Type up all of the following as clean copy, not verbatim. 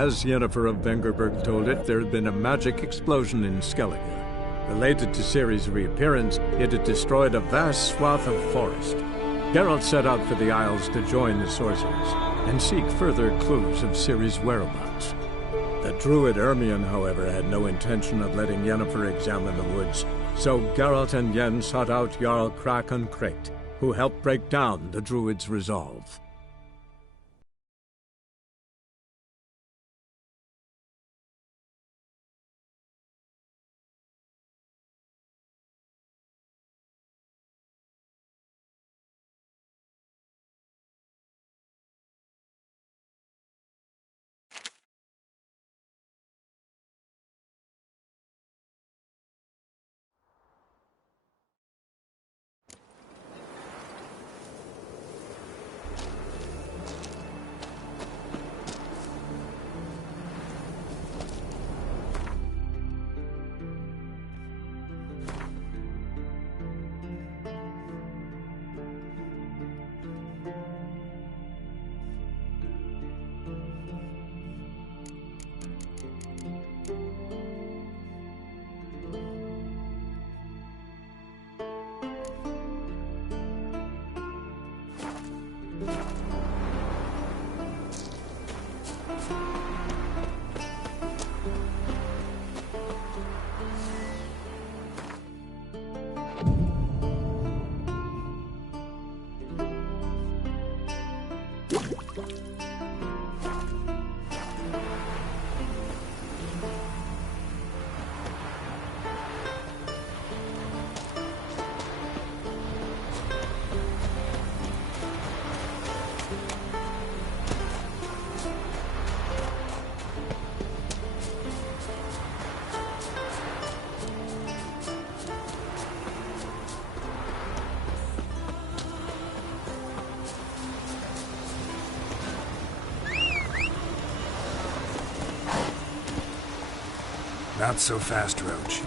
As Yennefer of Vengerberg told it, there had been a magic explosion in Skellige. Related to Ciri's reappearance, it had destroyed a vast swath of forest. Geralt set out for the Isles to join the sorcerers and seek further clues of Ciri's whereabouts. The druid Ermion, however, had no intention of letting Yennefer examine the woods, so Geralt and Yen sought out Jarl Krakon Krayt, who helped break down the druid's resolve. Not so fast, Roach.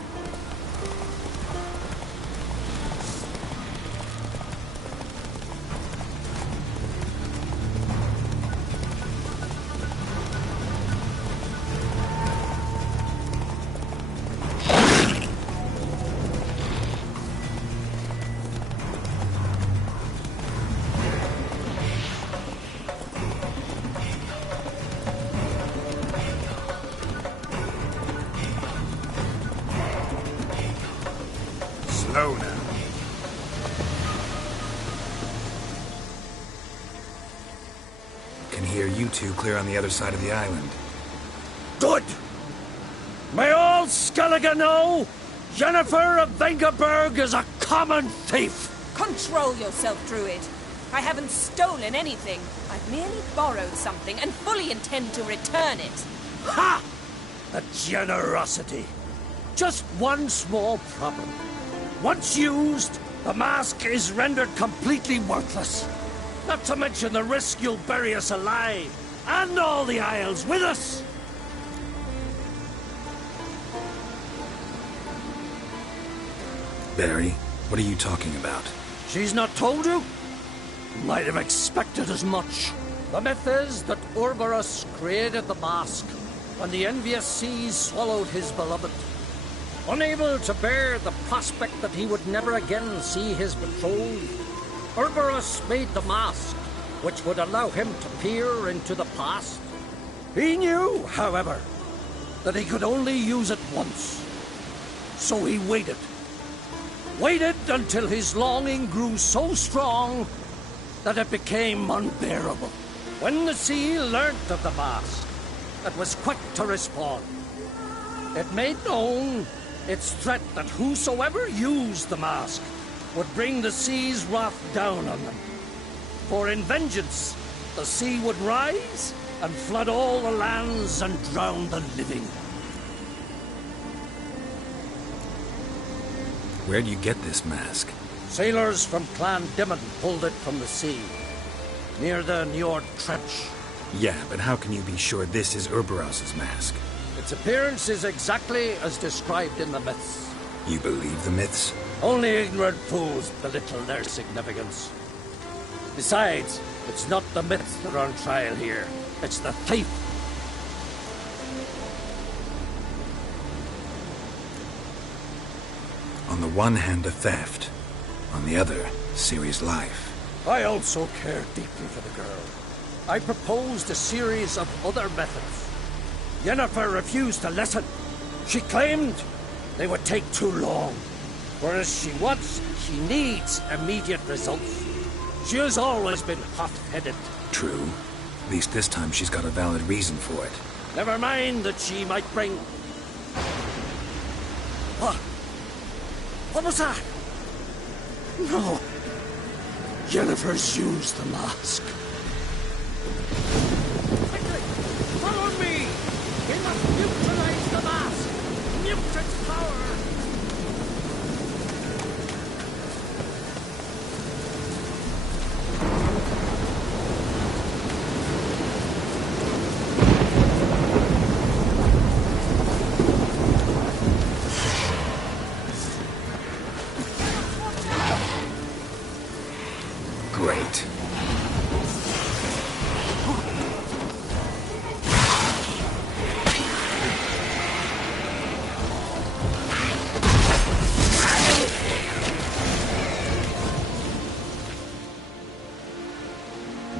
Slow now. Can hear you two clear on the other side of the island. Good! May all Skellige know, Yennefer of Vengerberg is a common thief! Control yourself, Druid. I haven't stolen anything. I've merely borrowed something and fully intend to return it. Ha! A generosity. Just one small problem. Once used, the mask is rendered completely worthless. Not to mention the risk you'll bury us alive, and all the Isles with us! Barry, what are you talking about? She's not told you? Might have expected as much. The myth is that Urborus created the mask when the envious seas swallowed his beloved. Unable to bear the prospect that he would never again see his betrothed, Urborus made the mask, which would allow him to peer into the past. He knew, however, that he could only use it once. So he waited. Waited until his longing grew so strong that it became unbearable. When the sea learnt of the mask, it was quick to respond. It made known its threat that whosoever used the mask would bring the sea's wrath down on them. For in vengeance, the sea would rise and flood all the lands and drown the living. Where'd you get this mask? Sailors from Clan Dimon pulled it from the sea, near the Njord Trench. Yeah, but how can you be sure this is Urboros's mask? Its appearance is exactly as described in the myths. You believe the myths? Only ignorant fools belittle their significance. Besides, it's not the myths that are on trial here. It's the thief. the one hand, a theft. On the other, Ciri's life. I also care deeply for the girl. I proposed a series of other methods. Yennefer refused to listen. She claimed they would take too long. Whereas she needs immediate results. She has always been hot-headed. True. At least this time she's got a valid reason for it. Never mind that she might bring... What? What was that? No. Yennefer's used the mask. Quickly! Follow me! We must neutralize the mask! Mute its power! Great.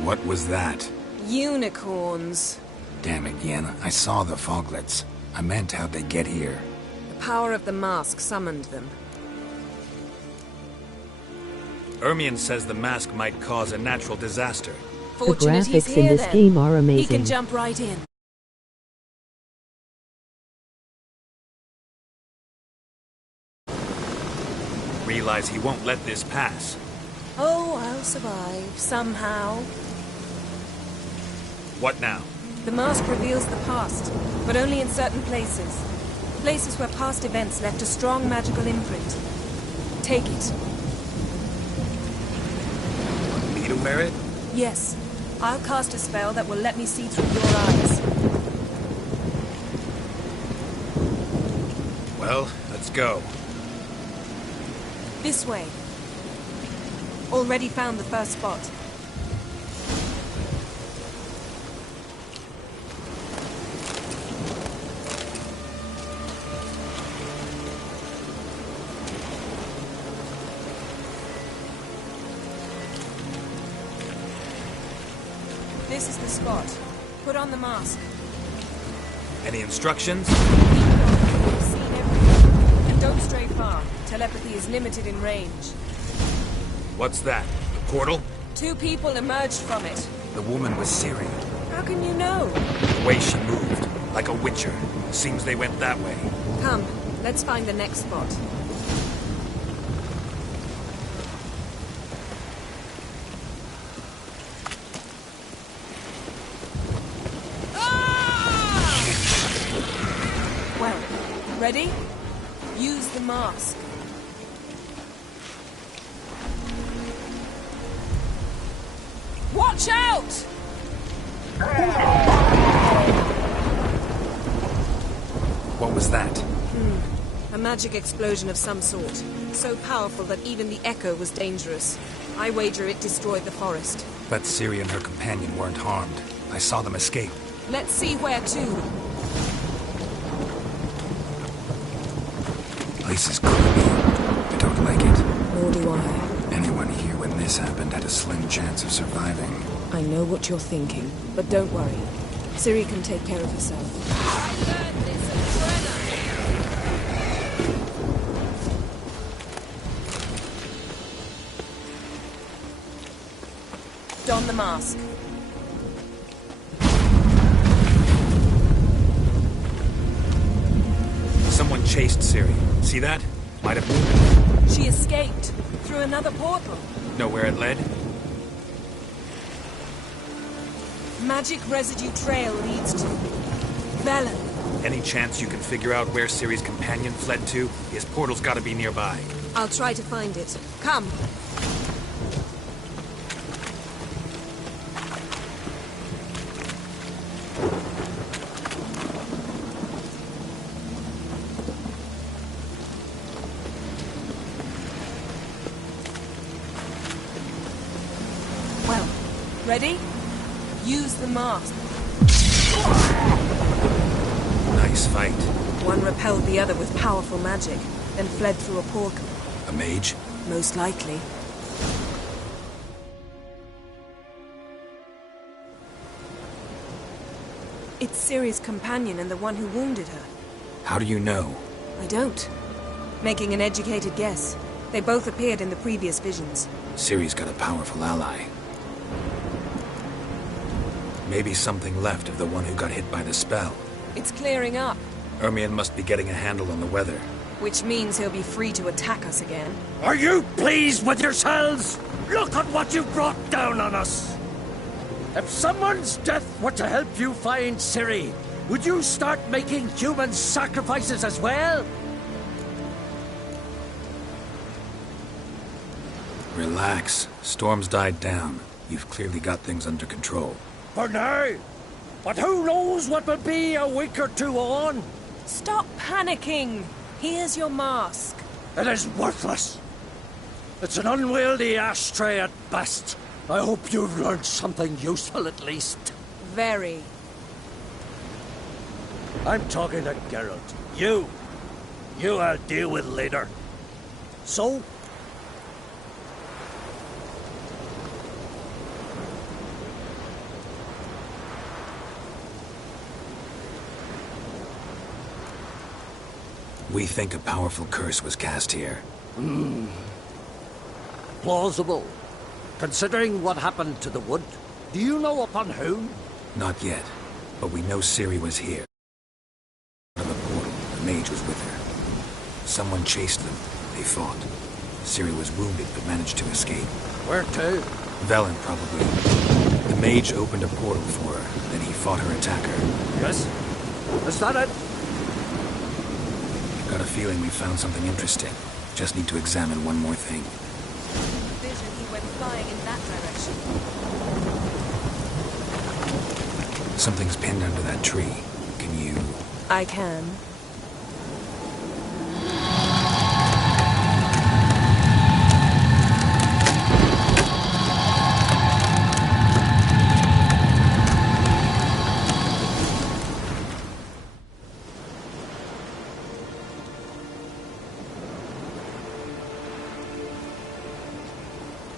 What was that? Unicorns. Damn it, Yen. I saw the foglets. I meant how'd they get here? The power of the mask summoned them. Ermion says the mask might cause a natural disaster. The Fortunate he's graphics in here this then. game are He amazing. can jump right in. Realize he won't let this pass. Oh, I'll survive, somehow. What now? The mask reveals the past, but only in certain places. Places where past events left a strong magical imprint. Take it. Me to wear it? Yes. I'll cast a spell that will let me see through your eyes. Well, let's go. This way. Already found the first spot. This is the spot. Put on the mask. Any instructions? Keep going. You've seen everything. And don't stray far. Telepathy is limited in range. What's that? The portal? 2 people emerged from it. The woman was Ciri. How can you know? The way she moved, like a witcher. Seems they went that way. Come, let's find the next spot. Well, ready? Use the mask. Watch out! What was that? A magic explosion of some sort. So powerful that even the echo was dangerous. I wager it destroyed the forest. Bet Ciri and her companion weren't harmed. I saw them escape. Let's see where to. Place is creepy. I don't like it. Nor do I. Anyone here when this happened had a slim chance of surviving. I know what you're thinking, but don't worry. Ciri can take care of herself. Don the mask. Someone chased Ciri. See that? Might have moved. She escaped through another portal. Know where it led? Magic residue trail leads to Velen. Any chance you can figure out where Ciri's companion fled to? His portal's gotta be nearby. I'll try to find it. Come. Well, ready? Use the mask. Nice fight. One repelled the other with powerful magic, then fled through a portal. A mage? Most likely. It's Ciri's companion and the one who wounded her. How do you know? I don't. Making an educated guess. They both appeared in the previous visions. Ciri's got a powerful ally. Maybe something left of the one who got hit by the spell. It's clearing up, Ermion must be getting a handle on the weather. which means he'll be free to attack us again. Are you pleased with yourselves? Look at what you've brought down on us! If someone's death were to help you find Ciri, would you start making human sacrifices as well? Relax. Storm's died down. You've clearly got things under control. For now. But who knows what will be a week or two on? Stop panicking! Here's your mask. It is worthless. It's an unwieldy ashtray at best. I hope you've learned something useful at least. Very. I'm talking to Geralt. You I'll deal with later. So? We think a powerful curse was cast here. Plausible. Considering what happened to the wood, do you know upon whom? Not yet, but we know Ciri was here. Out of the portal, the mage was with her. Someone chased them. They fought. Ciri was wounded but managed to escape. Where to? Velen, probably. The mage opened a portal for her, then he fought her attacker. Yes? Is that it? Got a feeling we found something interesting. Just need to examine one more thing. Vision, he went flying in that direction. Something's pinned under that tree. Can you... I can.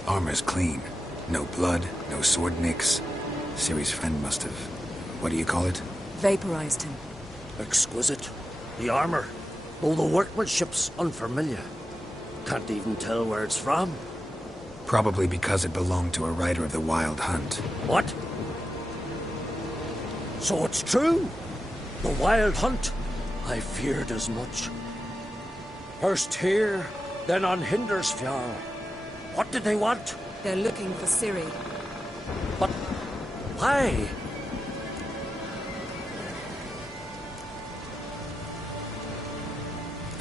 Armor's clean. No blood, no sword nicks. Ciri's friend must have... What do you call it? Vaporized him. Exquisite. The armor. Though the workmanship's unfamiliar. Can't even tell where it's from. Probably because it belonged to a rider of the Wild Hunt. What? So it's true? The Wild Hunt? I feared as much. First here, then on Hindersfjall. What did they want? They're looking for Ciri. But why?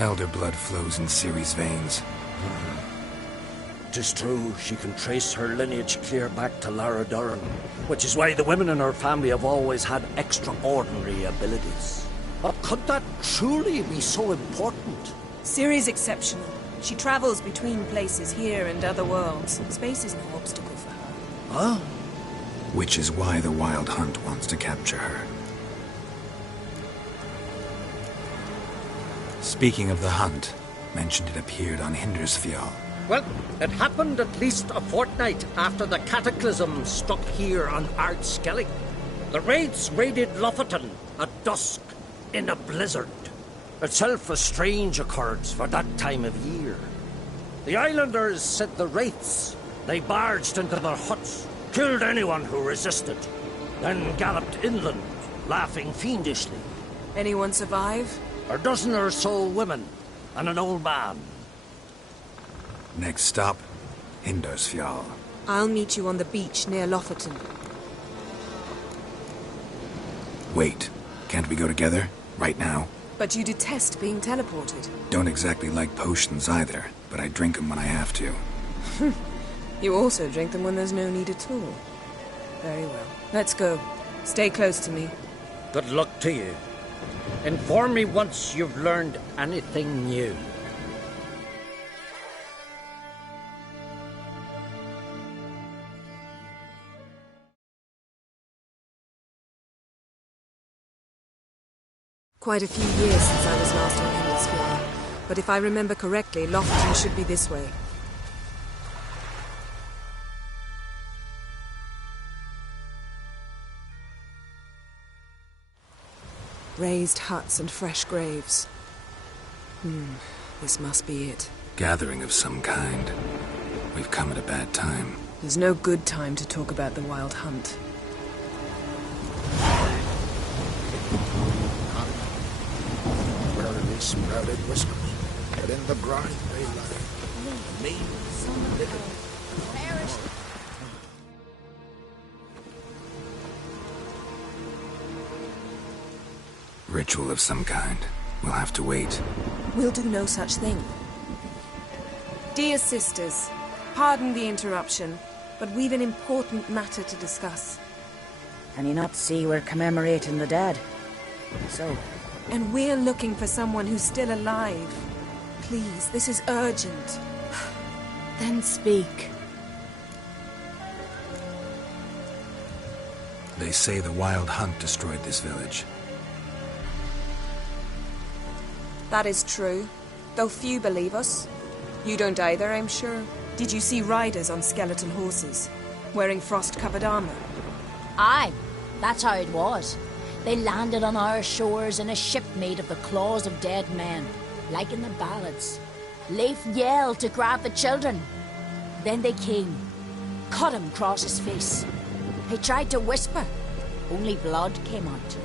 Elder blood flows in Ciri's veins. Tis true, she can trace her lineage clear back to Lara Duran, which is why the women in her family have always had extraordinary abilities. But could that truly be so important? Ciri's exceptional. She travels between places here and other worlds. Space is no obstacle for her. Huh? Which is why the Wild Hunt wants to capture her. Speaking of the hunt, mentioned it appeared on Hindersfjall. Well, it happened at least a fortnight after the cataclysm struck here on Ardskellig. The raids raided Lofoten at dusk in a blizzard. Itself a strange occurrence for that time of year. The islanders said the wraiths. They barged into their huts, killed anyone who resisted, then galloped inland, laughing fiendishly. Anyone survive? A dozen or so women, and an old man. Next stop, Hindersfjall. I'll meet you on the beach near Lofoten. Wait, can't we go together? Right now? But you detest being teleported. Don't exactly like potions either, but I drink them when I have to. You also drink them when there's no need at all. Very well. Let's go. Stay close to me. Good luck to you. Inform me once you've learned anything new. Quite a few years since I was last on Hindersfjall. But if I remember correctly, Lofton should be this way. Raised huts and fresh graves. This must be it. Gathering of some kind. We've come at a bad time. There's no good time to talk about the Wild Hunt. Where they sprouted whiskers, but in the brine they lie. Me, living. Ritual of some kind. We'll have to wait. We'll do no such thing. Dear sisters, pardon the interruption, but we've an important matter to discuss. Can you not see we're commemorating the dead? So? And we're looking for someone who's still alive. Please, this is urgent. Then speak. They say the Wild Hunt destroyed this village. That is true, though few believe us. You don't either, I'm sure. Did you see riders on skeleton horses, wearing frost-covered armor? Aye, that's how it was. They landed on our shores in a ship made of the claws of dead men, like in the ballads. Leif yelled to grab the children. Then they came, cut him across his face. He tried to whisper, only blood came out.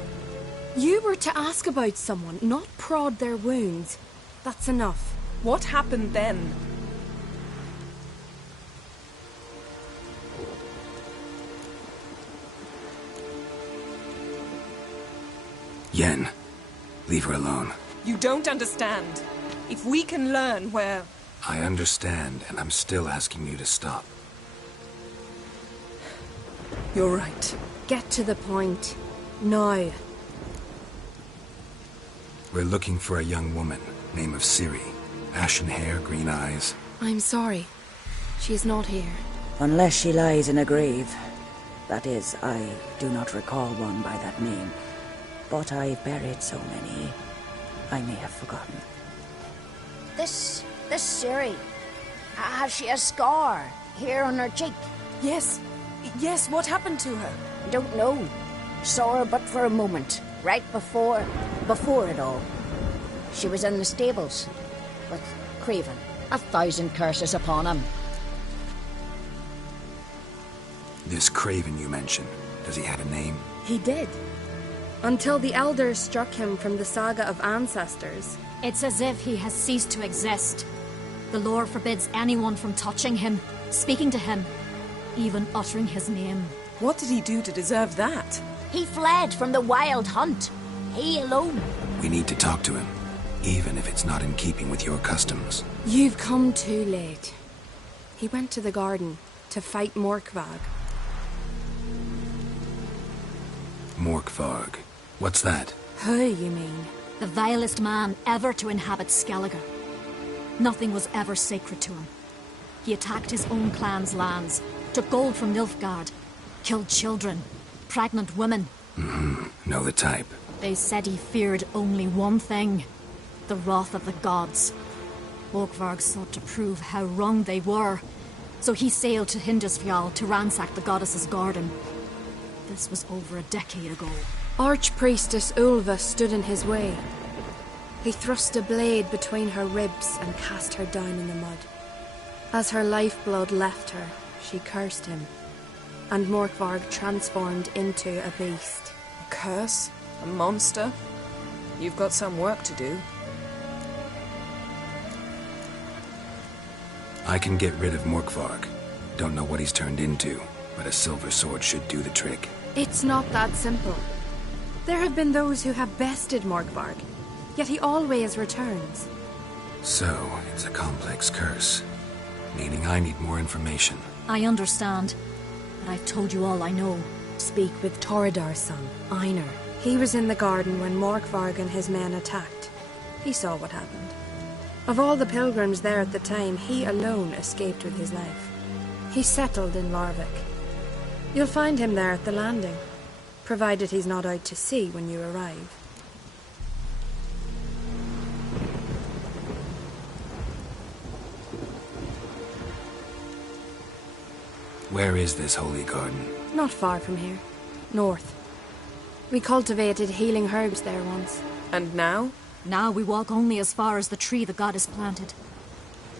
You were to ask about someone, not prod their wounds. That's enough. What happened then? Yen, leave her alone. You don't understand. If we can learn where... I understand, and I'm still asking you to stop. You're right. Get to the point. Now. We're looking for a young woman, name of Ciri. Ashen hair, green eyes. I'm sorry. She is not here. Unless she lies in a grave. That is, I do not recall one by that name. But I've buried so many, I may have forgotten. This Ciri, has she a scar here on her cheek? Yes. Yes, what happened to her? Don't know. Saw her but for a moment, right before it all. She was in the stables with Craven. 1,000 curses upon him. This Craven you mentioned, does he have a name? He did. Until the elders struck him from the saga of ancestors. It's as if he has ceased to exist. The lore forbids anyone from touching him, speaking to him, even uttering his name. What did he do to deserve that? He fled from the Wild Hunt. He alone. We need to talk to him, even if it's not in keeping with your customs. You've come too late. He went to the garden to fight Morkvarg. Morkvarg. What's that? Who, you mean? The vilest man ever to inhabit Skellige. Nothing was ever sacred to him. He attacked his own clan's lands, took gold from Nilfgaard, killed children, pregnant women. Know the type. They said he feared only one thing, the wrath of the gods. Morkvarg sought to prove how wrong they were, so he sailed to Hindisfjall to ransack the goddess's garden. This was over a decade ago. Archpriestess Ulva stood in his way. He thrust a blade between her ribs and cast her down in the mud. As her lifeblood left her, she cursed him, and Morkvarg transformed into a beast. A curse? A monster? You've got some work to do. I can get rid of Morkvarg. Don't know what he's turned into, but a silver sword should do the trick. It's not that simple. There have been those who have bested Morkvarg, yet he always returns. So, it's a complex curse, meaning I need more information. I understand, but I've told you all I know. Speak with Toredar's son, Einar. He was in the garden when Morkvarg and his men attacked. He saw what happened. Of all the pilgrims there at the time, he alone escaped with his life. He settled in Larvik. You'll find him there at the landing, provided he's not out to sea when you arrive. Where is this holy garden? Not far from here. North. We cultivated healing herbs there once. And now? Now we walk only as far as the tree the goddess planted.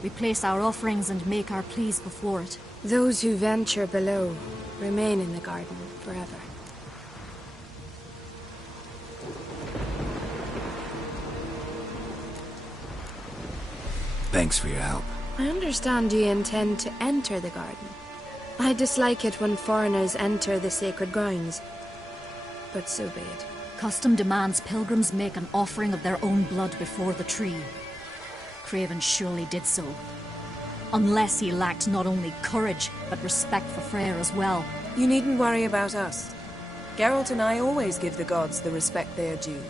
We place our offerings and make our pleas before it. Those who venture below remain in the garden forever. Thanks for your help. I understand you intend to enter the garden. I dislike it when foreigners enter the sacred grounds. But so be it. Custom demands pilgrims make an offering of their own blood before the tree. Craven surely did so. Unless he lacked not only courage, but respect for Freyr as well. You needn't worry about us. Geralt and I always give the gods the respect they are due.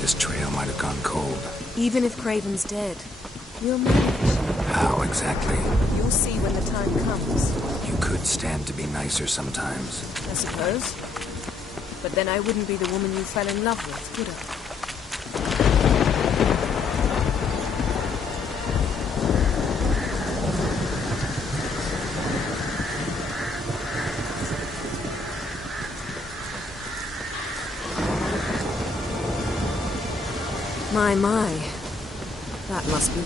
This trail might have gone cold. Even if Craven's dead, we'll manage. How exactly? You'll see when the time comes. You could stand to be nicer sometimes. I suppose. But then I wouldn't be the woman you fell in love with, would I? My. That must be...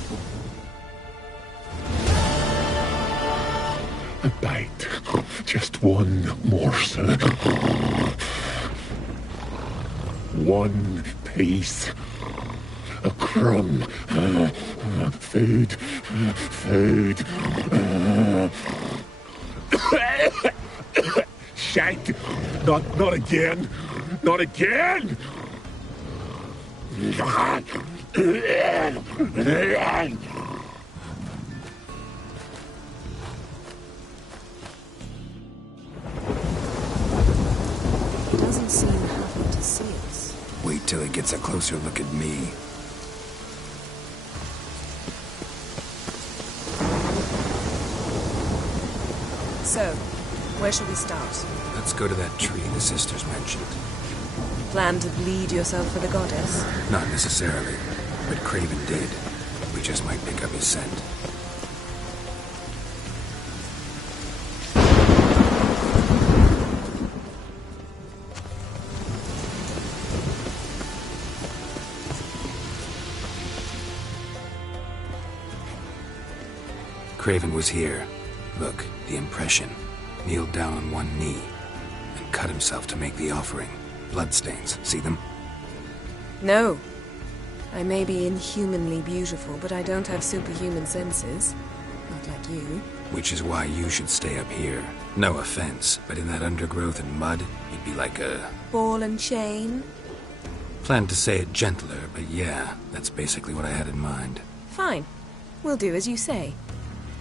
A bite. Just one morsel. One piece. A crumb. Food. Food. Shite. Not again. Not again! Doesn't seem happy to see us. Wait till he gets a closer look at me. So, where shall we start? Let's go to that tree the sisters mentioned. Plan to bleed yourself for the goddess? Not necessarily, but Craven did. We just might pick up his scent. Craven was here. Look, the impression. Kneeled down on one knee and cut himself to make the offering. Bloodstains. See them? No. I may be inhumanly beautiful, but I don't have superhuman senses. Not like you. Which is why you should stay up here. No offense, but in that undergrowth and mud, you'd be like a... ball and chain? Planned to say it gentler, but yeah, that's basically what I had in mind. Fine. We'll do as you say.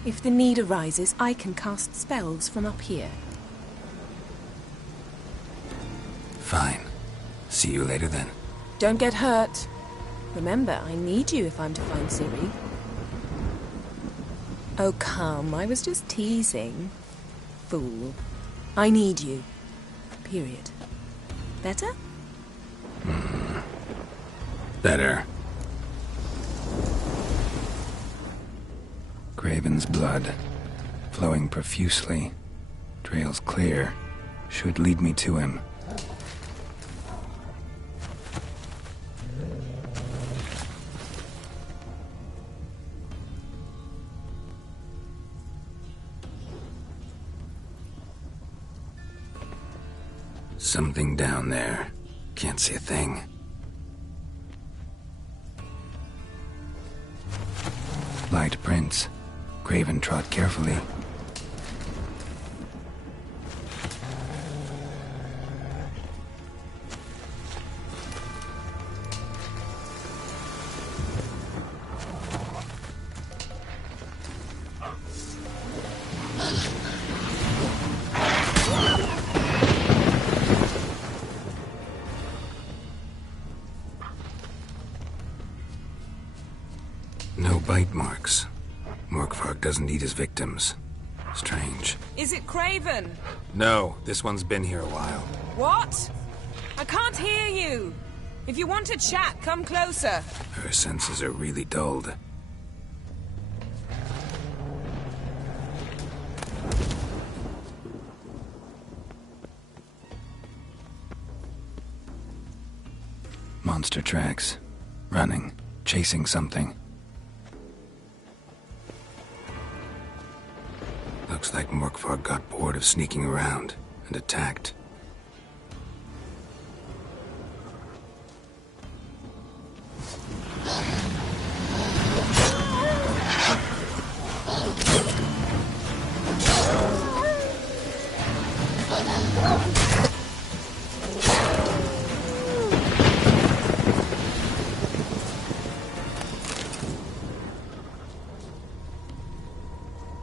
If the need arises, I can cast spells from up here. Fine. See you later then. Don't get hurt. Remember, I need you if I'm to find Ciri. Oh, come. I was just teasing. Fool. I need you. Period. Better? Better. Craven's blood. Flowing profusely. Trail's clear. Should lead me to him. Something down there. Can't see a thing. Light prints. Craven trod carefully. bite marks. Morkvarg doesn't eat his victims. Strange. Is it Craven? No, this one's been here a while. What? I can't hear you. If you want to chat, come closer. Her senses are really dulled. Monster tracks. Running. Chasing something. Looks like Morkvarg got bored of sneaking around and attacked.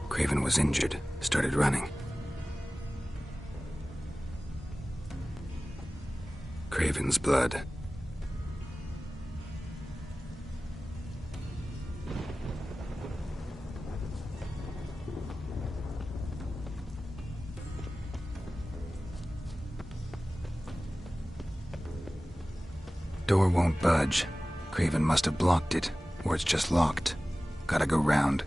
Craven was injured, started running. Craven's blood. Door won't budge. Craven must have blocked it, or it's just locked. Gotta go round.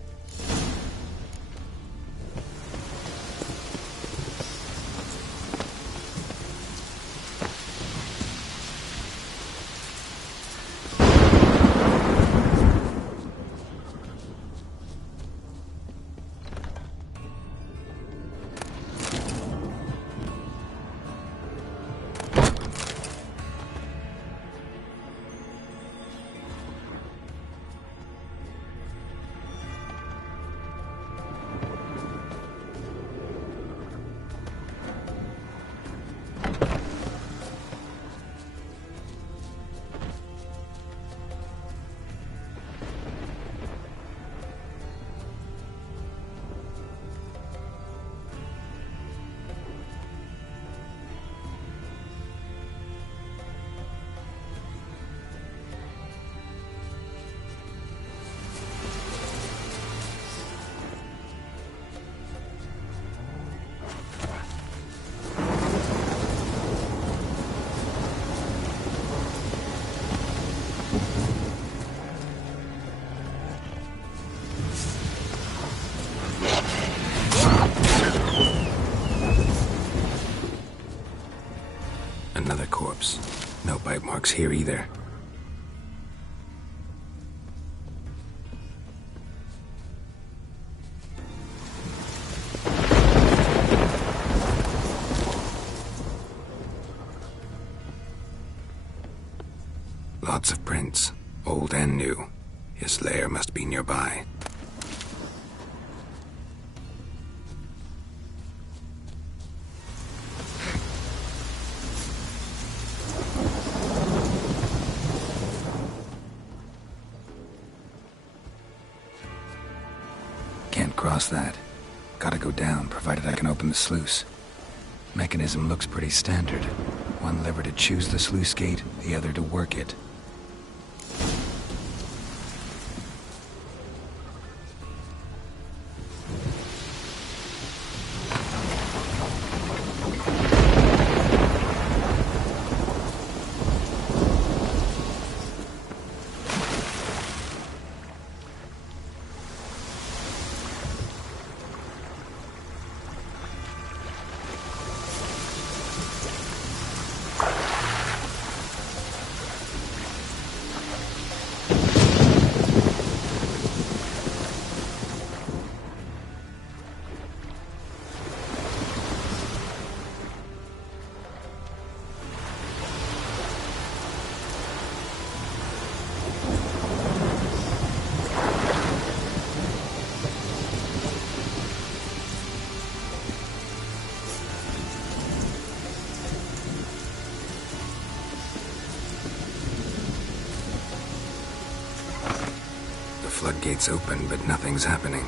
Another corpse. No bite marks here either. Lots of prints, old and new. His lair must be nearby. Can't cross that. Gotta go down, provided I can open the sluice. Mechanism looks pretty standard. One lever to choose the sluice gate, the other to work it. Floodgates open, but nothing's happening.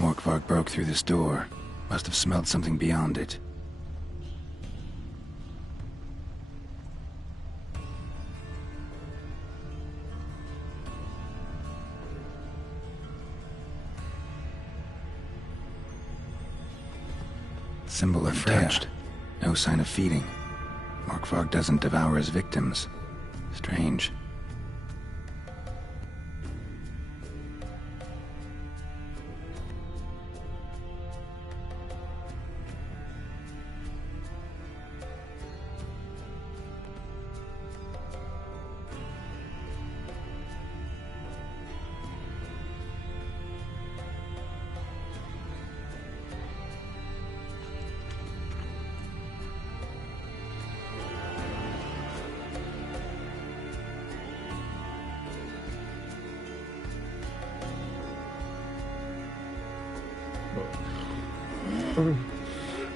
Morkvarg broke through this door. Must have smelled something beyond it. Symbol untouched. No sign of feeding. Morkvarg doesn't devour his victims. Strange.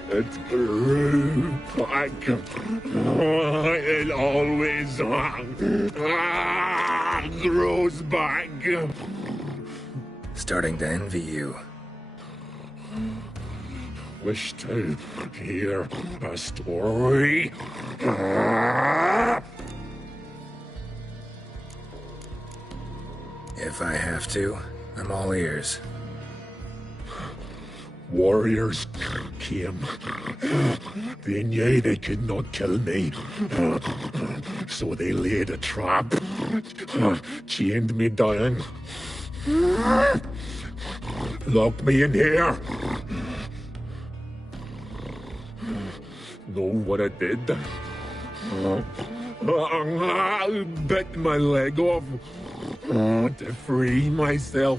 It grew back. It always grows back. Starting to envy you. Wish to hear a story? If I have to, I'm all ears. Warriors came. They knew they could not kill me. So they laid a trap. Chained me down. Locked me in here. Know what I did? I bit my leg off to free myself.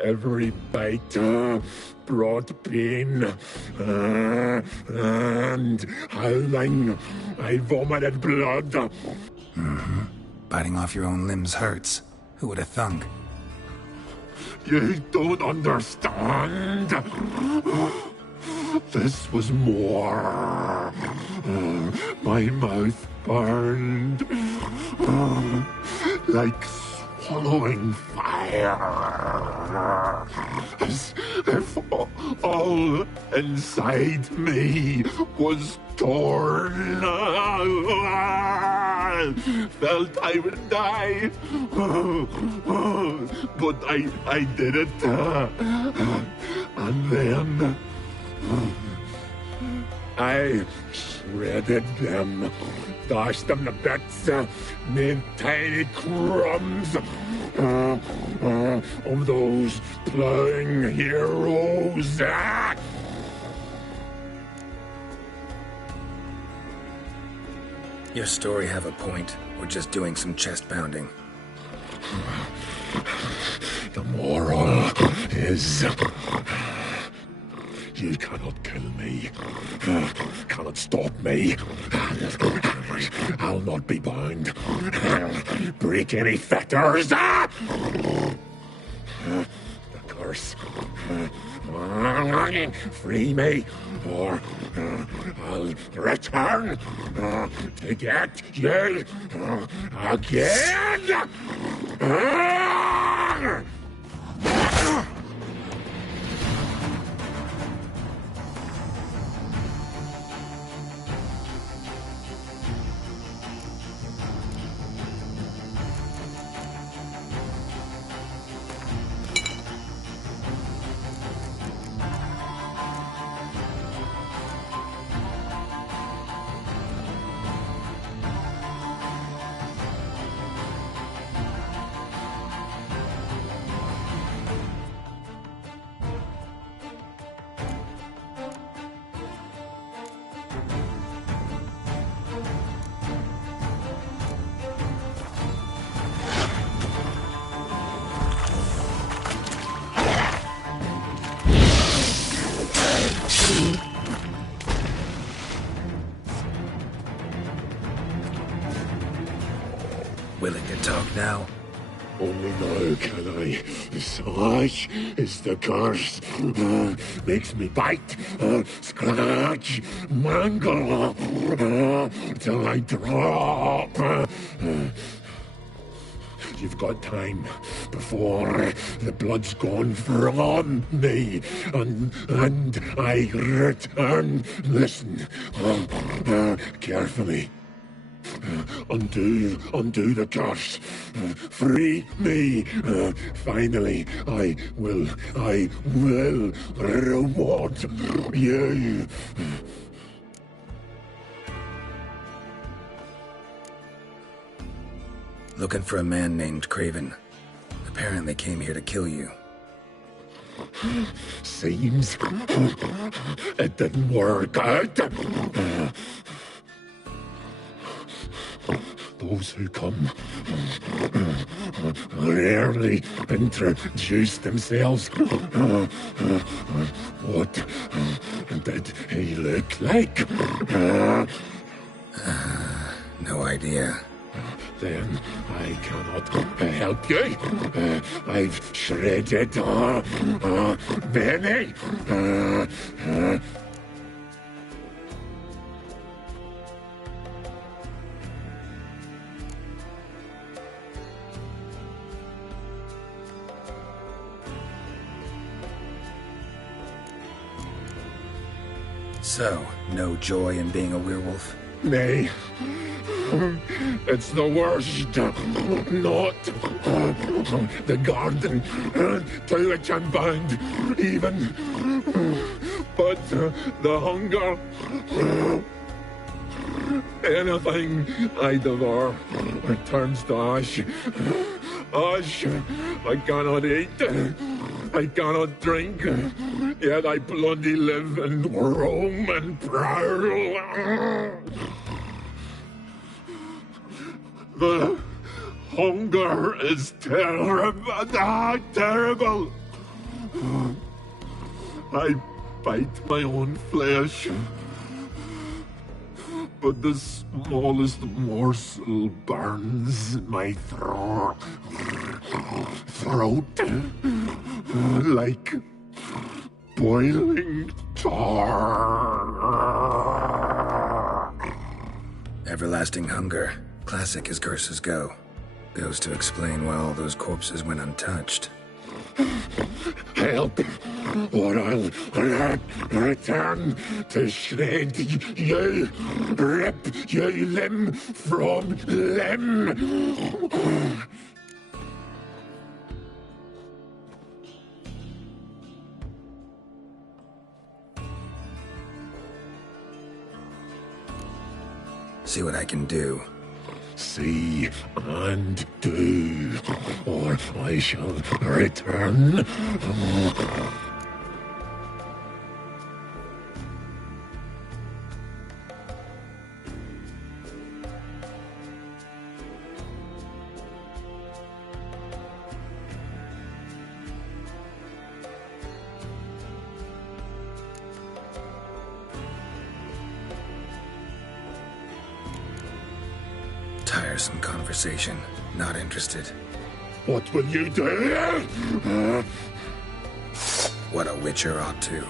Every bite brought pain, and howling, I vomited blood. Mm-hmm. Biting off your own limbs hurts. Who would have thunk? You don't understand. This was more. My mouth burned like swallowing fire, as if all inside me was torn. Felt I would die, but I did it. And then I shredded them, dashed them to bits, made tiny crumbs of those plowing heroes. Your story have a point. We're just doing some chest pounding. The moral is... you cannot kill me. Cannot stop me. I'll not be bound. Break any fetters. The curse. Free me, or I'll return to get you again. Willing to talk now? Only now can I. Such is the curse. Makes me bite, scratch, mangle, till I drop. You've got time before the blood's gone from me, and I return. Listen, carefully. Undo the curse. Free me. Finally, I will reward you. Looking for a man named Craven. Apparently came here to kill you. Seems it didn't work out. Those who come rarely introduce themselves. What did he look like? No idea. Then I cannot help you. I've shredded many. So, no joy in being a werewolf? Nay. It's the worst. Not the garden to which I'm bound, even. But the hunger. Anything I devour turns to ash. Ash. I cannot eat. I cannot drink. Yet I bloody live and roam and prowl. The hunger is terrible. Terrible. I bite my own flesh. But the smallest morsel burns my throat like boiling tar. Everlasting hunger. Classic as curses go. Goes to explain why all those corpses went untouched. Help, or I'll return to shred you, rip you limb from limb. See what I can do. See and do, or I shall return. Tiresome conversation. Not interested. What will you do? What a witcher ought to.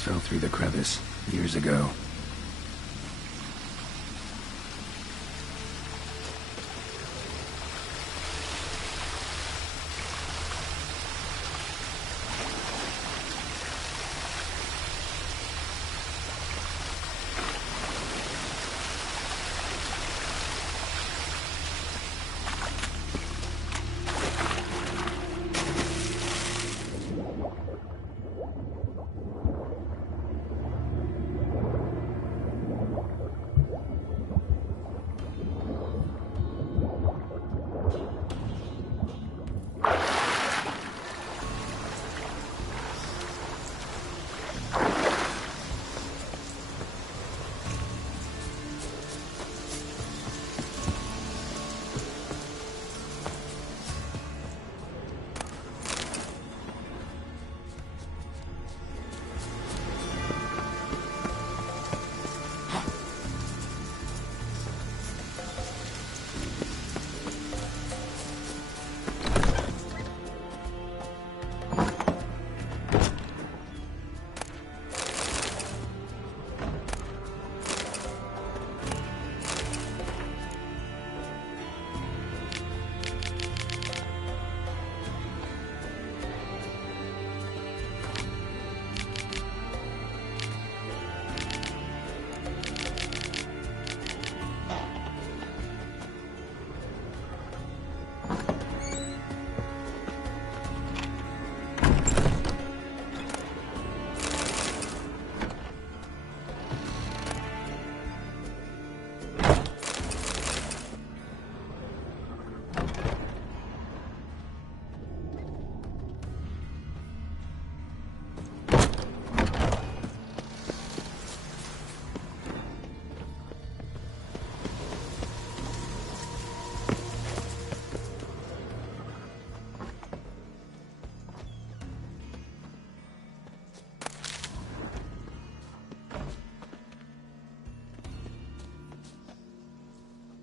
Prince fell through the crevice years ago.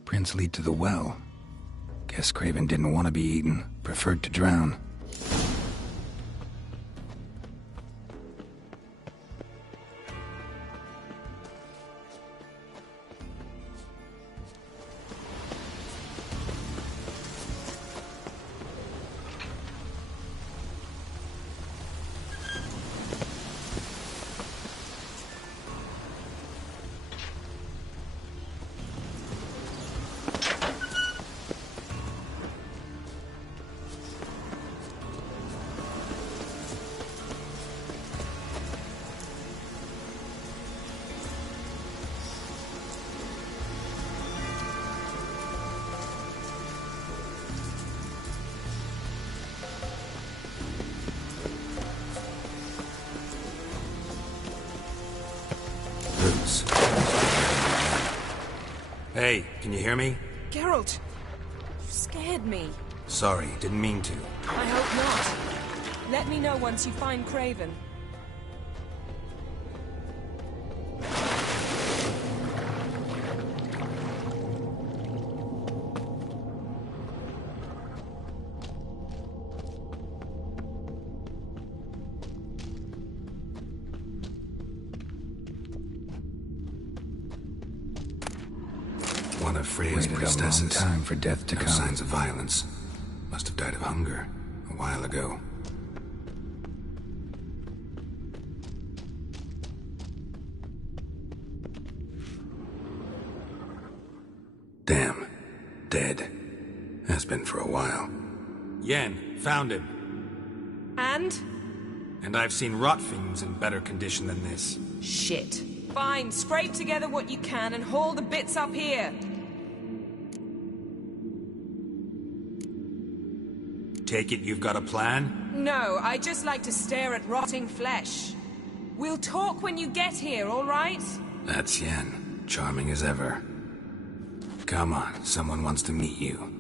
Prince lead to the well. Guess Craven didn't want to be eaten, preferred to drown. Hey, can you hear me? Geralt, you scared me. Sorry, didn't mean to. I hope not. Let me know once you find Craven. One of Freya's priestesses. A long time for death to come. Signs of violence. Must have died of hunger a while ago. Damn. Dead. Has been for a while. Yen, found him. And? And I've seen rot fiends in better condition than this. Shit. Fine, scrape together what you can and haul the bits up here. Take it you've got a plan? No, I just like to stare at rotting flesh. We'll talk when you get here, all right? That's Yen. Charming as ever. Come on, someone wants to meet you.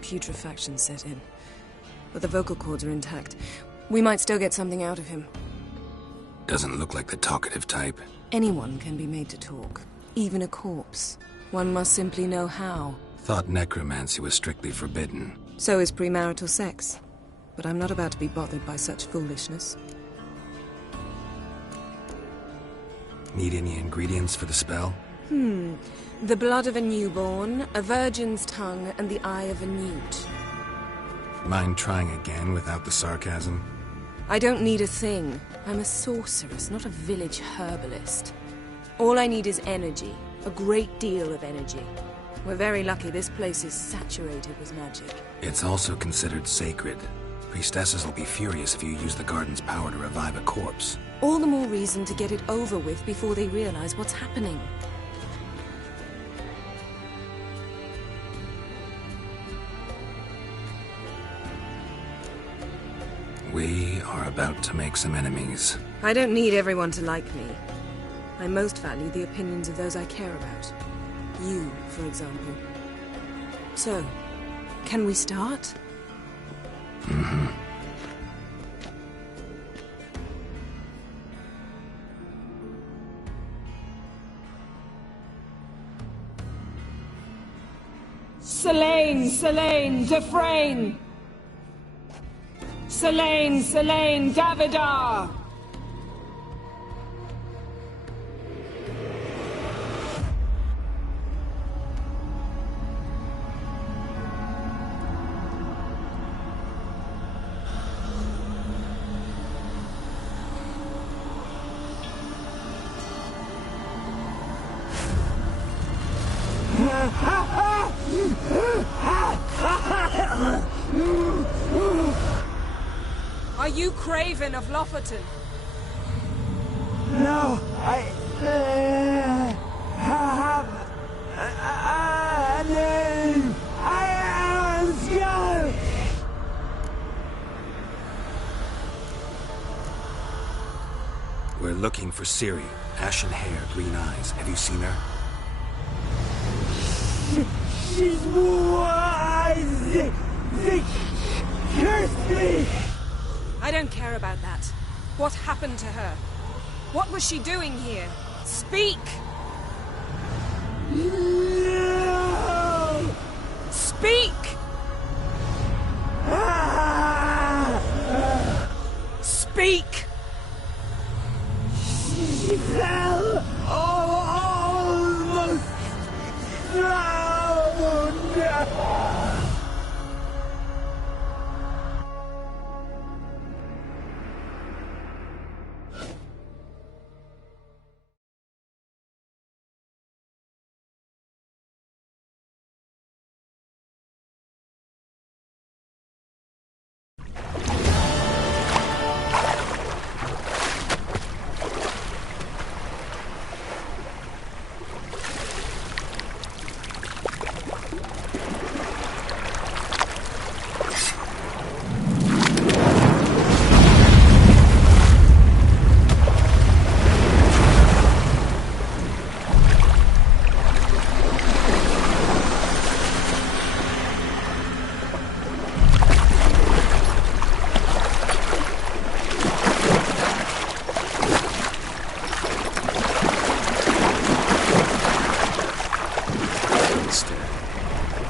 Putrefaction set in. But the vocal cords are intact. We might still get something out of him. Doesn't look like the talkative type. Anyone can be made to talk, even a corpse. One must simply know how. Thought necromancy was strictly forbidden. So is premarital sex. But I'm not about to be bothered by such foolishness. Need any ingredients for the spell? The blood of a newborn, a virgin's tongue, and the eye of a newt. Mind trying again without the sarcasm? I don't need a thing. I'm a sorceress, not a village herbalist. All I need is energy. A great deal of energy. We're very lucky this place is saturated with magic. It's also considered sacred. Priestesses will be furious if you use the garden's power to revive a corpse. All the more reason to get it over with before they realize what's happening. We are about to make some enemies. I don't need everyone to like me. I most value the opinions of those I care about. You, for example. So, can we start? Selene, Dufresne! Selene, Davidar! Are you Craven of Lofoten? No, I have a name. I am Skull. We're looking for Ciri. Ashen hair, green eyes. Have you seen her? She's wise. They cursed me. I don't care about that. What happened to her? What was she doing here? Speak! No! Speak! Speak! She fell almost drowned.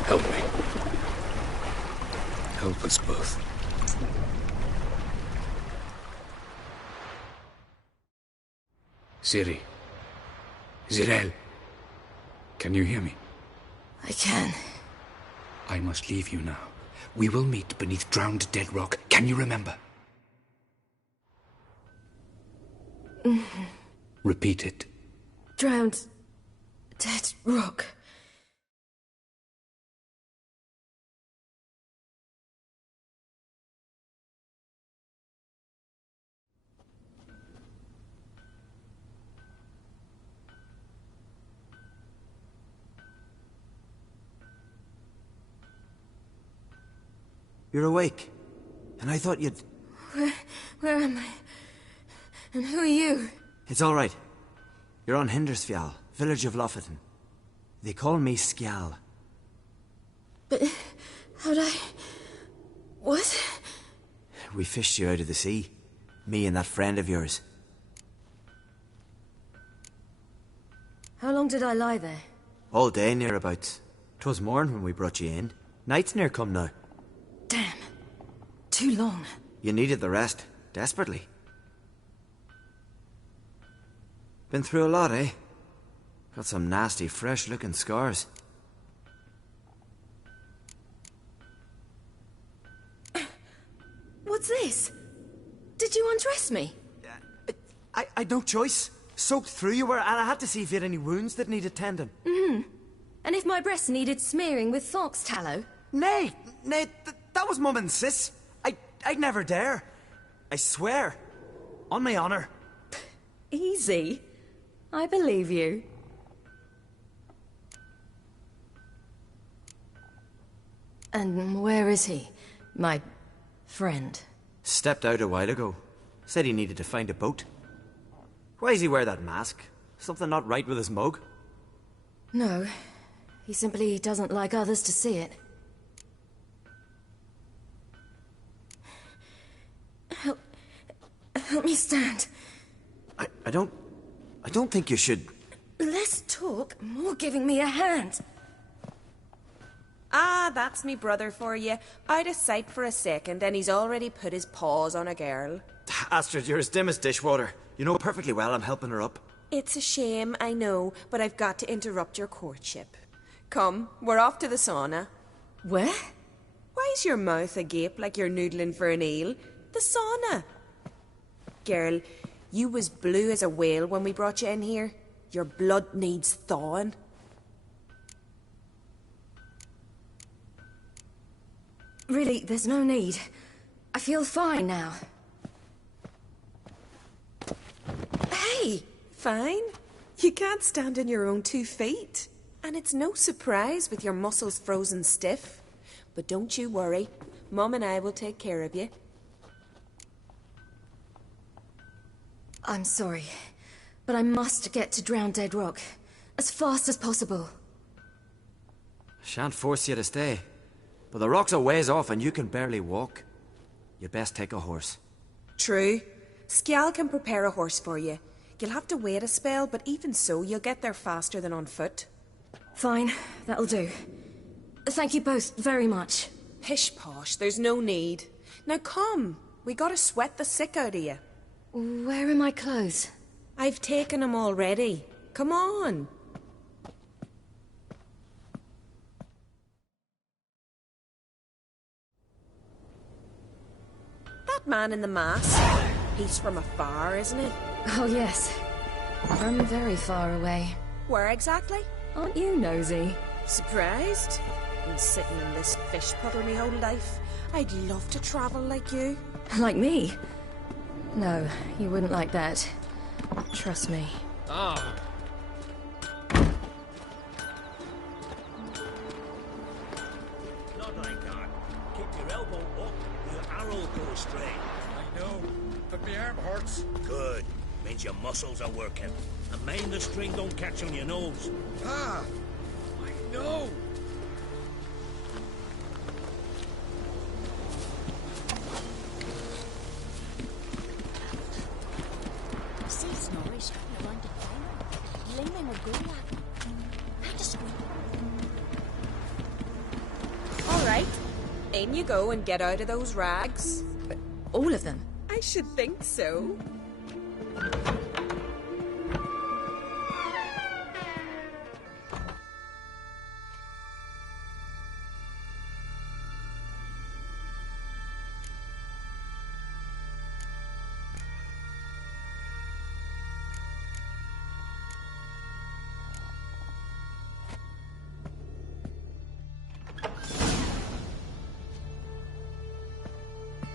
Help me. Help us both. Ciri. Zirael. Can you hear me? I can. I must leave you now. We will meet beneath drowned dead rock. Can you remember? Repeat it. Drowned. Dead rock. You're awake. And I thought you'd... Where am I? And who are you? It's all right. You're on Hindersfjall, village of Lofoten. They call me Skjal. But... how'd I... What? We fished you out of the sea. Me and that friend of yours. How long did I lie there? All day, nearabouts. 'Twas morn when we brought you in. Night's near come now. Damn. Too long. You needed the rest, desperately. Been through a lot, eh? Got some nasty, fresh-looking scars. What's this? Did you undress me? I'd no choice. Soaked through you were, and I had to see if you had any wounds that needed tending. Mm-hmm. And if my breasts needed smearing with fox tallow? Nay, that was Mum and Sis. I'd never dare. I swear. On my honor. Easy. I believe you. And where is he? My friend? Stepped out a while ago. Said he needed to find a boat. Why does he wear that mask? Something not right with his mug? No. He simply doesn't like others to see it. Help me stand. I don't think you should... Less talk, more giving me a hand. Ah, that's me brother for you. Out of sight for a second, and he's already put his paws on a girl. Astrid, you're as dim as dishwater. You know perfectly well I'm helping her up. It's a shame, I know, but I've got to interrupt your courtship. Come, we're off to the sauna. Where? Why's your mouth agape like you're noodling for an eel? The sauna. Girl, you was blue as a whale when we brought you in here. Your blood needs thawing. Really, there's no need. I feel fine now. Hey, fine? You can't stand on your own 2 feet. And it's no surprise with your muscles frozen stiff. But don't you worry. Mum and I will take care of you. I'm sorry, but I must get to Drowned Dead Rock as fast as possible. Shan't force you to stay. But the rock's a ways off and you can barely walk. You best take a horse. True. Skjal can prepare a horse for you. You'll have to wait a spell, but even so, you'll get there faster than on foot. Fine, that'll do. Thank you both very much. Pish-posh, there's no need. Now come, we gotta sweat the sick out of you. Where are my clothes? I've taken them already. Come on. That man in the mask, he's from afar, isn't he? Oh yes, from very far away. Where exactly? Aren't you nosy? Surprised? Been sitting in this fish puddle my whole life. I'd love to travel like you. Like me? No, you wouldn't like that. Trust me. Ah. Not like that. Keep your elbow up, your arrow go straight. I know, but my arm hurts. Good. Means your muscles are working. And mind the string don't catch on your nose. Ah, I know. See Snorri strutting around the corner. Laymen are going at him. Had to squeak. All right. In you go and get out of those rags. All of them? I should think so.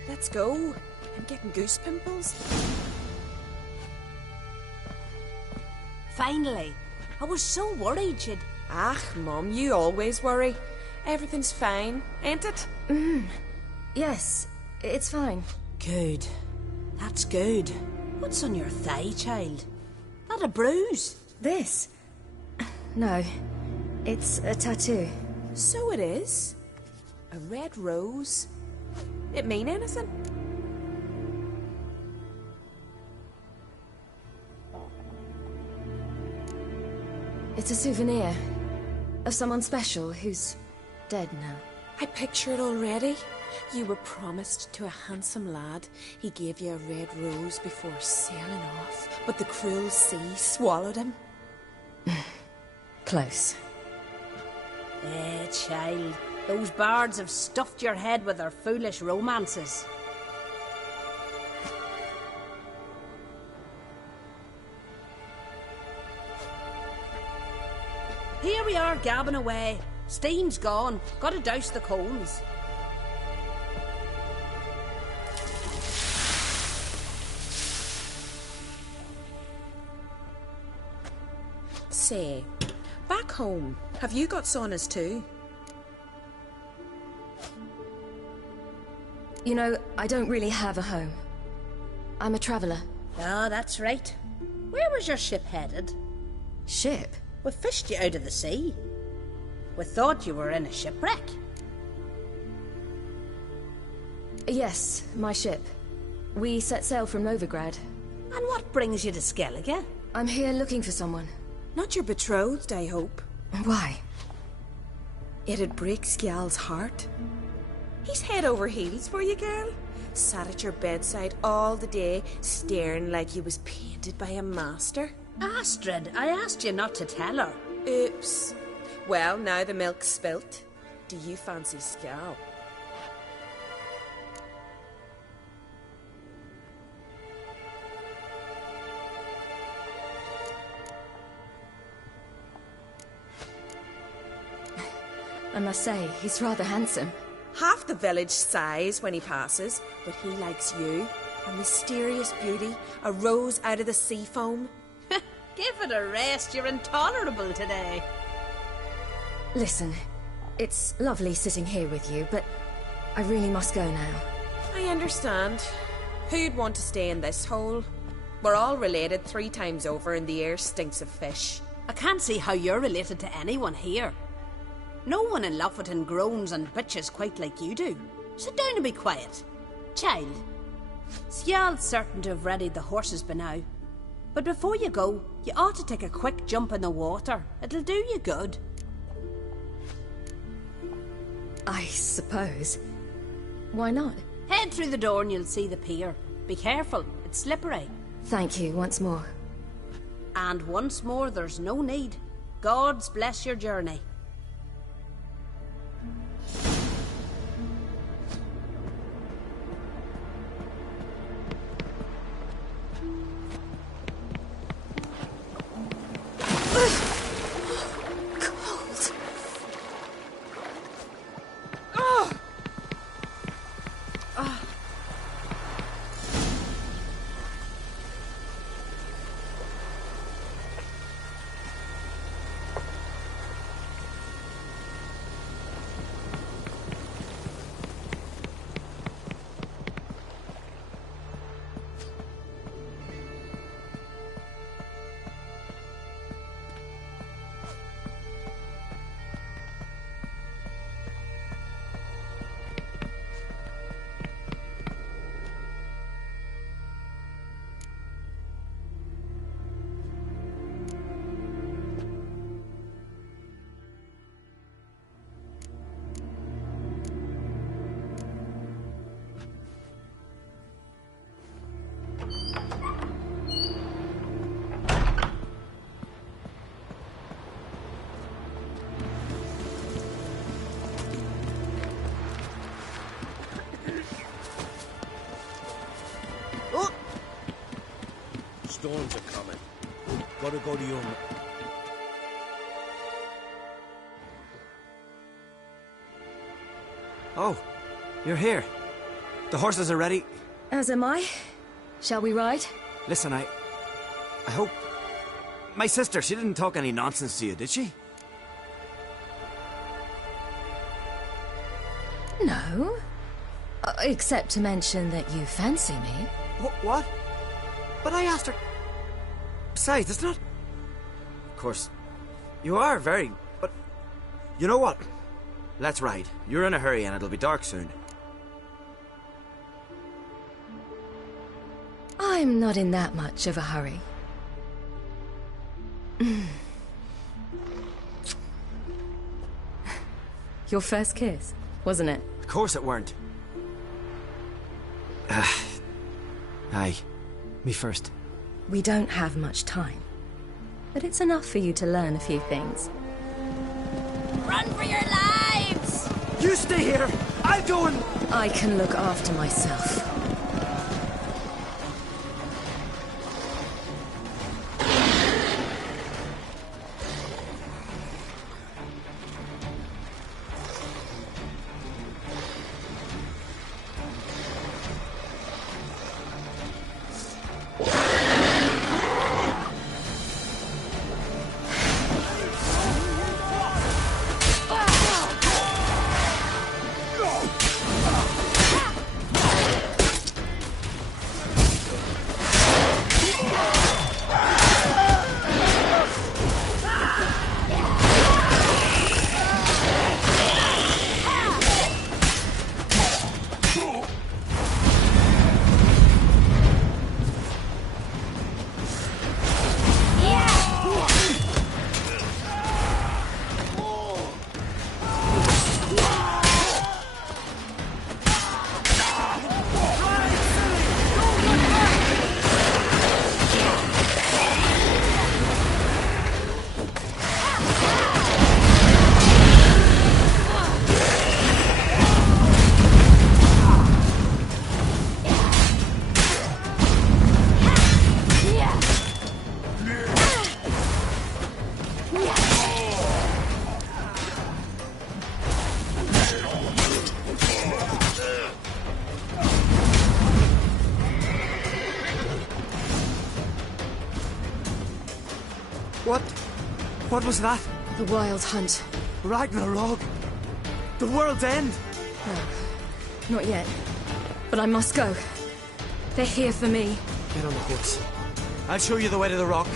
Let's go. I'm getting goose pimples. Finally. I was so worried you'd... Ah, Mum, you always worry. Everything's fine, ain't it? Yes, it's fine. Good. That's good. What's on your thigh, child? That a bruise? This? No. It's a tattoo. So it is. A red rose. It mean anything? It's a souvenir of someone special who's dead now. I picture it already. You were promised to a handsome lad. He gave you a red rose before sailing off, but the cruel sea swallowed him. Close. Child. Those bards have stuffed your head with their foolish romances. Here we are, gabbing away. Steam's gone. Gotta douse the coals. Say, back home, have you got saunas too? You know, I don't really have a home. I'm a traveller. Ah, that's right. Where was your ship headed? Ship? We fished you out of the sea. We thought you were in a shipwreck. Yes, my ship. We set sail from Novigrad. And what brings you to Skellige? I'm here looking for someone. Not your betrothed, I hope. Why? It'd break Skjal's heart. He's head over heels for you, girl. Sat at your bedside all the day, staring like he was painted by a master. Astrid, I asked you not to tell her. Oops. Well, now the milk's spilt. Do you fancy Skjal? I must say, he's rather handsome. Half the village sighs when he passes, but he likes you. A mysterious beauty, a rose out of the sea foam. Give it a rest, you're intolerable today. Listen, it's lovely sitting here with you, but I really must go now. I understand. Who'd want to stay in this hole? We're all related 3 times over and the air stinks of fish. I can't see how you're related to anyone here. No one in Lofoten groans and bitches quite like you do. Sit down and be quiet. Child, Skjal's certain to have readied the horses by now. But before you go, you ought to take a quick jump in the water. It'll do you good. I suppose. Why not? Head through the door and you'll see the pier. Be careful, it's slippery. Thank you once more. And once more, there's no need. Gods bless your journey. Storms are coming. Gotta go to your... Oh, you're here. The horses are ready. As am I. Shall we ride? Listen, I hope... My sister, she didn't talk any nonsense to you, did she? No. Except to mention that you fancy me. What? But I asked her... Besides, it's not... Of course, you are very... But... You know what? Let's ride. You're in a hurry and it'll be dark soon. I'm not in that much of a hurry. Your first kiss, wasn't it? Of course it weren't. Aye. Me first. We don't have much time. But it's enough for you to learn a few things. Run for your lives! You stay here! I'll go and... I can look after myself. What was that? The Wild Hunt. Ragnarok? The world's end? No, not yet. But I must go. They're here for me. Get on the horse. I'll show you the way to the rock.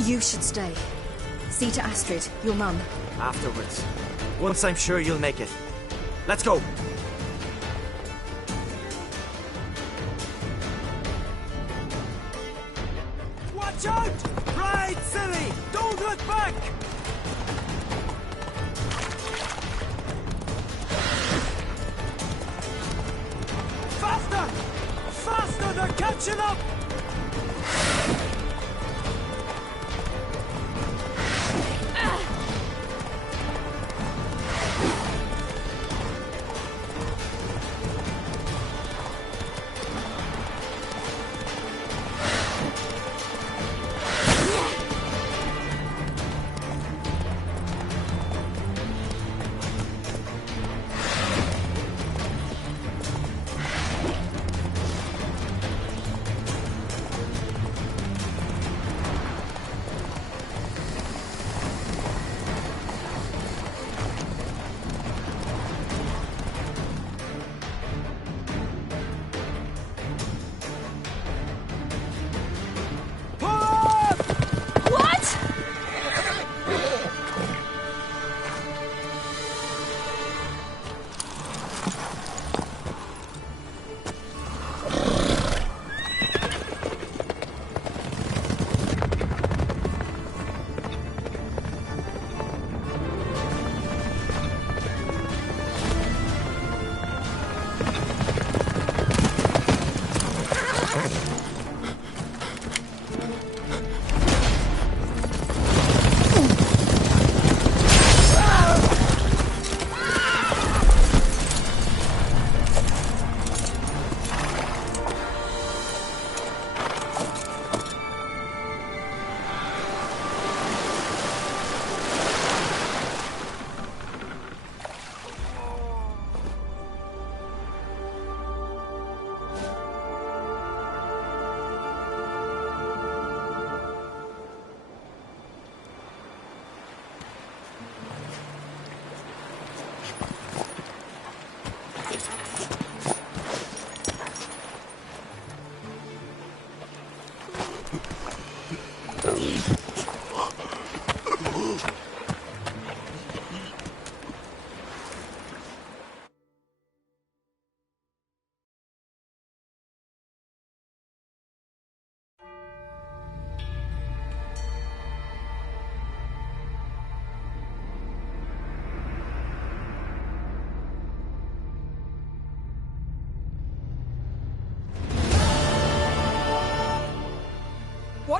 You should stay. See to Astrid, your mum. Afterwards. Once I'm sure you'll make it. Let's go! Watch out! Ride, silly! Don't look back! Faster! Faster! They're catching up!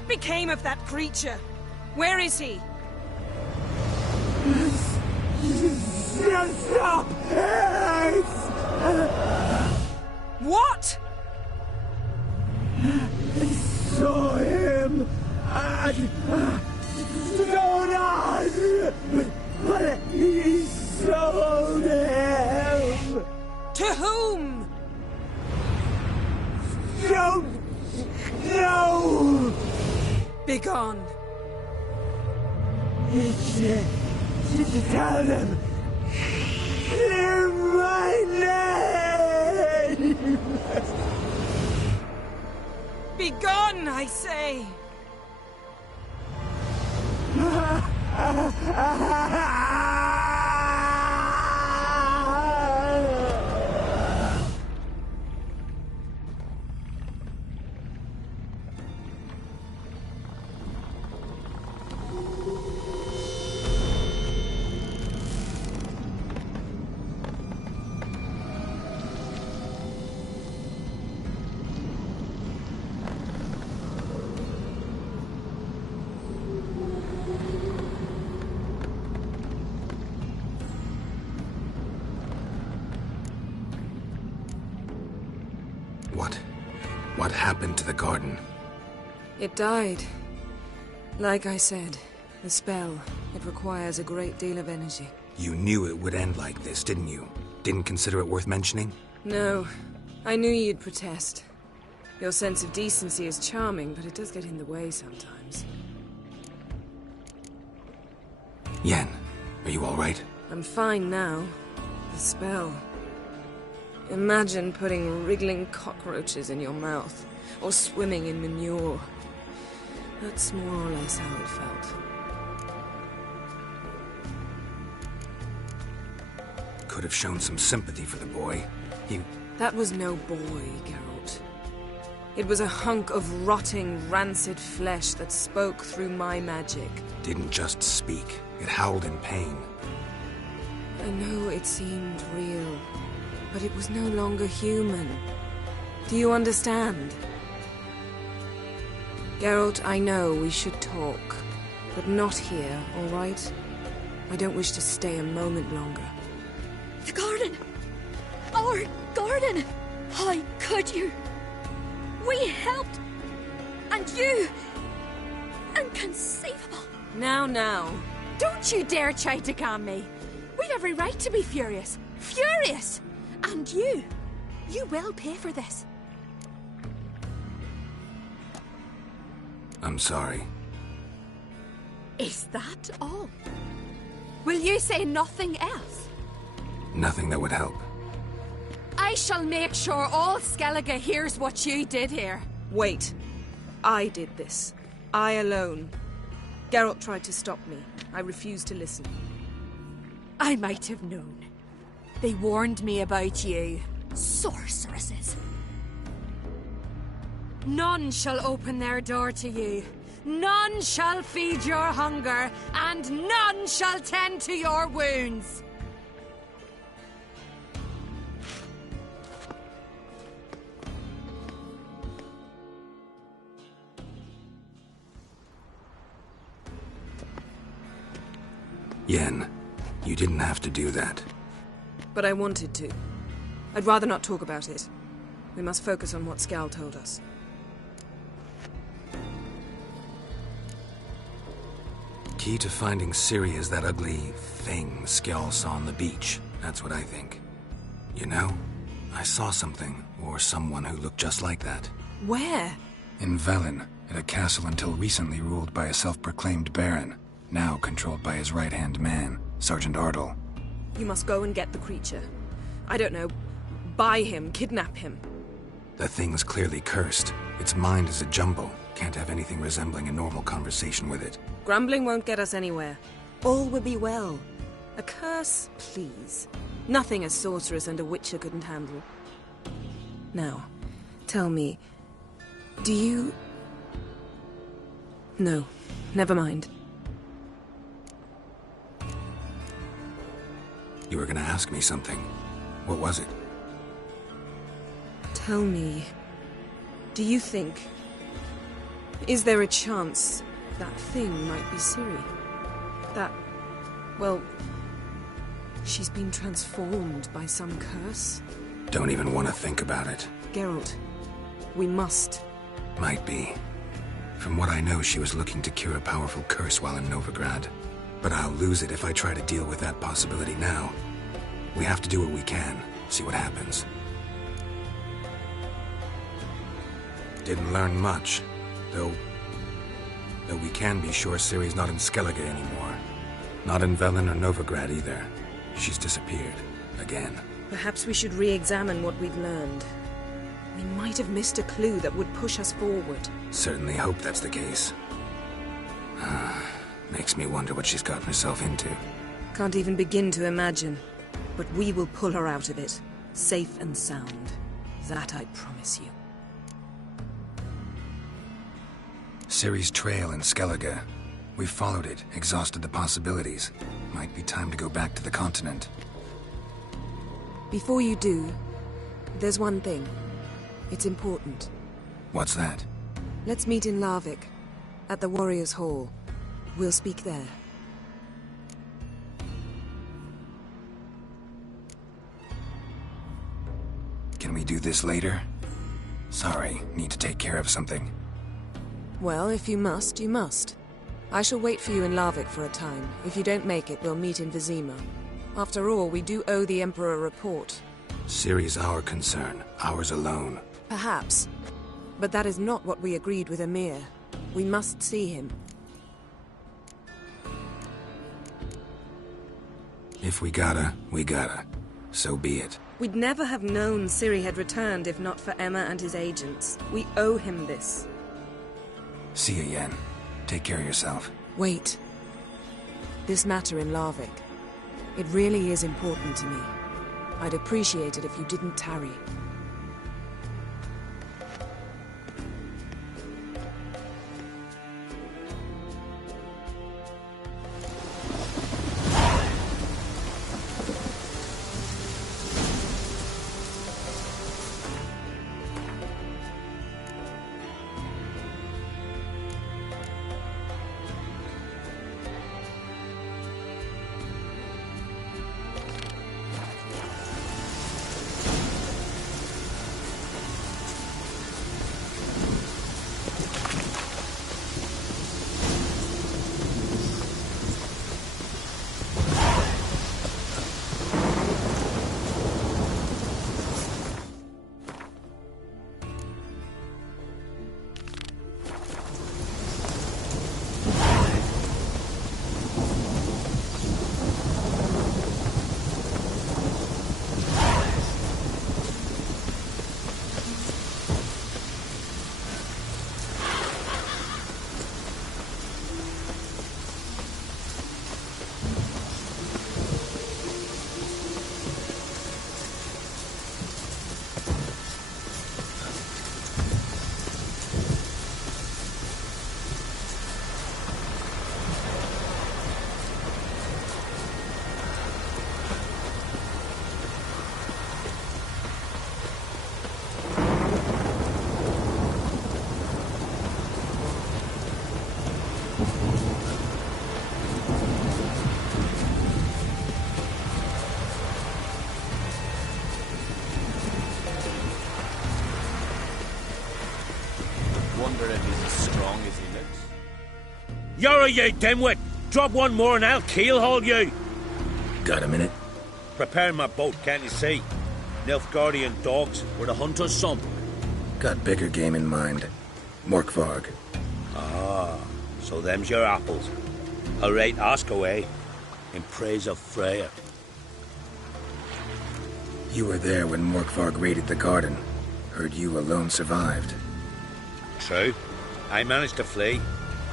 What became of that creature? Where is he? Stop! What? I saw him at Stoneheart, but he sold him. To whom? Don't know. Begone. Tell them. Clear my name. Begone, I say. What happened to the garden? It died. Like I said, the spell, it requires a great deal of energy. You knew it would end like this, didn't you? Didn't consider it worth mentioning? No. I knew you'd protest. Your sense of decency is charming, but it does get in the way sometimes. Yen, are you all right? I'm fine now. The spell. Imagine putting wriggling cockroaches in your mouth, or swimming in manure. That's more or less how it felt. Could have shown some sympathy for the boy. That was no boy, Geralt. It was a hunk of rotting, rancid flesh that spoke through my magic. Didn't just speak. It howled in pain. I know it seemed real, but it was no longer human. Do you understand? Geralt, I know we should talk, but not here, all right? I don't wish to stay a moment longer. The garden! Our garden! How could you? We helped! And you! Inconceivable! Now. Don't you dare try to calm me! We've every right to be furious! Furious! And you will pay for this. I'm sorry. Is that all? Will you say nothing else? Nothing that would help. I shall make sure all Skellige hears what you did here. Wait. I did this. I alone. Geralt tried to stop me. I refused to listen. I might have known. They warned me about you. Sorceresses. None shall open their door to you. None shall feed your hunger, and none shall tend to your wounds. Yen, you didn't have to do that. But I wanted to. I'd rather not talk about it. We must focus on what Skal told us. Key to finding Ciri is that ugly thing Skell saw on the beach. That's what I think. You know, I saw something, or someone who looked just like that. Where? In Velen, at a castle until recently ruled by a self-proclaimed baron, now controlled by his right-hand man, Sergeant Ardle. You must go and get the creature. I don't know, buy him, kidnap him. The thing's clearly cursed. Its mind is a jumble. Can't have anything resembling a normal conversation with it. Grumbling won't get us anywhere. All will be well. A curse, please. Nothing a sorceress and a witcher couldn't handle. Now, tell me, do you... No, never mind. You were gonna ask me something. What was it? Tell me, do you think Is there a chance that thing might be Ciri? That... well... she's been transformed by some curse? Don't even want to think about it. Geralt, we must. Might be. From what I know, she was looking to cure a powerful curse while in Novigrad. But I'll lose it if I try to deal with that possibility now. We have to do what we can, see what happens. Didn't learn much, though we can be sure Ciri's not in Skellige anymore. Not in Velen or Novigrad either. She's disappeared. Again. Perhaps we should re-examine what we've learned. We might have missed a clue that would push us forward. Certainly hope that's the case. Makes me wonder what she's gotten herself into. Can't even begin to imagine. But we will pull her out of it. Safe and sound. That I promise you. Ciri's trail in Skellige. We've followed it, exhausted the possibilities. Might be time to go back to the continent. Before you do, there's one thing. It's important. What's that? Let's meet in Larvik, at the Warriors' Hall. We'll speak there. Can we do this later? Sorry, need to take care of something. Well, if you must, you must. I shall wait for you in Larvik for a time. If you don't make it, we'll meet in Vizima. After all, we do owe the Emperor a report. Ciri's our concern, ours alone. Perhaps. But that is not what we agreed with Emhyr. We must see him. If we gotta, we gotta. So be it. We'd never have known Ciri had returned if not for Emma and his agents. We owe him this. See you, Yen. Take care of yourself. Wait. This matter in Larvik. It really is important to me. I'd appreciate it if you didn't tarry. You're you dimwit! Drop one more and I'll keelhaul you! Got a minute? Preparing my boat, can't you see? Nilfgaardian dogs were the hunter's son. Got bigger game in mind. Morkvarg. Ah, so them's your apples. All right, ask away. In praise of Freya. You were there when Morkvarg raided the garden. Heard you alone survived. True. I managed to flee.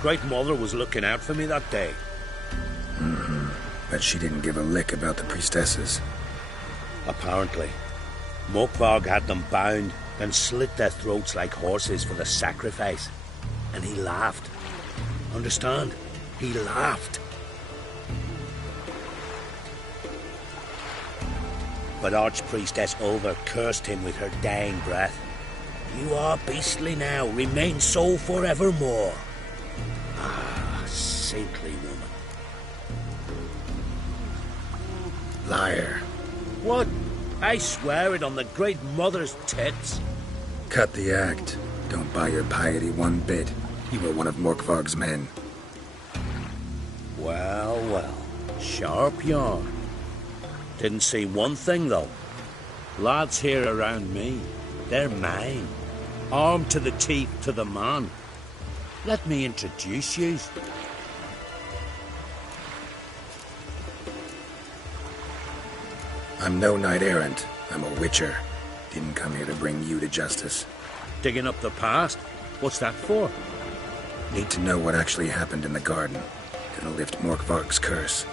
Great Mother was looking out for me that day. Mm-hmm. But she didn't give a lick about the priestesses. Apparently. Morkvarg had them bound, then slit their throats like horses for the sacrifice. And he laughed. Understand? He laughed. But Archpriestess Ulva cursed him with her dying breath. You are beastly now. Remain so forevermore. Ah, saintly woman. Liar. What? I swear it on the Great Mother's tits. Cut the act. Don't buy your piety one bit. You were one of Morkvarg's men. Well, well. Sharp yarn. Didn't see one thing, though. Lads here around me, they're mine. Armed to the teeth to the man. Let me introduce you. I'm no knight-errant. I'm a witcher. Didn't come here to bring you to justice. Digging up the past? What's that for? Need to know what actually happened in the garden. It'll lift Morkvarg's curse.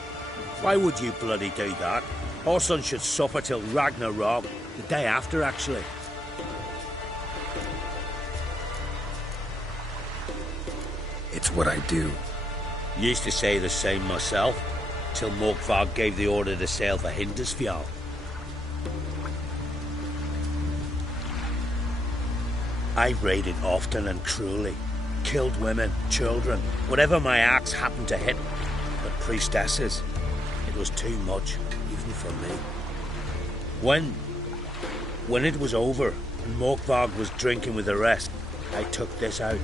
Why would you bloody do that? Our son should suffer till Ragnarok. The day after, actually. It's what I do. Used to say the same myself, till Morkvarg gave the order to sail for Hindisfjall. I've raided often and cruelly. Killed women, children, whatever my axe happened to hit. But priestesses, it was too much, even for me. When it was over, and Morkvarg was drinking with the rest, I took this out.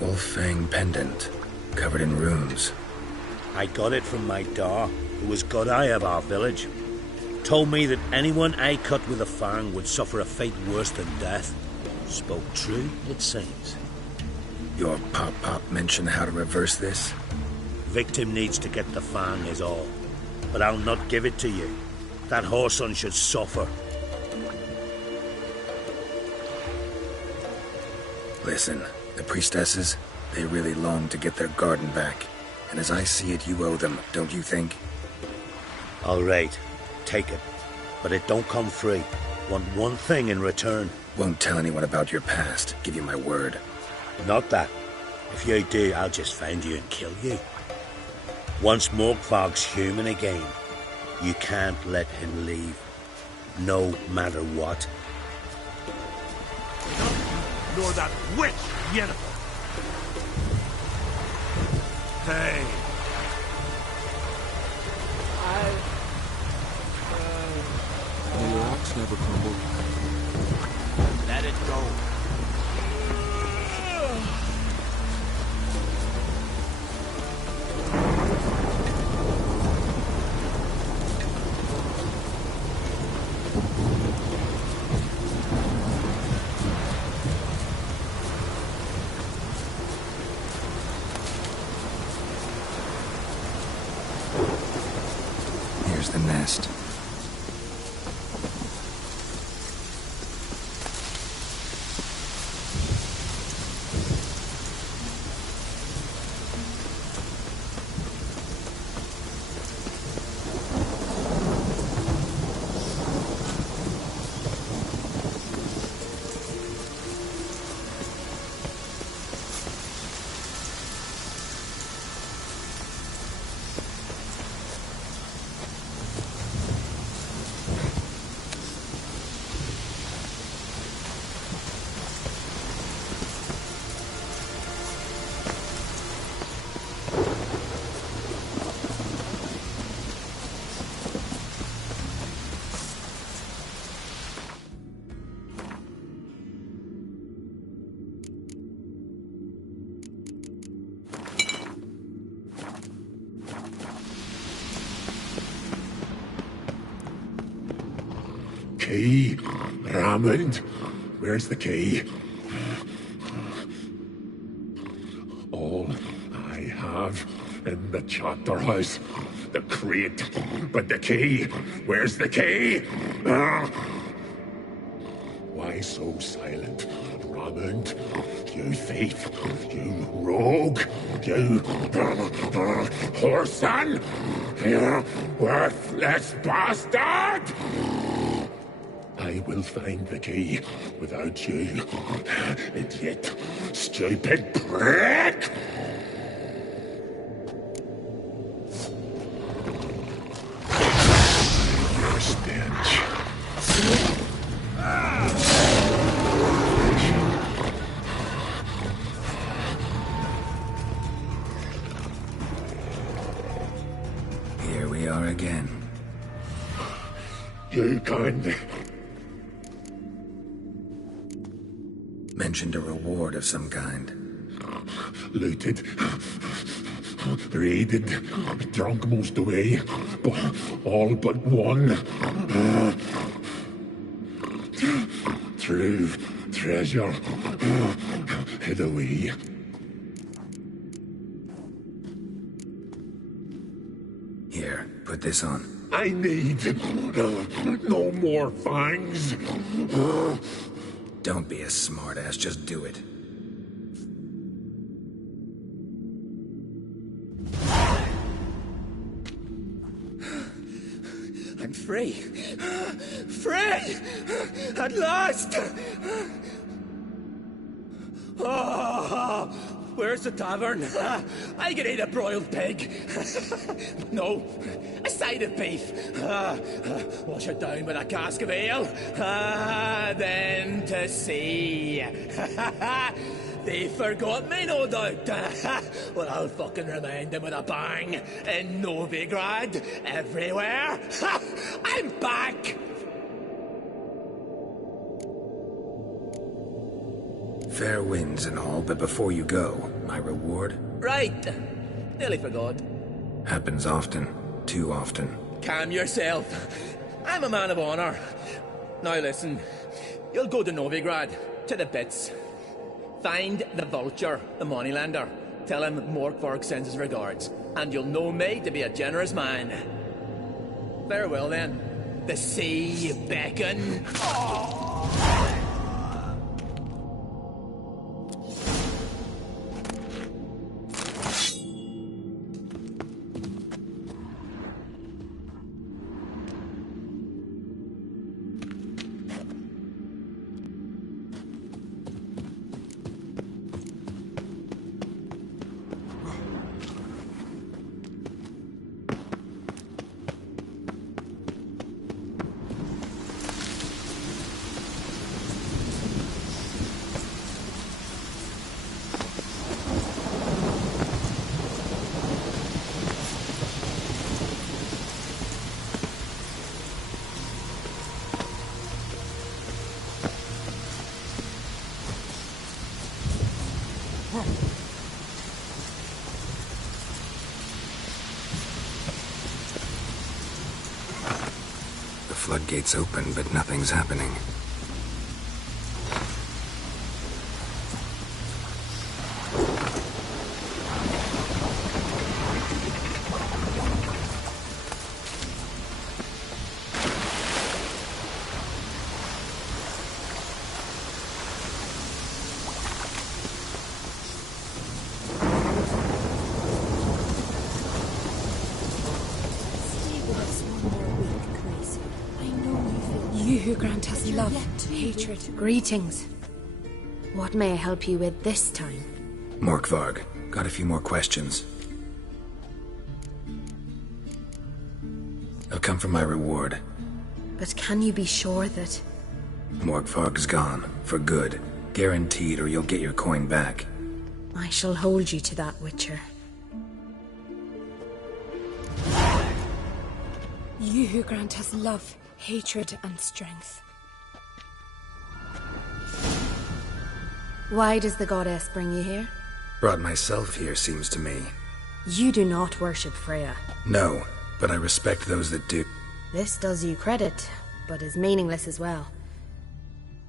Wolf-fang pendant, covered in runes. I got it from my da, who was Godai of our village. Told me that anyone I cut with a fang would suffer a fate worse than death. Spoke true, it seems. Your pop-pop mention how to reverse this? Victim needs to get the fang is all. But I'll not give it to you. That whoreson should suffer. Listen, the priestesses, they really long to get their garden back. And as I see it, you owe them, don't you think? All right, take it. But it don't come free. Want one thing in return. Won't tell anyone about your past, give you my word. Not that. If you do, I'll just find you and kill you. Once Morkvarg's human again, you can't let him leave. No matter what. Nor that witch, Yennefer. Hey. The rocks never crumbled. Let it go. Here's the nest. Key? Ramond? Where's the key? All I have in the chapter house. The crate. But the key? Where's the key? Why so silent? Ramond? You thief. You rogue. You whoreson. You worthless bastard! I will find the key without you, idiot, stupid prick! Your stench. are again. You can... Mentioned a reward of some kind. Looted. Raided. Drunk most away. All but one. True treasure. Hid away. Here, put this on. I need no more fangs. Don't be a smartass, just do it. I'm free. Free! At last! Oh, where's the tavern? I can eat a broiled pig. No, a side of beef. Wash it down with a cask of ale. Then to sea. They forgot me, no doubt. Well, I'll fucking remind them with a bang. In Novigrad, everywhere. I'm back! Fair winds and all, but before you go, my reward? Right. Nearly forgot. Happens often. Too often. Calm yourself. I'm a man of honor. Now listen. You'll go to Novigrad, to the bits. Find the Vulture, the moneylender. Tell him Morkvarg sends his regards, and you'll know me to be a generous man. Farewell then. The sea beckon. The floodgates open, but nothing's happening. You who grant us love, hatred, greetings. What may I help you with this time? Morkvarg, got a few more questions. I'll come for my reward. But can you be sure that... Morkvarg's gone, for good. Guaranteed, or you'll get your coin back. I shall hold you to that, Witcher. You who grant us love, hatred, and strength. Why does the goddess bring you here? Brought myself here, seems to me. You do not worship Freya. No, but I respect those that do. This does you credit, but is meaningless as well.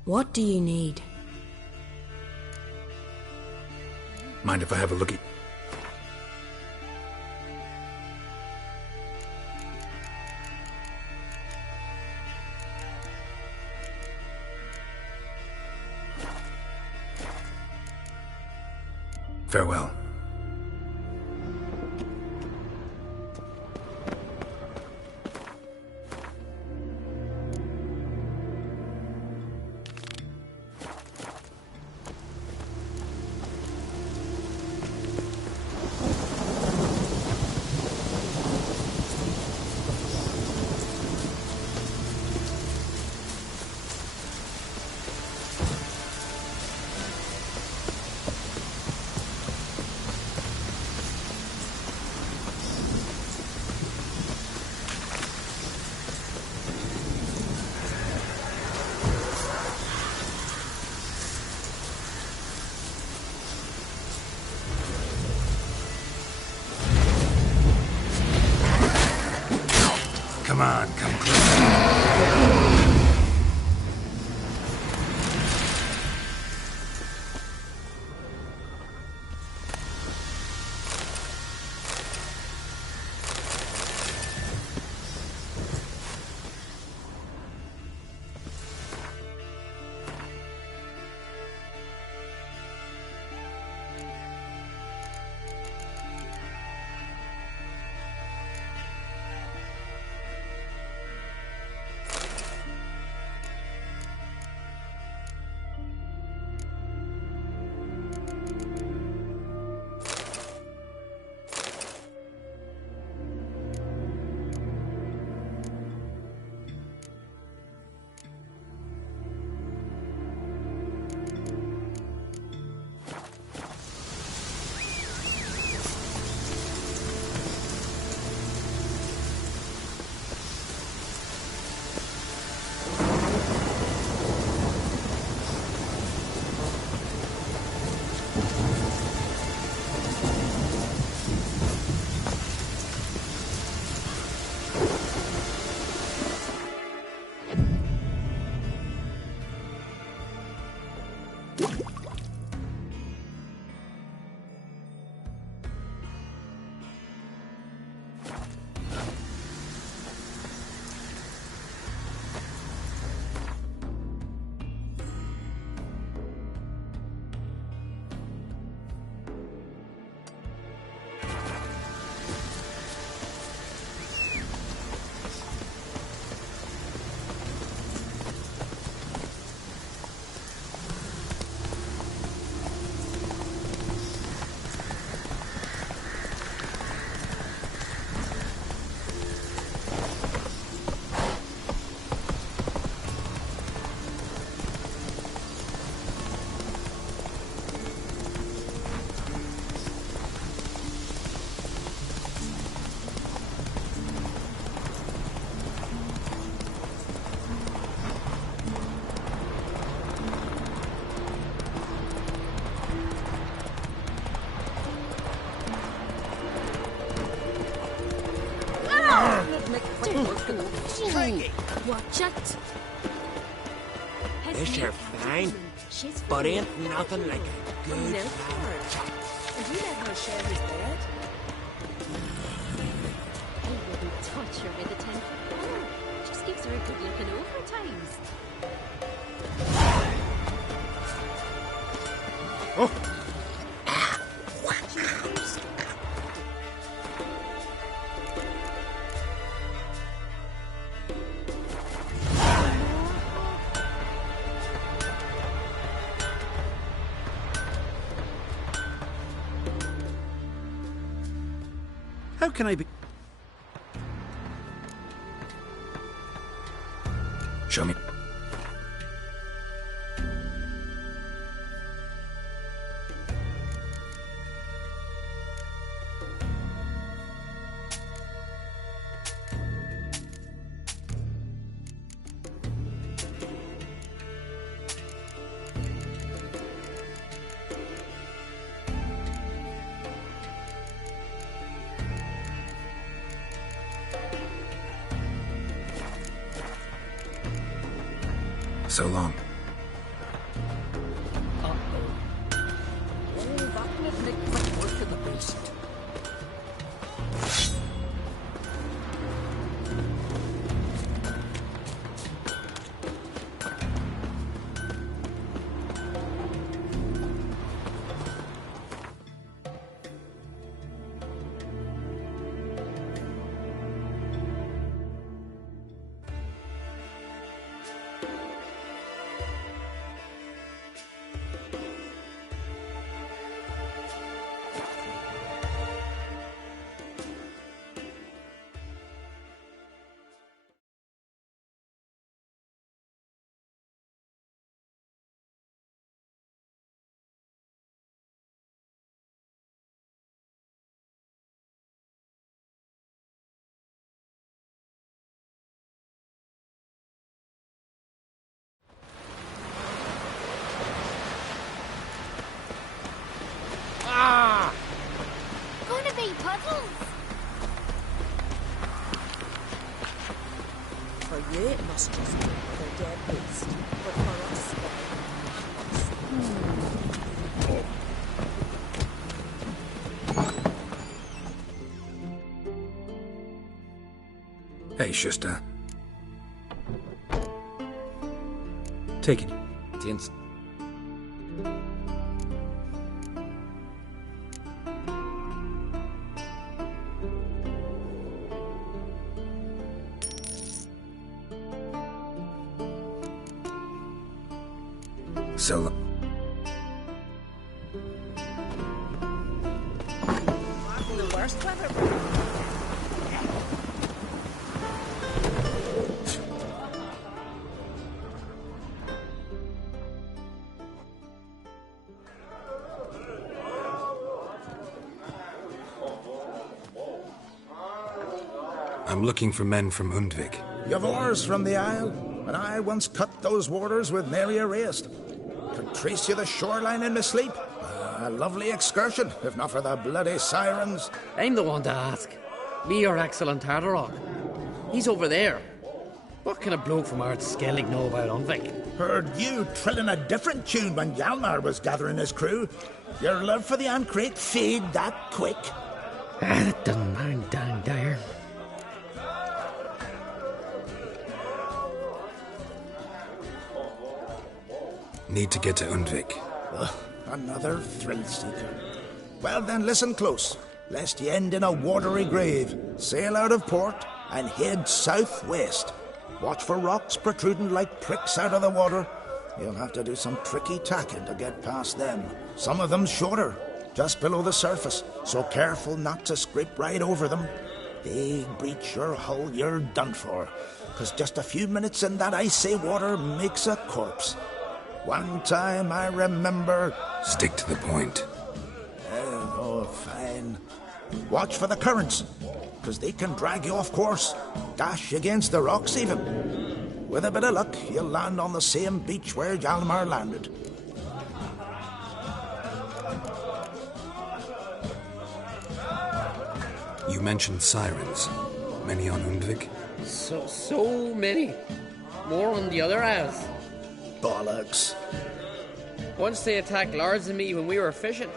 What do you need? Mind if I have a look at... Farewell. Come on, come closer. Watch it. This here fine, but ain't nothing like a good No, lamb chop. and you let her share his bed? I wouldn't touch her with a 10-foot pole. Just gives her a good looking over at times. Oh. How can I be... Show me. So long. Oh, that would make quick work of the beast. For you, it must just be another dead beast. But for us, Hey, Schuster. Take it. Tins. So... the worst weather. I'm looking for men from Undvik. You've oars from the Isle, and I once cut those waters with nary a rest. Could trace you the shoreline in my sleep. A lovely excursion, if not for the bloody sirens. I'm the one to ask. Me or Axel Tartarok. He's over there. What can a bloke from Ard Skellig know about Undvik? Heard you trilling a different tune when Hjalmar was gathering his crew. Your love for the Ancrate fade that quick. That doesn't mind dang dire. Need to get to Undvik. Another thrill-seeker. Well then, listen close, lest ye end in a watery grave. Sail out of port and head southwest. Watch for rocks protruding like pricks out of the water. You'll have to do some tricky tacking to get past them. Some of them shorter, just below the surface, so careful not to scrape right over them. They breach your hull, you're done for, 'cause just a few minutes in that icy water makes a corpse. One time I remember... Stick to the point. Oh, fine. Watch for the currents, 'cause they can drag you off course, dash against the rocks even. With a bit of luck, you'll land on the same beach where Hjalmar landed. You mentioned sirens. Many on Undvik? So many. More on the other isles. Bollocks. Once they attacked Lars and me when we were fishing.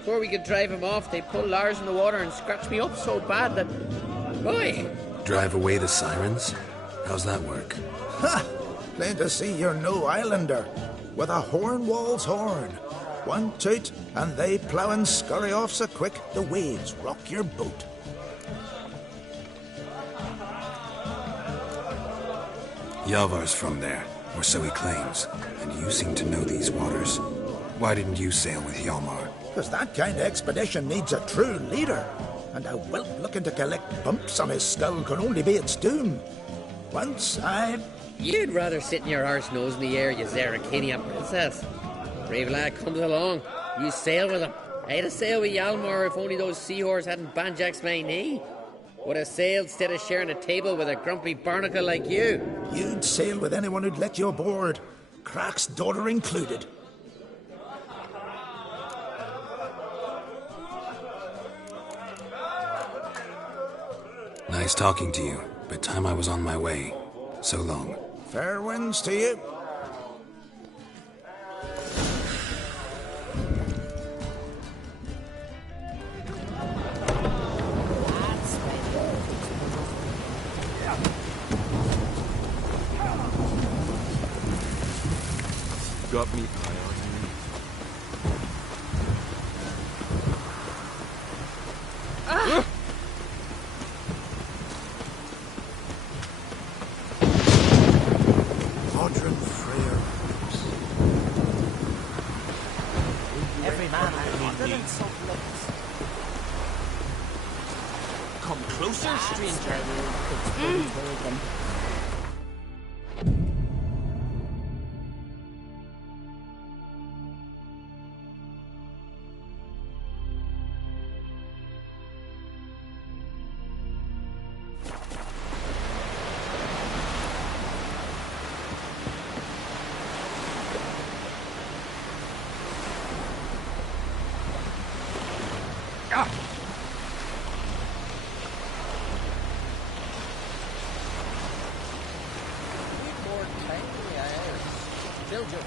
Before we could drive him off, they pulled Lars in the water and scratched me up so bad that... Boy! Drive away the sirens? How's that work? Ha! Plain to see you're no islander. With a horn wall's horn. One toot, and they plough and scurry off so quick the waves rock your boat. Yavar's from there, or so he claims, and you seem to know these waters. Why didn't you sail with Hjalmar? 'Cause that kind of expedition needs a true leader, and a whelp looking to collect bumps on his skull can only be its doom. Once You'd rather sit in your arse nose in the air, you Zarakinian princess. Brave lad comes along, you sail with him. I'd have sailed with Hjalmar if only those seahorse hadn't banjaxed my knee. Would have sailed instead of sharing a table with a grumpy barnacle like you. You'd sail with anyone who'd let you aboard, Crach's daughter included. Nice talking to you, but time I was on my way. So long. Fair winds to you. Got me eye on you. Ah! Modern Freyr. Every man has need. Come closer, stranger. build your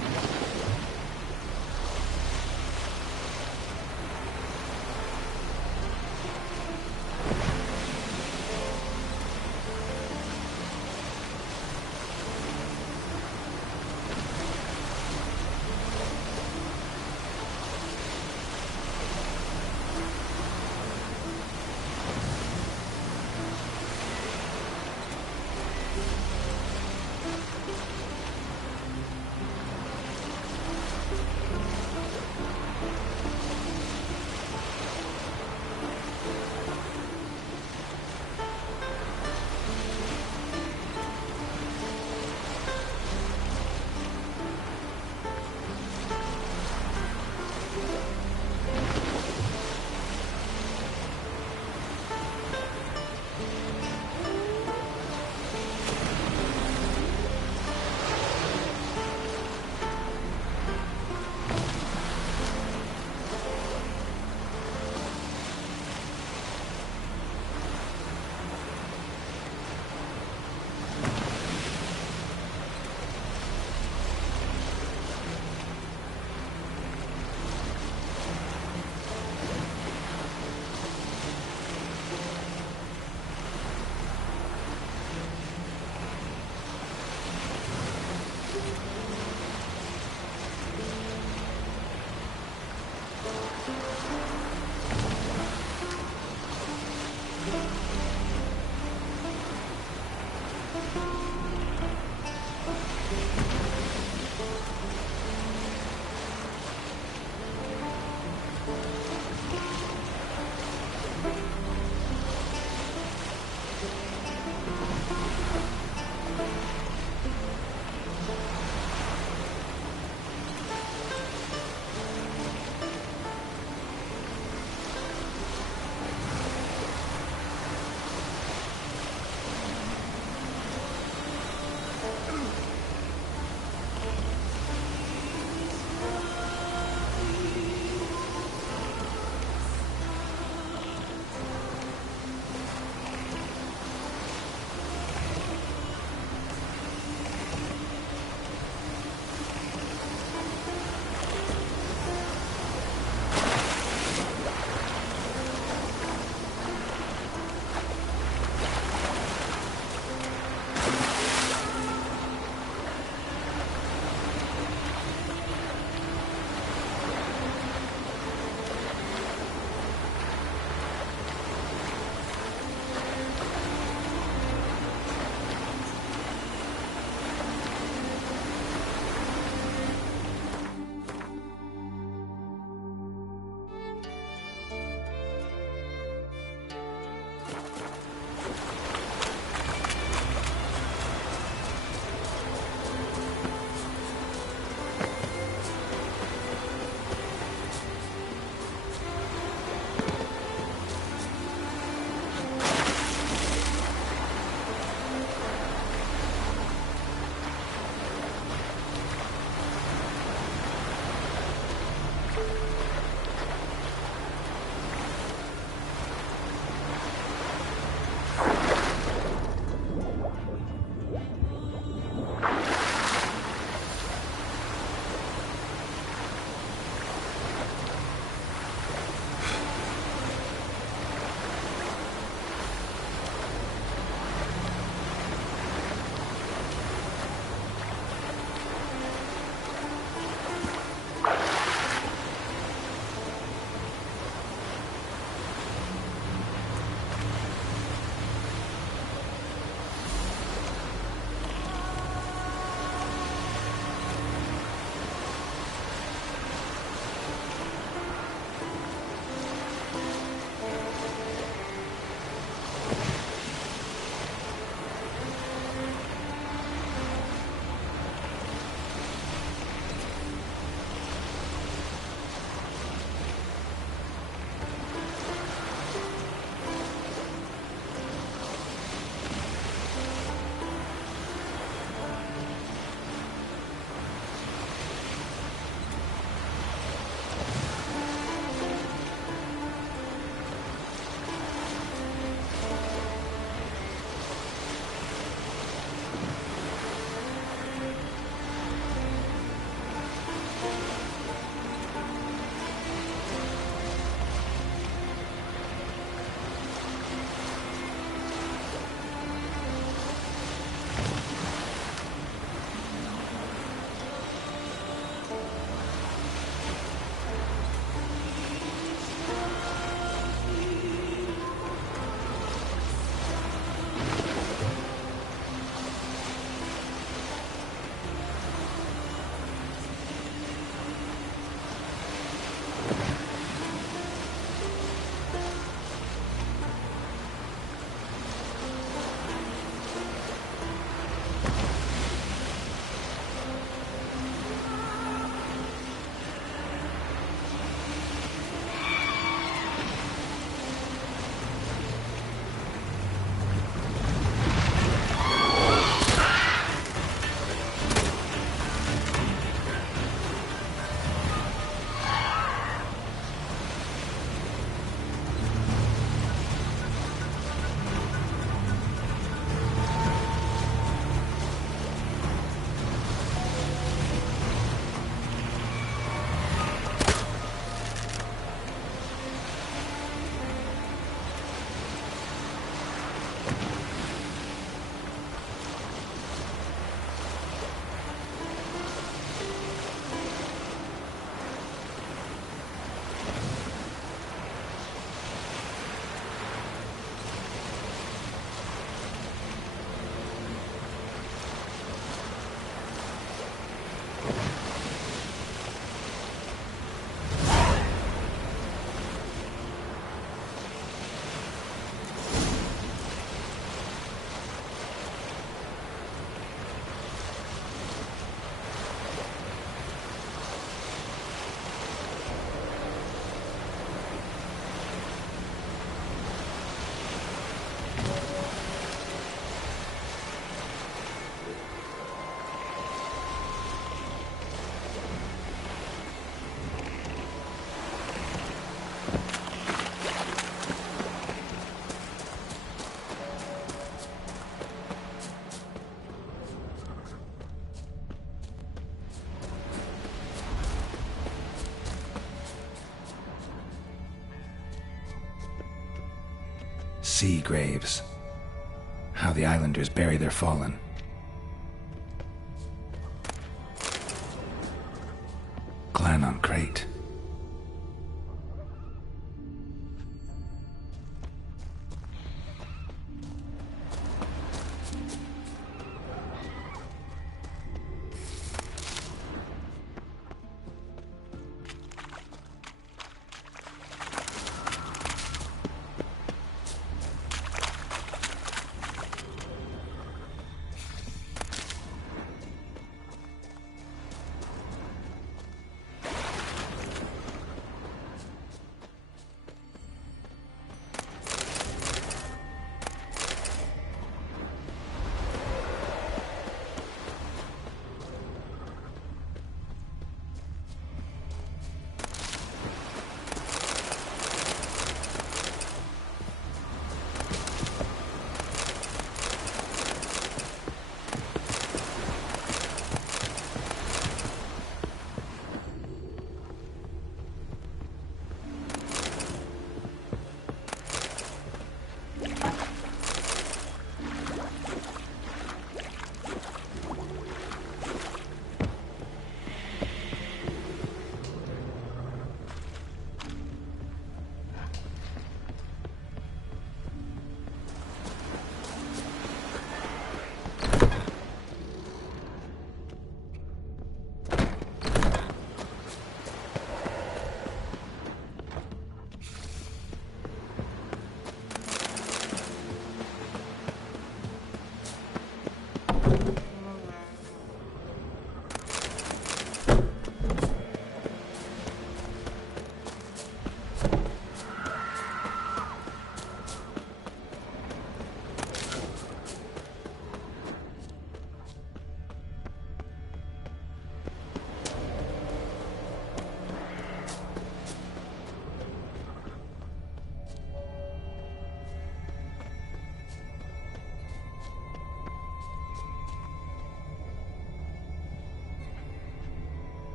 Sea graves. How the islanders bury their fallen. Clan on Crate.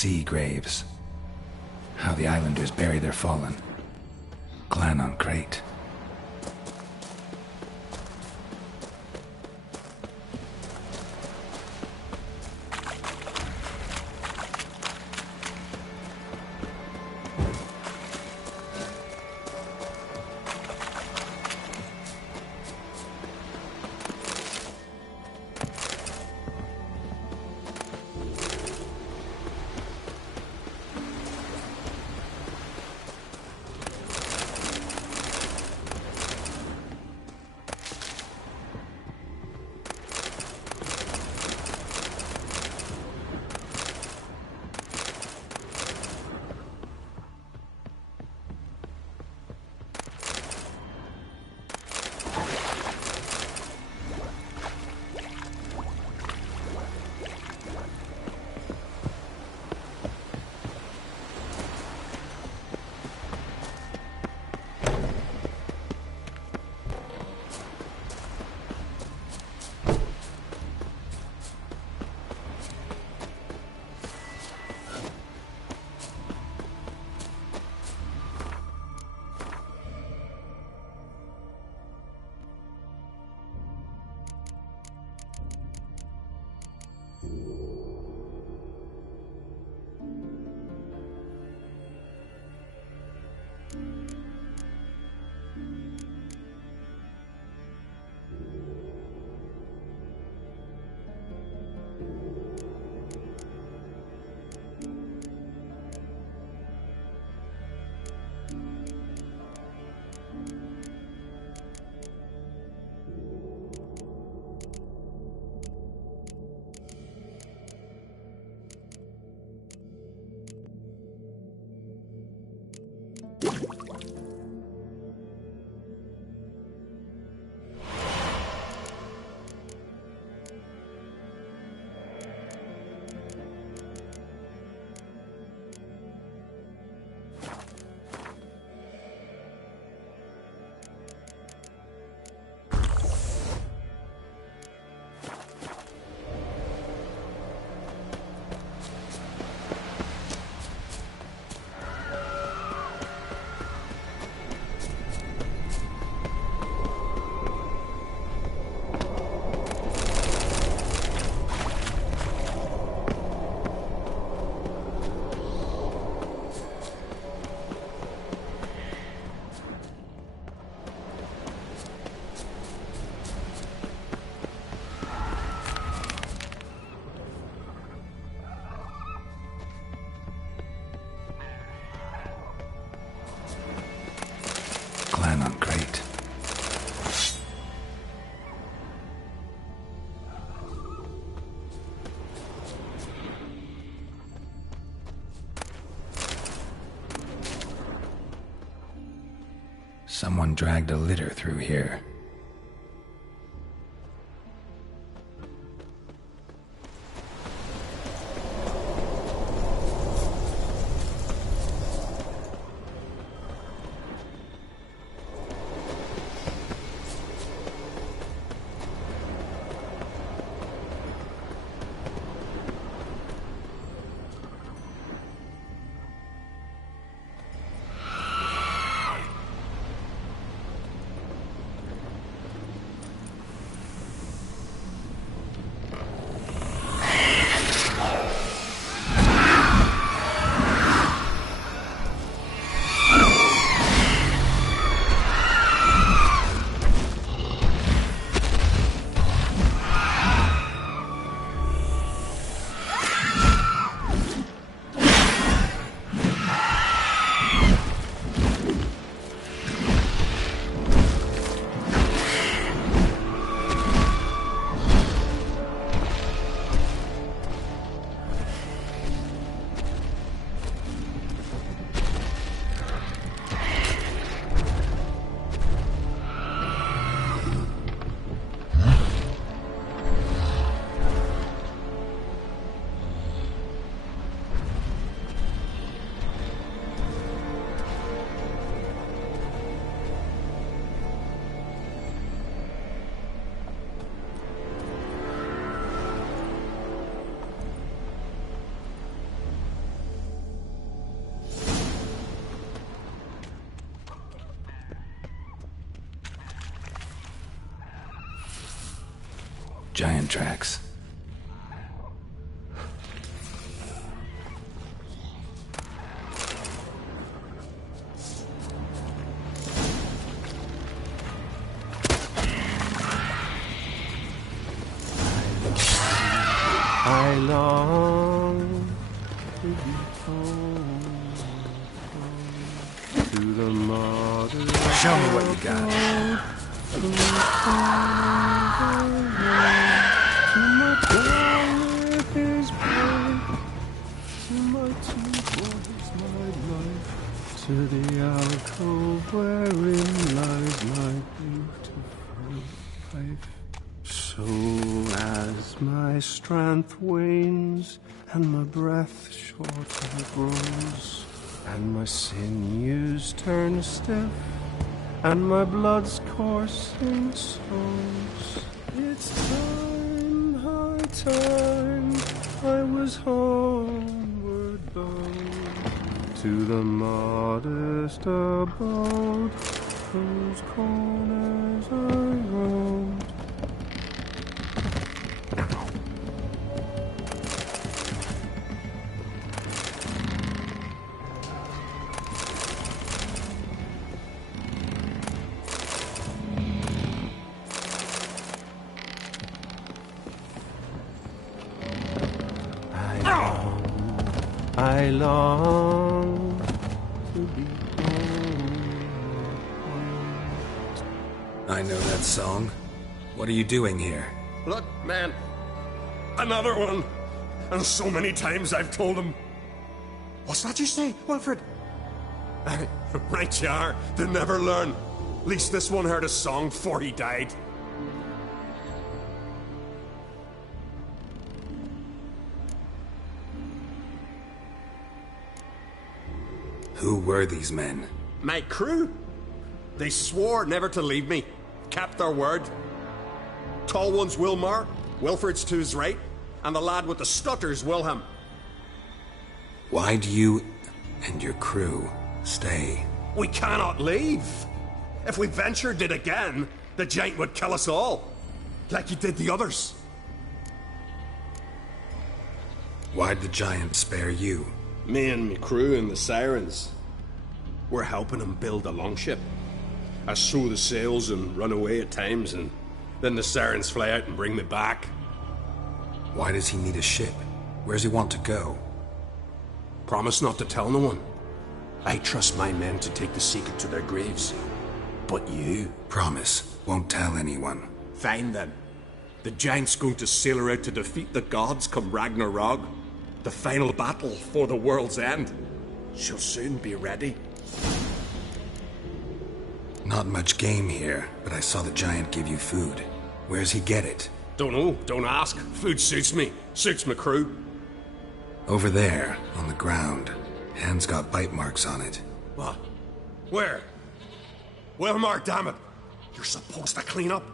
Sea graves. How the islanders bury their fallen. Clan on Crate. Someone dragged a litter through here. Giant tracks. I long to be home to the mother. Show me what you got. To my God with his blood, to my two boys, my life, to the alcove wherein lies my beautiful wife. So as my strength wanes and my breath shorter grows, and my sinews turn stiff, and my blood's coursing slows, it's time, high time, I was homeward bound to the modest abode whose corners I roamed. I long to be I know that song. What are you doing here? Look, man. Another one. And so many times I've told him. What's that you say, Wilfred? Right you are. They never learn. At least this one heard a song before he died. Who were these men? My crew. They swore never to leave me. Kept their word. Tall one's Wilmar, Wilfred's to his right, and the lad with the stutter's Wilhelm. Why do you and your crew stay? We cannot leave. If we ventured it again, the giant would kill us all. Like he did the others. Why'd the giant spare you? Me and me crew and the Sirens. We're helping him build a longship. I sew the sails and run away at times, and then the Sirens fly out and bring me back. Why does he need a ship? Where's he want to go? Promise not to tell no one. I trust my men to take the secret to their graves. But you? Promise. Won't tell anyone. Fine then. The giant's going to sail her out to defeat the gods come Ragnarok. The final battle for the world's end. She'll soon be ready. Not much game here, but I saw the giant give you food. Where's he get it? Don't know, don't ask. Food suits me. Suits my crew. Over there, on the ground. Hand's got bite marks on it. What? Where? Wilmar, damn it. You're supposed to clean up.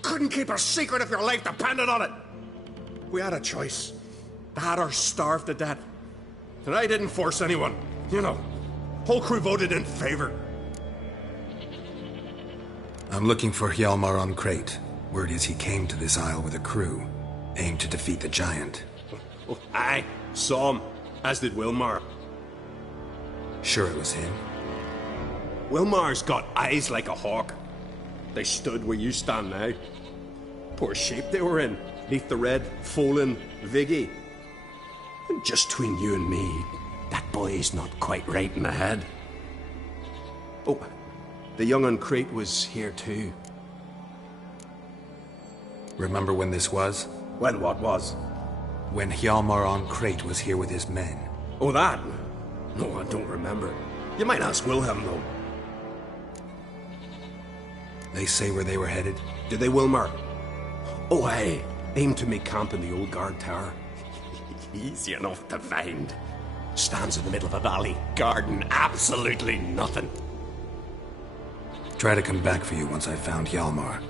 Couldn't keep a secret if your life depended on it. We had a choice. That or starve to death. And I didn't force anyone. You know, whole crew voted in favor. I'm looking for Hjalmar on Crate. Word is he came to this isle with a crew, aimed to defeat the giant. Oh, aye, saw him, as did Wilmar. Sure it was him? Wilmar's got eyes like a hawk. They stood where you stand now. Poor shape they were in, neath the red, Folin, Viggy. And just between you and me, that boy's not quite right in the head. Oh, the young on Crate was here too. Remember when this was? When what was? When Hjalmar on Crate was here with his men. Oh, that? No, I don't remember. You might ask Wilhelm, though. They say where they were headed? Did they, Wilmar? Oh, aye. Aimed to make camp in the old guard tower. Easy enough to find. Stands in the middle of a valley. Garden, absolutely nothing. Try to come back for you once I've found Hjalmar.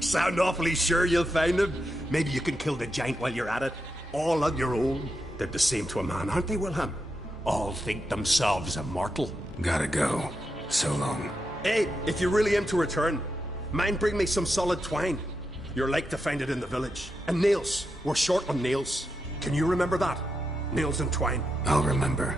Sound awfully sure you'll find him? Maybe you can kill the giant while you're at it. All on your own. They're the same to a man, aren't they, Wilhelm? All think themselves immortal. Gotta go. So long. Hey, if you really aim to return, mind bring me some solid twine. You're like to find it in the village. And nails. We're short on nails. Can you remember that? Nails and twine. I'll remember.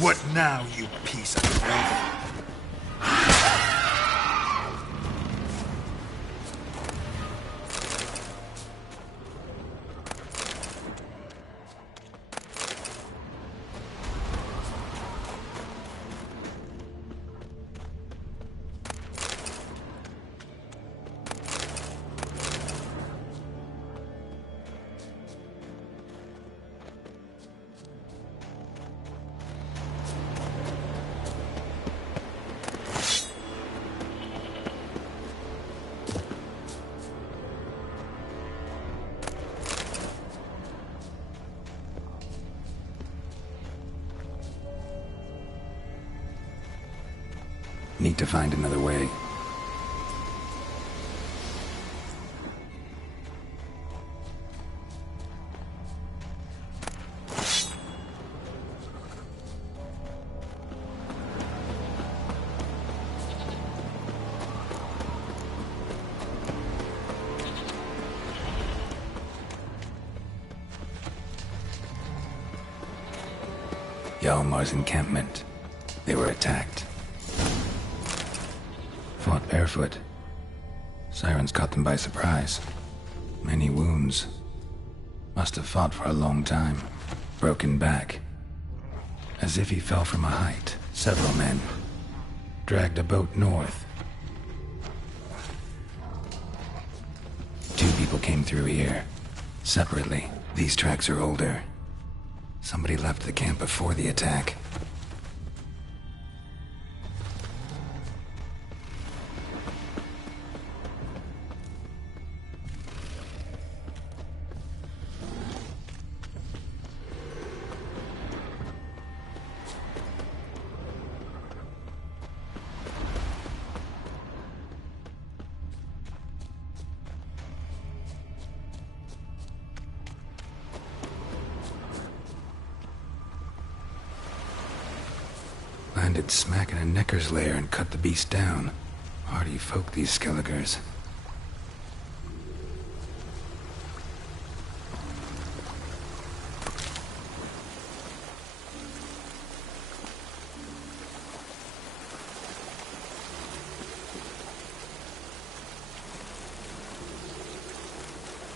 What now, you piece of crap? Need to find another way. Hjalmar's encampment. They were attacked. Fought barefoot. Sirens caught them by surprise. Many wounds. Must have fought for a long time. Broken back. As if he fell from a height. Several men. Dragged a boat north. 2 people came through here. Separately. These tracks are older. Somebody left the camp before the attack. Landed smack in a Necker's lair and cut the beast down. Hardy folk, these Skelligers.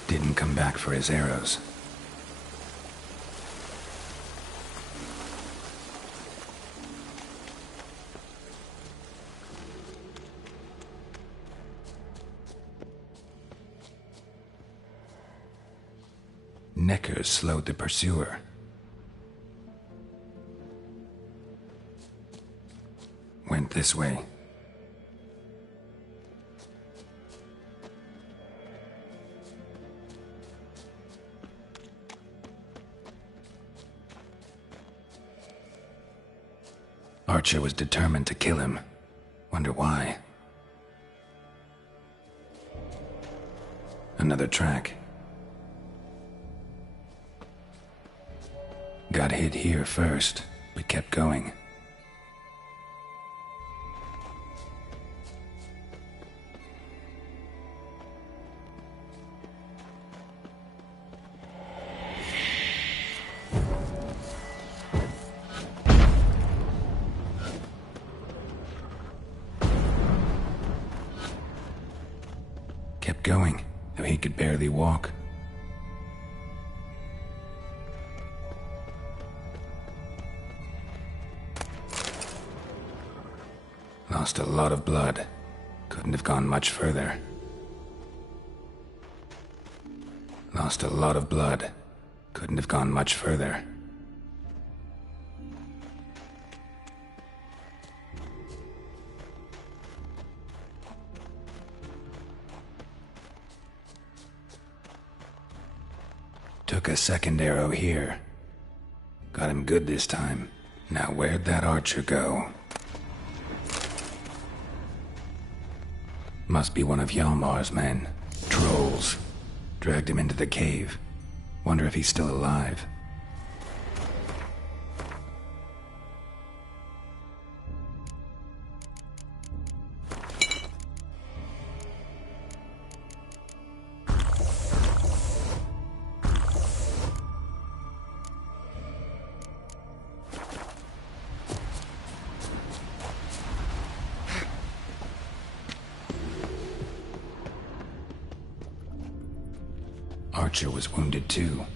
Didn't come back for his arrows. Neckers slowed the pursuer. Went this way. Archer was determined to kill him. Wonder why. Another track. Got hit here first, but kept going. Kept going, though he could barely walk. Lost a lot of blood. Couldn't have gone much further. Lost a lot of blood. Couldn't have gone much further. Took a second arrow here. Got him good this time. Now where'd that archer go? Must be one of Hjalmar's men. Trolls. Dragged him into the cave. Wonder if he's still alive. Archer was wounded too.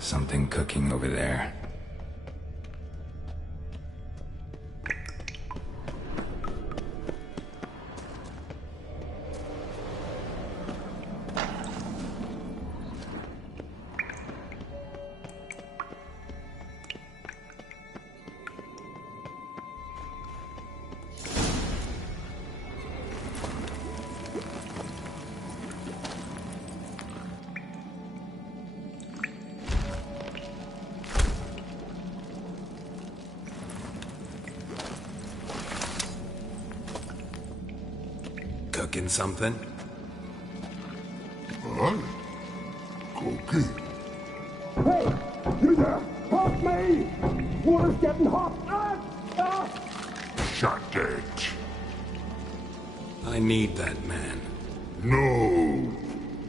Something cooking over there. Thinking something? Huh? Okay. Hey! You there! Help me! Water's getting hot! Shut it. I need that man. No.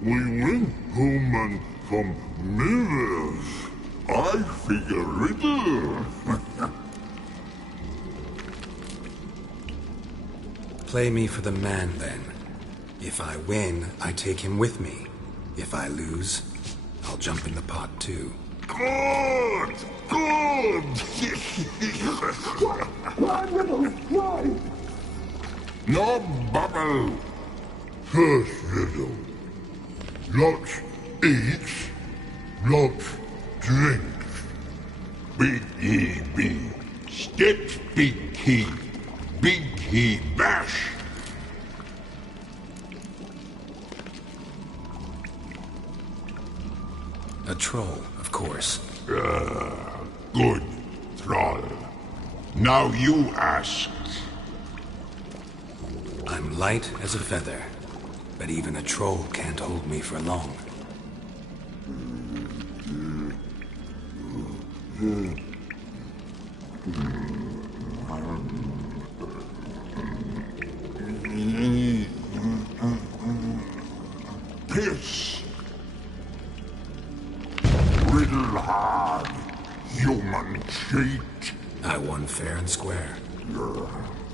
We went home and from mirrors. I figure riddle. Play me for the man, then. If I win, I take him with me. If I lose, I'll jump in the pot, too. Good! Good! Blind riddle! Why? No bubble. First riddle. Lots eats, lots drinks. Big he be. Steps big he bash. A troll, of course. Good, Thrall. Now you ask. I'm light as a feather, but even a troll can't hold me for long. Piss. Riddle hard, human cheat. I won fair and square.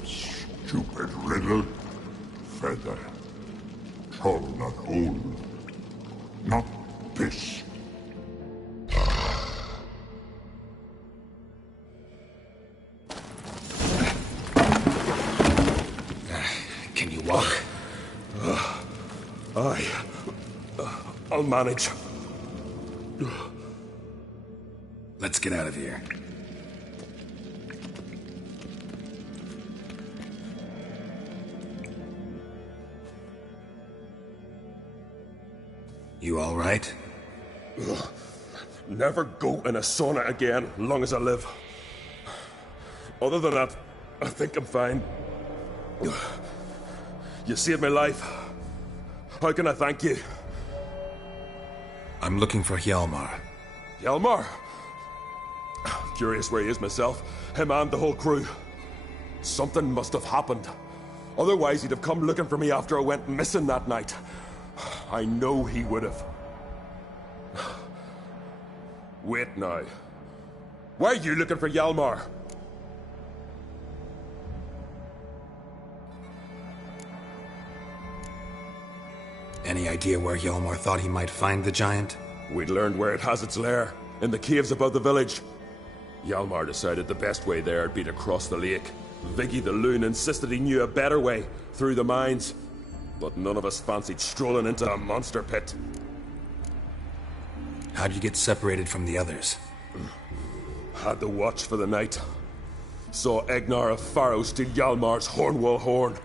Stupid riddle. Feather. Troll not hold. Not piss. Can you walk? I'll manage. Let's get out of here. You all right? Never go in a sauna again, long as I live. Other than that, I think I'm fine. You saved my life. How can I thank you? I'm looking for Hjalmar. Hjalmar? Curious where he is myself. Him and the whole crew. Something must have happened. Otherwise, he'd have come looking for me after I went missing that night. I know he would have. Wait now. Why are you looking for Hjalmar? Any idea where Hjalmar thought he might find the giant? We'd learned where it has its lair, in the caves above the village. Hjalmar decided the best way there would be to cross the lake. Viggy the loon insisted he knew a better way, through the mines. But none of us fancied strolling into a monster pit. How'd you get separated from the others? Had to watch for the night. Saw Egnar of Pharaoh steal Hjalmar's Hornwall horn,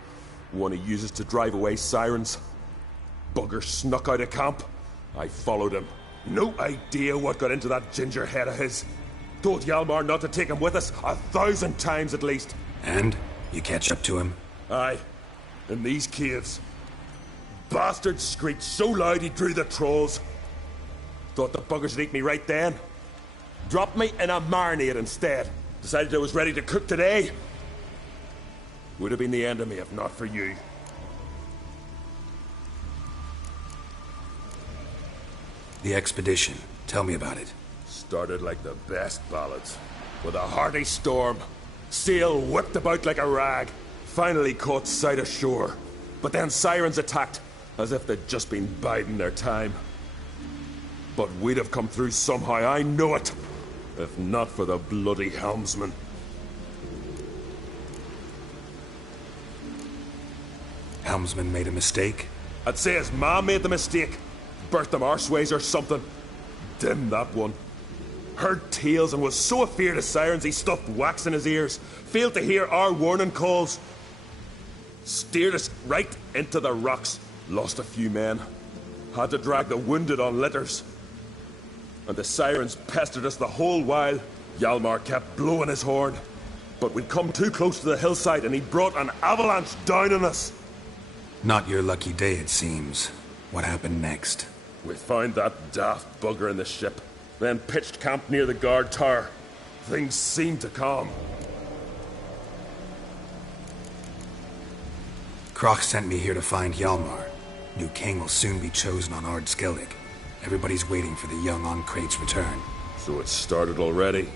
one he uses to drive away sirens. Bugger snuck out of camp. I followed him. No idea what got into that ginger head of his. Told Hjalmar not to take him with us 1,000 times at least. And? You catch up to him? Aye. In these caves. Bastard screeched so loud he drew the trolls. Thought the buggers would eat me right then. Dropped me in a marinade instead. Decided I was ready to cook today. Would have been the end of me if not for you. The expedition. Tell me about it. Started like the best ballads. With a hearty storm. Sail whipped about like a rag. Finally caught sight of shore. But then sirens attacked, as if they'd just been biding their time. But we'd have come through somehow, I know it. If not for the bloody helmsman. Helmsman made a mistake? I'd say his ma made the mistake. Birthed him arseways or something. Dim that one. Heard tales and was so afeard of sirens he stuffed wax in his ears. Failed to hear our warning calls. Steered us right into the rocks. Lost a few men. Had to drag the wounded on litters. And the sirens pestered us the whole while. Hjalmar kept blowing his horn. But we'd come too close to the hillside and he brought an avalanche down on us. Not your lucky day, it seems. What happened next? We found that daft bugger in the ship, then pitched camp near the guard tower. Things seemed to calm. Croc sent me here to find Hjalmar. New king will soon be chosen on Ard Skellig. Everybody's waiting for the young Ancrate's return. So it's started already.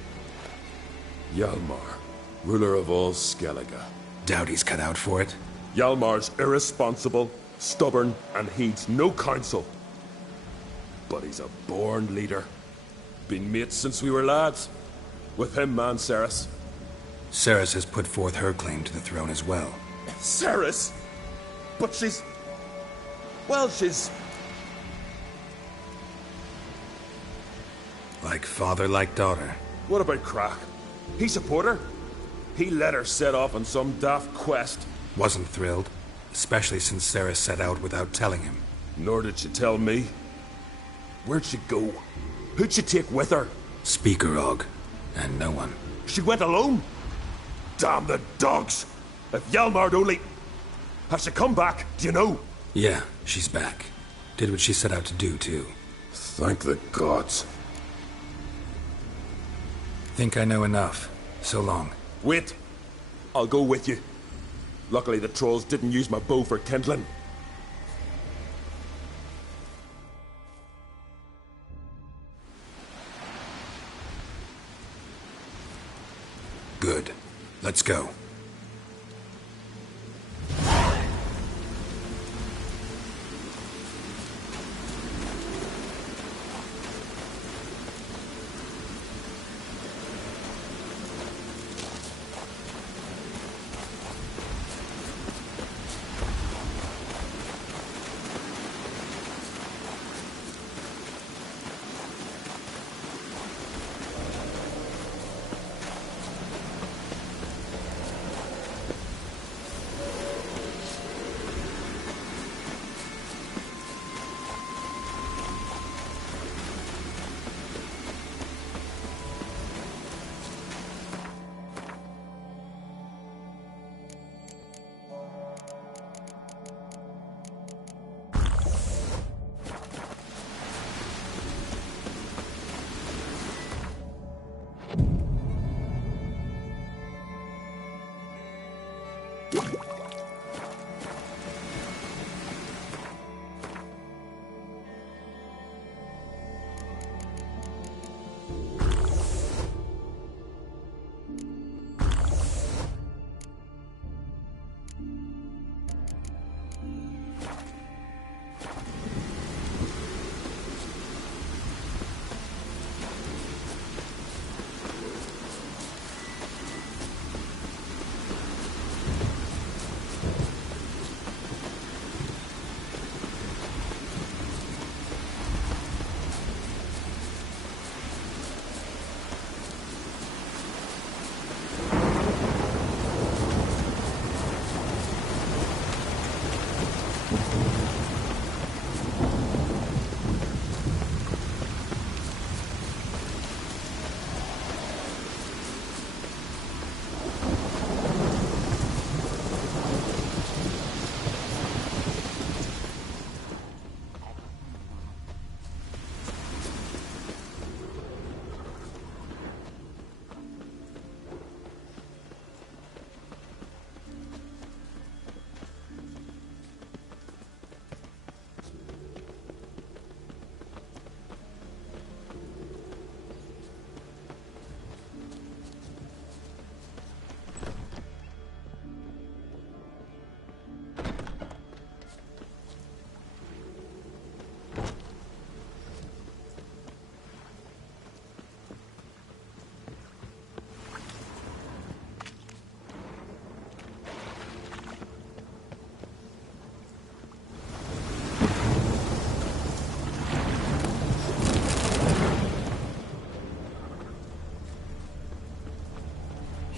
Hjalmar, ruler of all Skellige. Doubt he's cut out for it. Hjalmar's irresponsible, stubborn, and heeds no counsel. But he's a born leader. Been mates since we were lads. With him, man, Cerys. Cerys has put forth her claim to the throne as well. Cerys? But she's... well, she's... like father, like daughter. What about Crach? He support her? He let her set off on some daft quest. Wasn't thrilled, especially since Cerys set out without telling him. Nor did she tell me. Where'd she go? Who'd she take with her? Speaker Og, and no one. She went alone? Damn the dogs! If Hjalmar'd only... Has she come back? Do you know? Yeah, she's back. Did what she set out to do, too. Thank the gods. Think I know enough. So long. Wait. I'll go with you. Luckily the trolls didn't use my bow for kindling. Good. Let's go.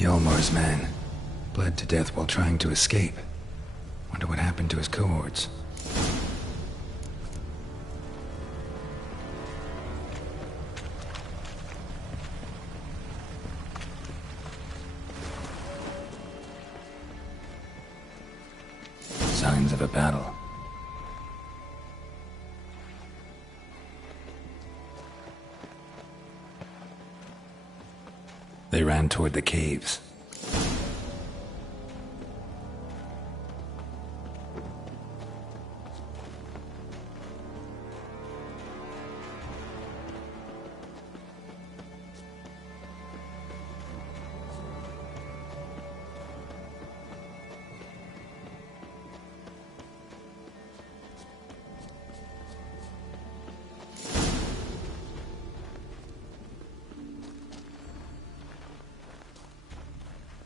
Hjalmar's man. Bled to death while trying to escape. Wonder what happened to his cohorts. signs of a battle. They ran toward the caves.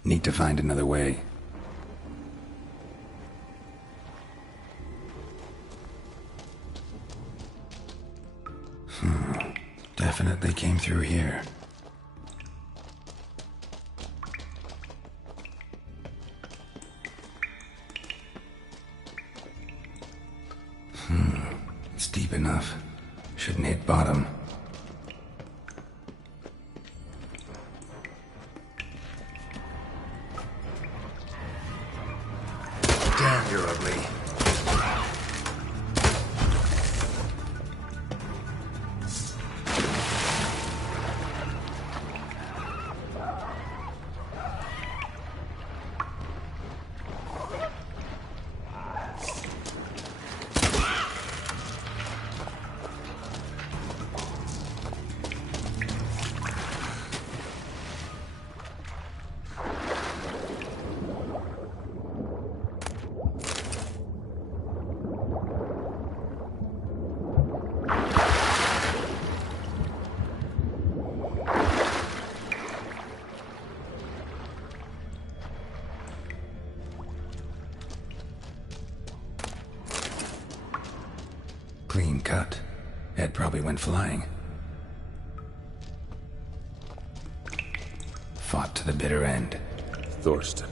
Need to find another way. Definitely came through here. It's deep enough. Shouldn't hit bottom. Damn, you're ugly. Clean cut. Head probably went flying. Fought to the bitter end. Thorsten.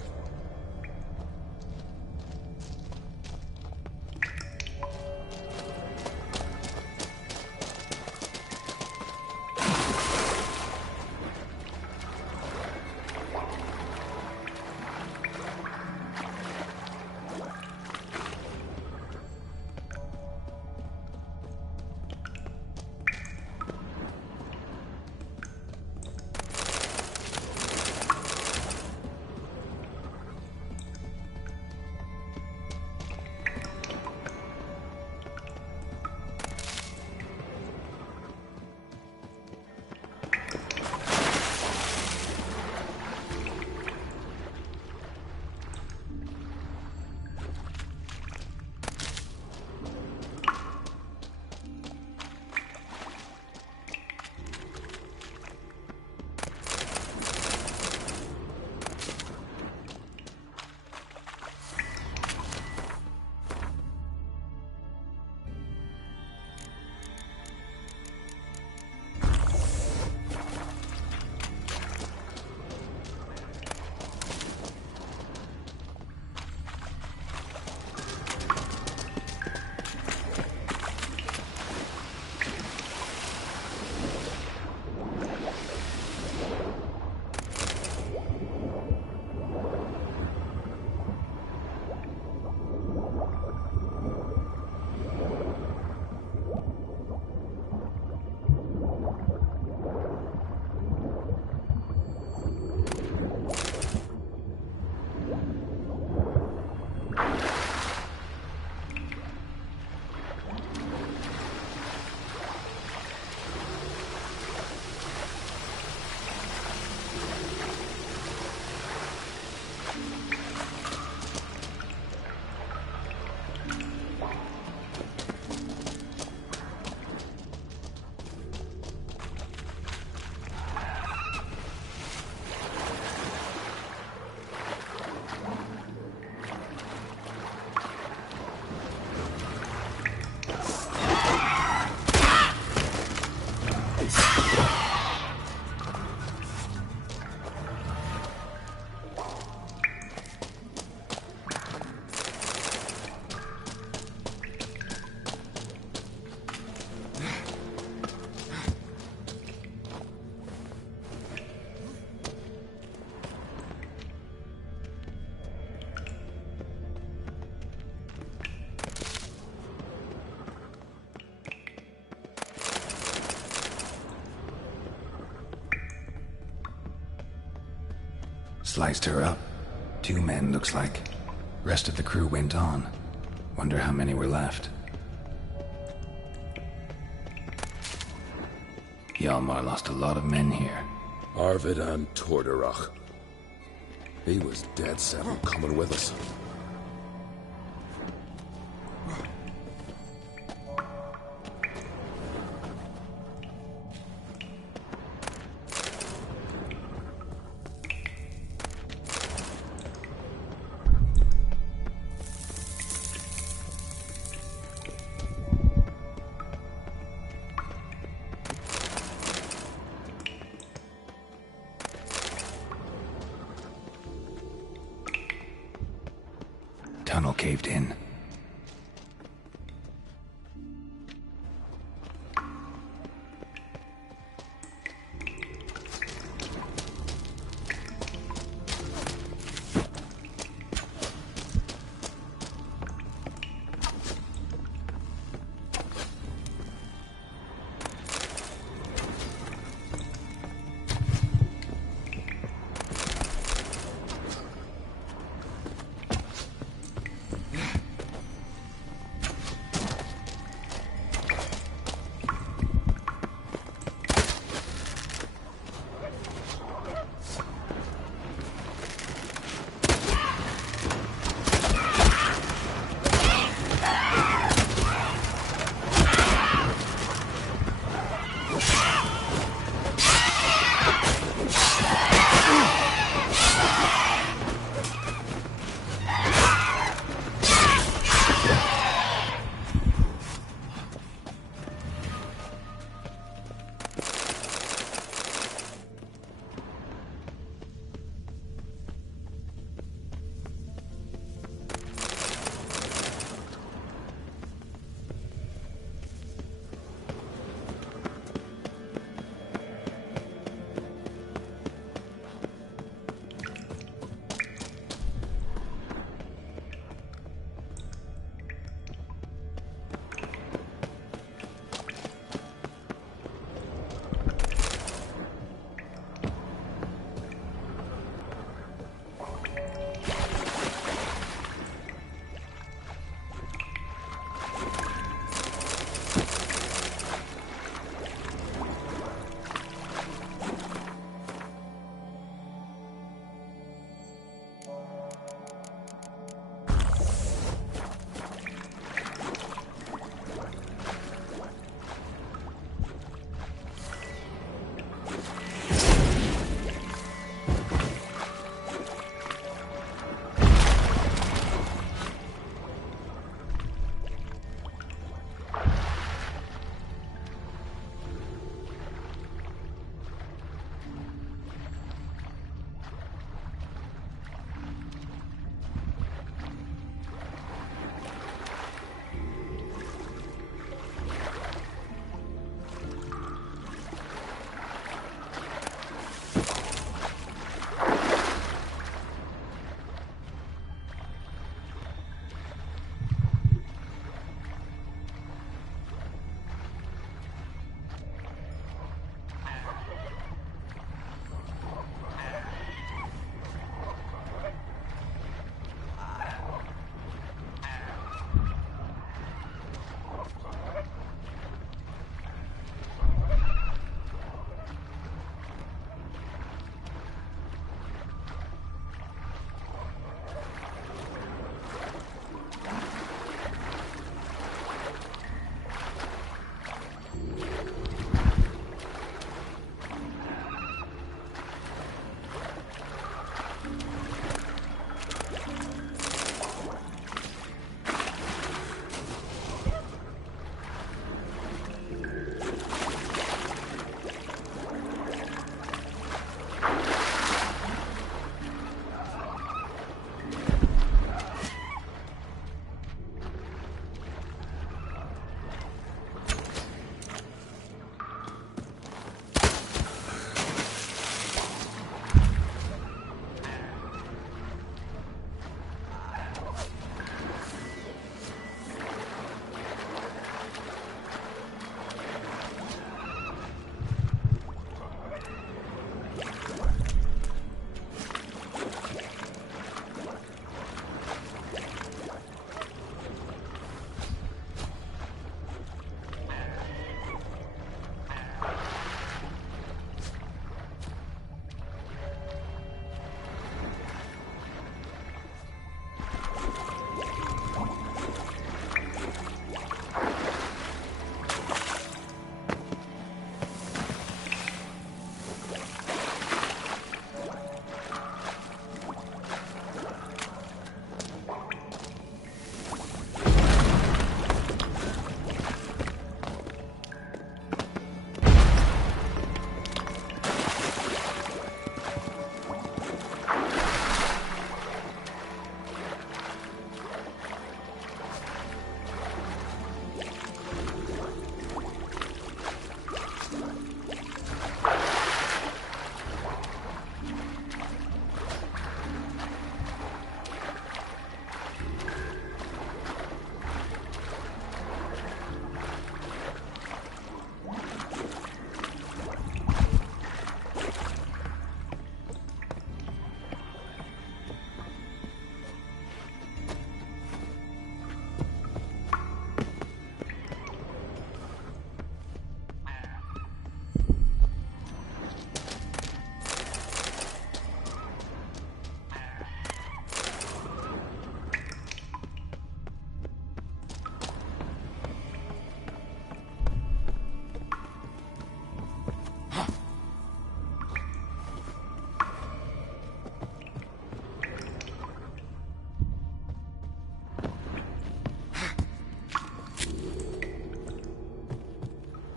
Sliced her up. 2 men, looks like. Rest of the crew went on. Wonder how many were left. Hjalmar lost a lot of men here. Arvid and Torderach. He was dead set on coming with us. Tunnel caved in.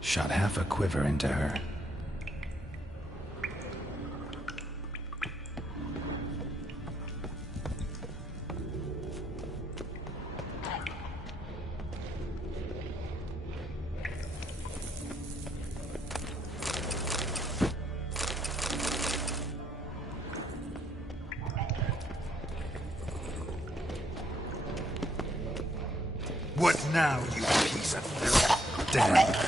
Shot half a quiver into her. What now, you piece of filth? Damn.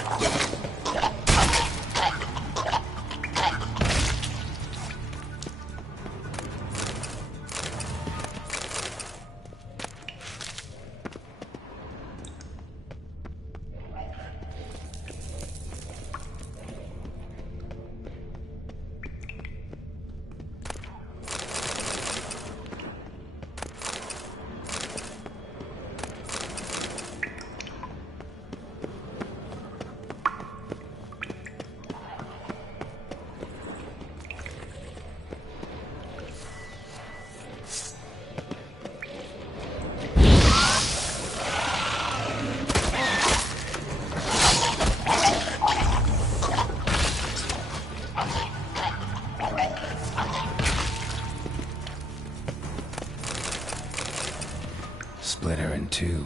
Split her in two.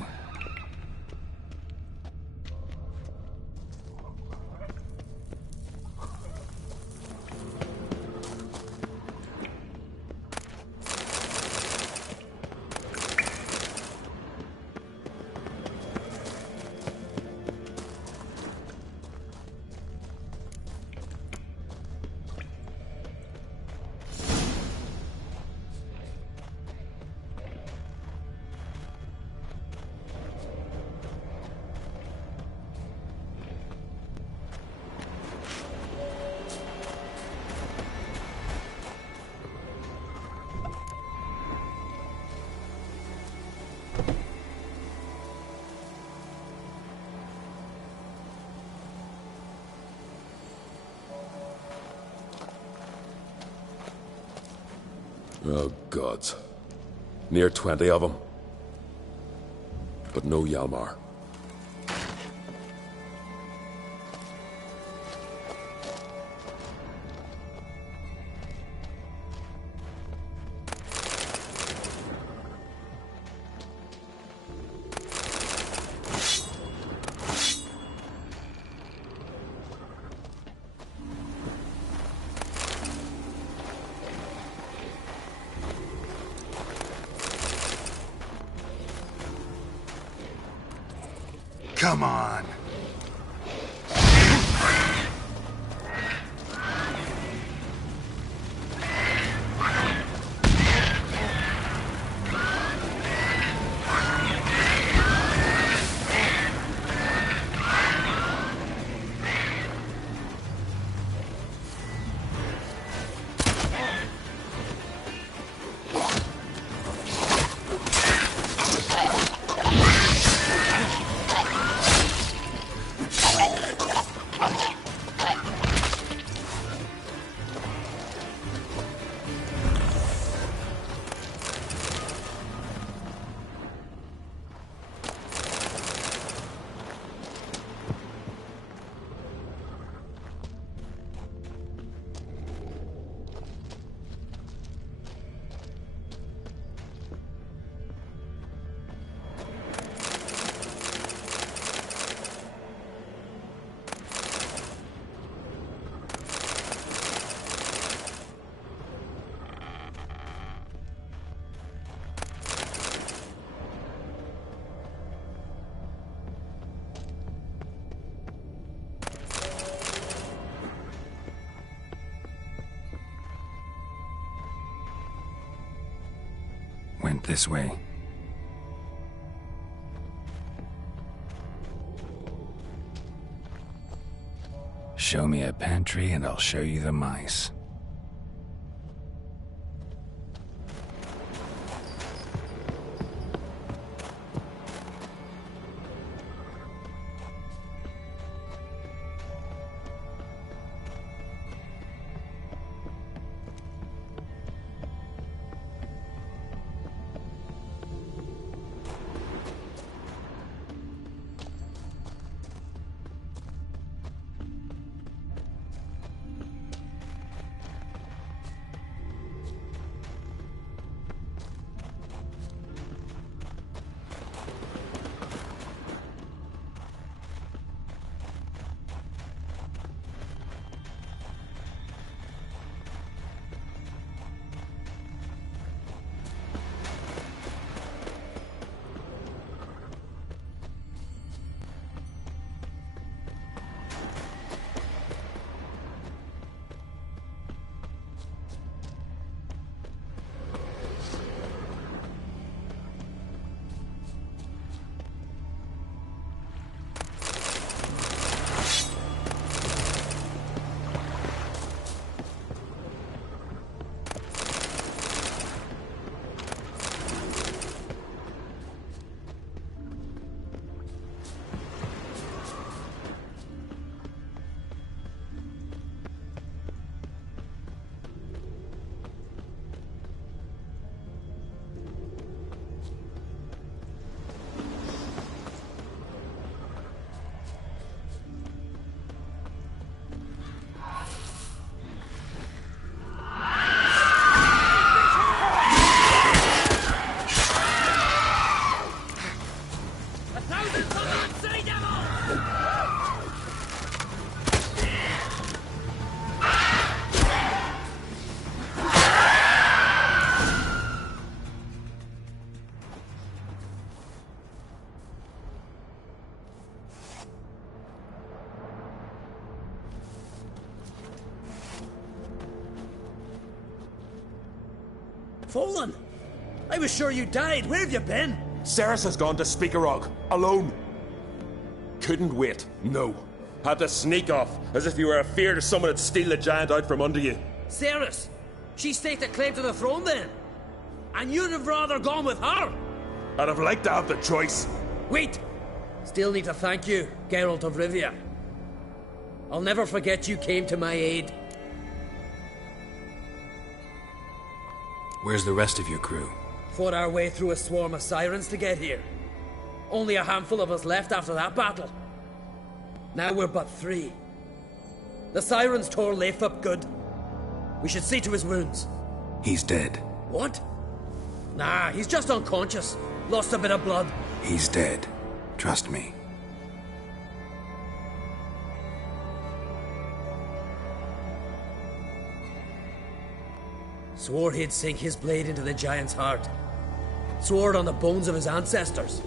Oh, gods. Near 20 of them. But no Hjalmar. Come on. Went this way. Show me a pantry and I'll show you the mice. thousands of that sea devils! Fallen! I was sure you died. Where have you been? Cerys has gone to Speakerog, alone. Couldn't wait, no. Had to sneak off, as if you were afeard of someone would steal the giant out from under you. Cerys! She staked a claim to the throne then? And you'd have rather gone with her? I'd have liked to have the choice. Wait! Still need to thank you, Geralt of Rivia. I'll never forget you came to my aid. Where's the rest of your crew? Fought our way through a swarm of sirens to get here. Only a handful of us left after that battle. Now we're but 3. The sirens tore Leif up good. We should see to his wounds. He's dead. What? Nah, he's just unconscious. Lost a bit of blood. He's dead. Trust me. Swore he'd sink his blade into the giant's heart. Swore it on the bones of his ancestors.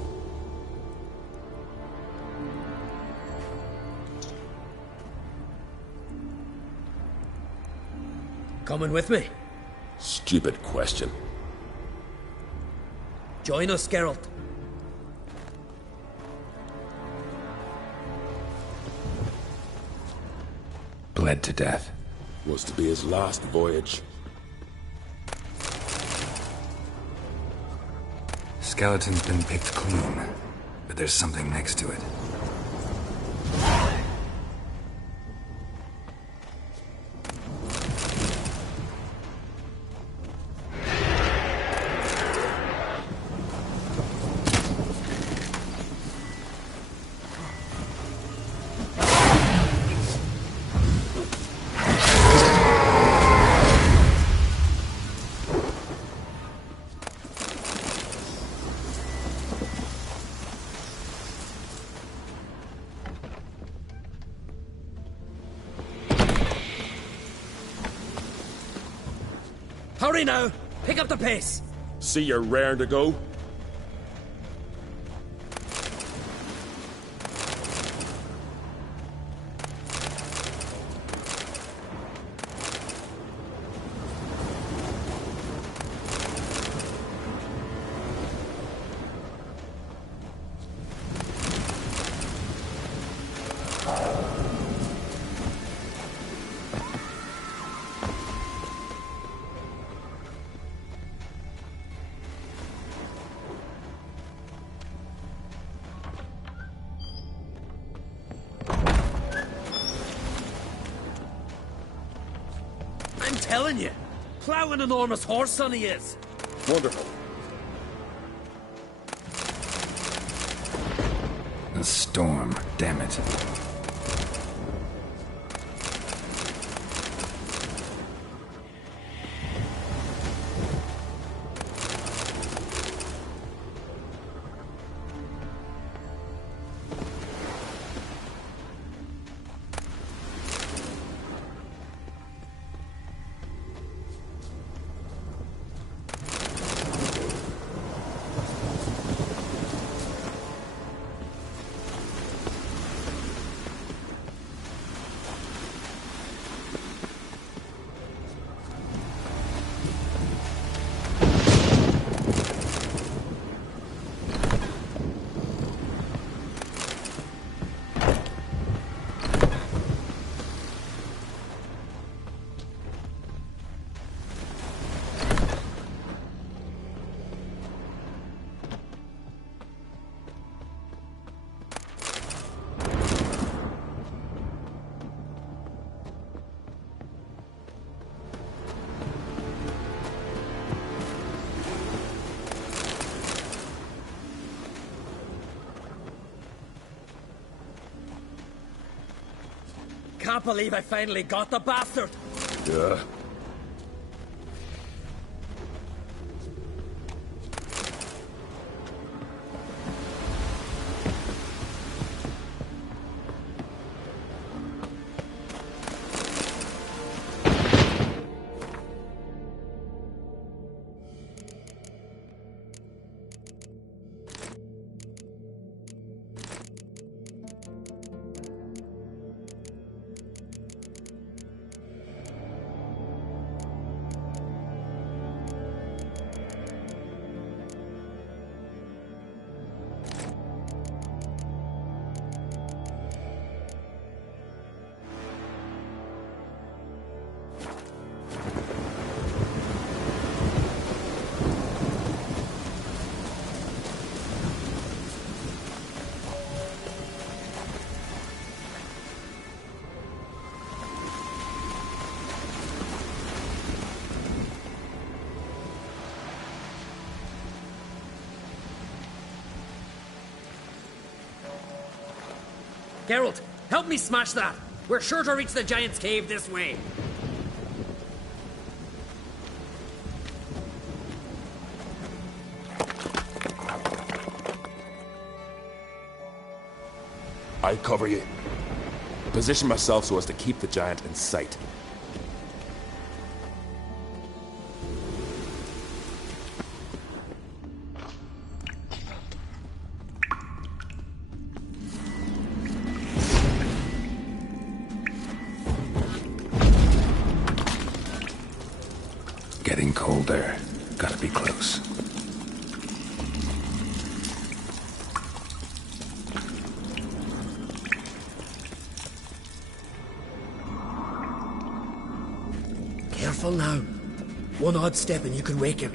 Coming with me? Stupid question. Join us, Geralt. Bled to death. Was to be his last voyage. Skeleton's been picked clean, but there's something next to it. Hurry now! Pick up the pace! See you're raring to go? I'm telling you, plow an enormous horse son he is. Wonderful. A storm, damn it. Can't believe I finally got the bastard! Yeah. Geralt, help me smash that. We're sure to reach the Giant's Cave this way. I cover you. Position myself so as to keep the giant in sight. Getting colder. Gotta be close. Careful now. One odd step and you can wake him.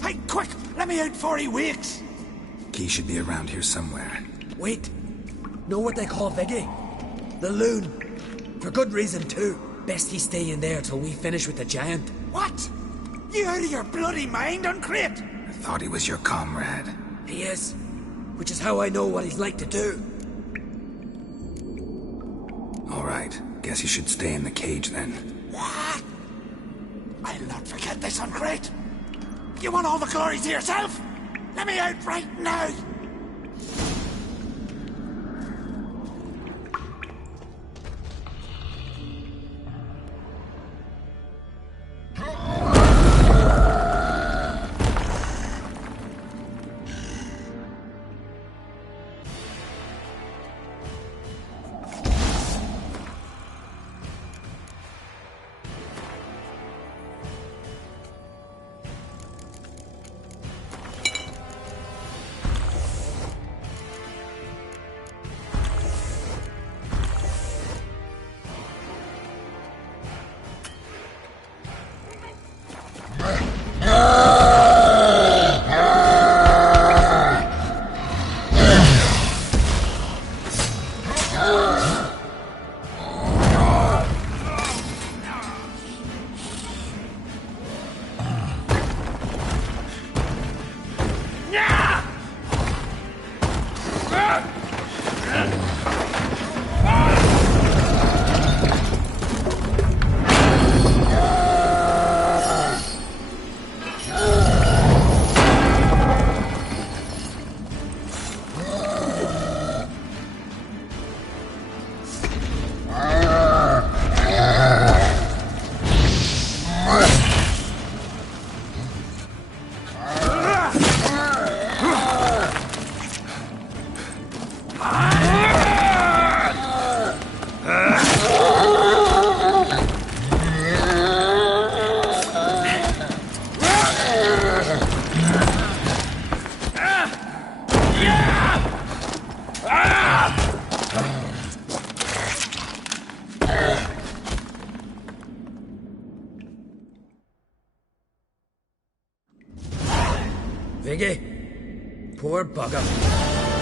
Hey, quick! Let me out before he wakes! Key should be around here somewhere. Wait. Know what they call Viggy? The loon. For good reason, too. Best he stay in there till we finish with the giant. What? You out of your bloody mind, Uncrate? I thought he was your comrade. He is. Which is how I know what he's like to do. All right. Guess you should stay in the cage then. What? I'll not forget this, Uncrate. You want all the glory to yourself? Let me out right now! Viggy. Poor bugger.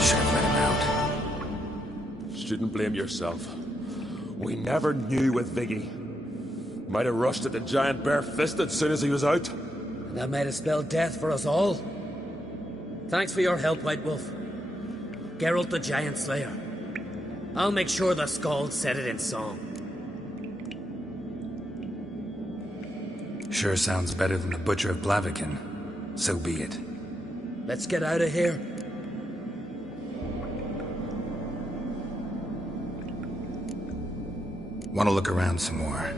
Should have let him out. Shouldn't blame yourself. We never knew with Viggy. Might have rushed at the giant bare-fisted soon as he was out. That might have spelled death for us all. Thanks for your help, White Wolf. Geralt the Giant Slayer. I'll make sure the Skald said it in song. Sure sounds better than the Butcher of Blaviken. So be it. Let's get out of here. Want to look around some more?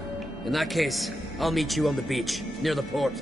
In that case, I'll meet you on the beach, near the port.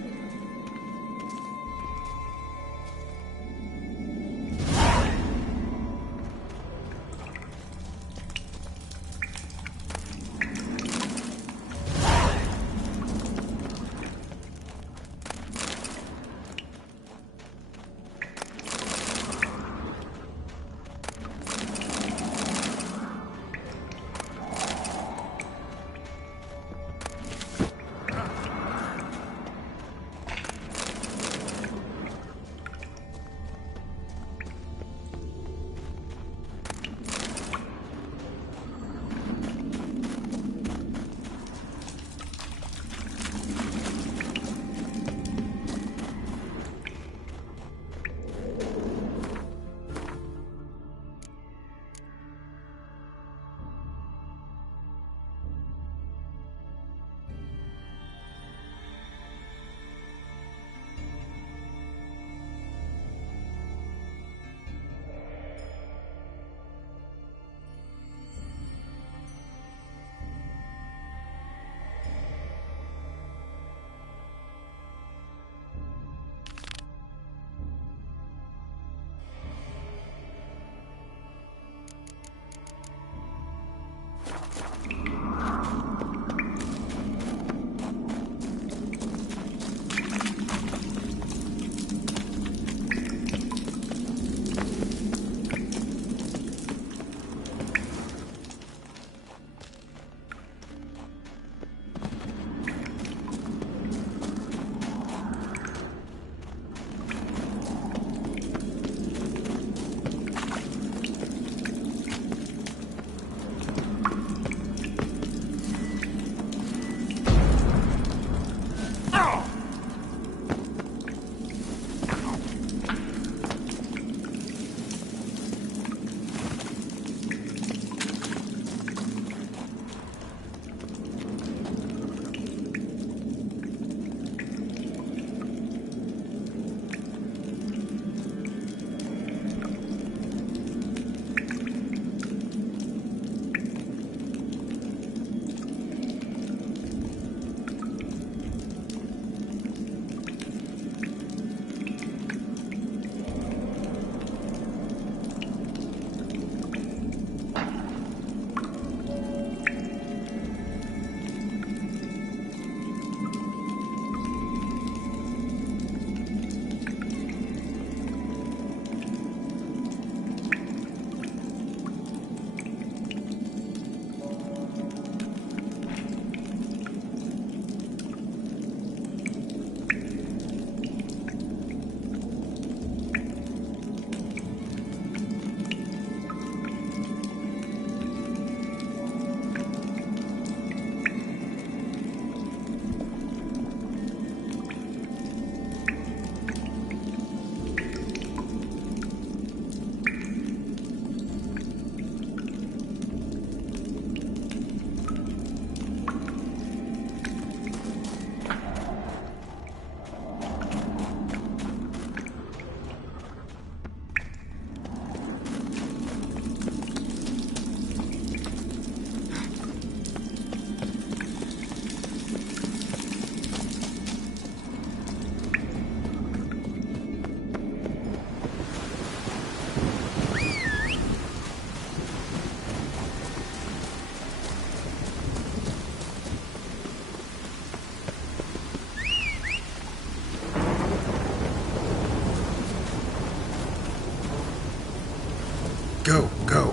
Go, go.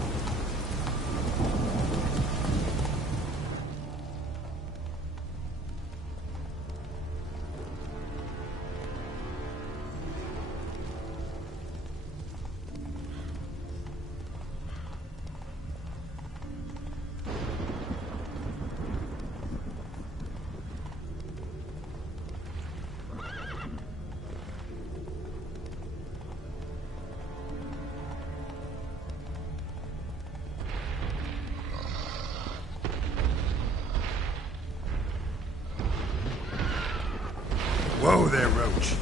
Whoa there, Roach.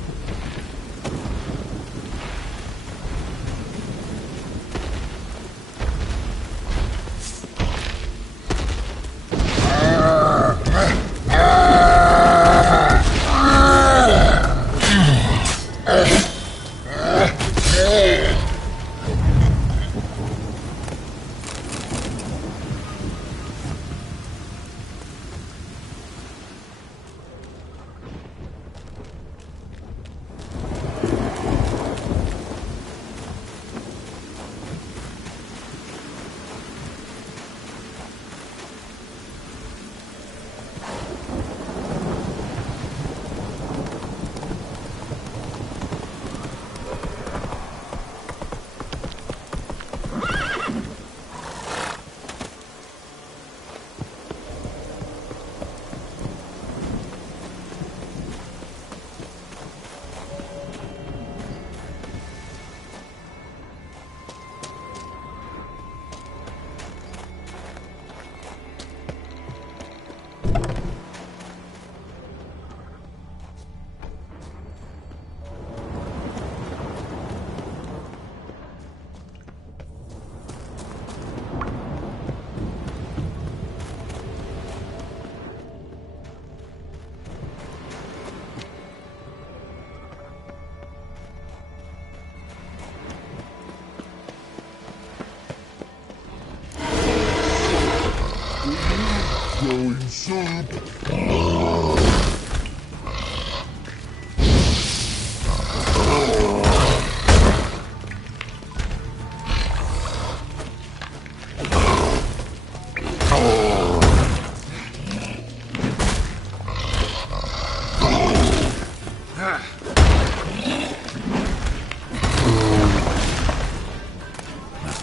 Must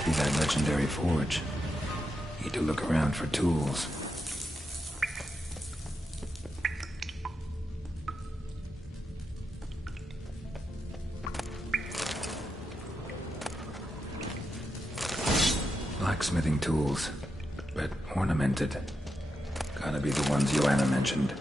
be that legendary forge. Need to look around for tools. Blacksmithing tools, but ornamented. Gotta be the ones Joanna mentioned.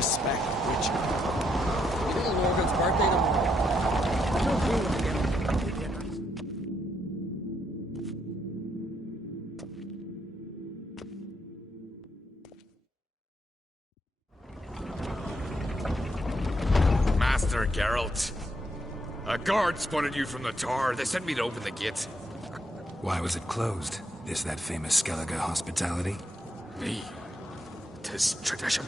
respect, Richard. Little Morgan's birthday tomorrow. I don't know what to get him. Master Geralt. A guard spotted you from the tower. They sent me to open the gate. Why was it closed? Is that famous Skellige hospitality? Me. 'Tis tradition.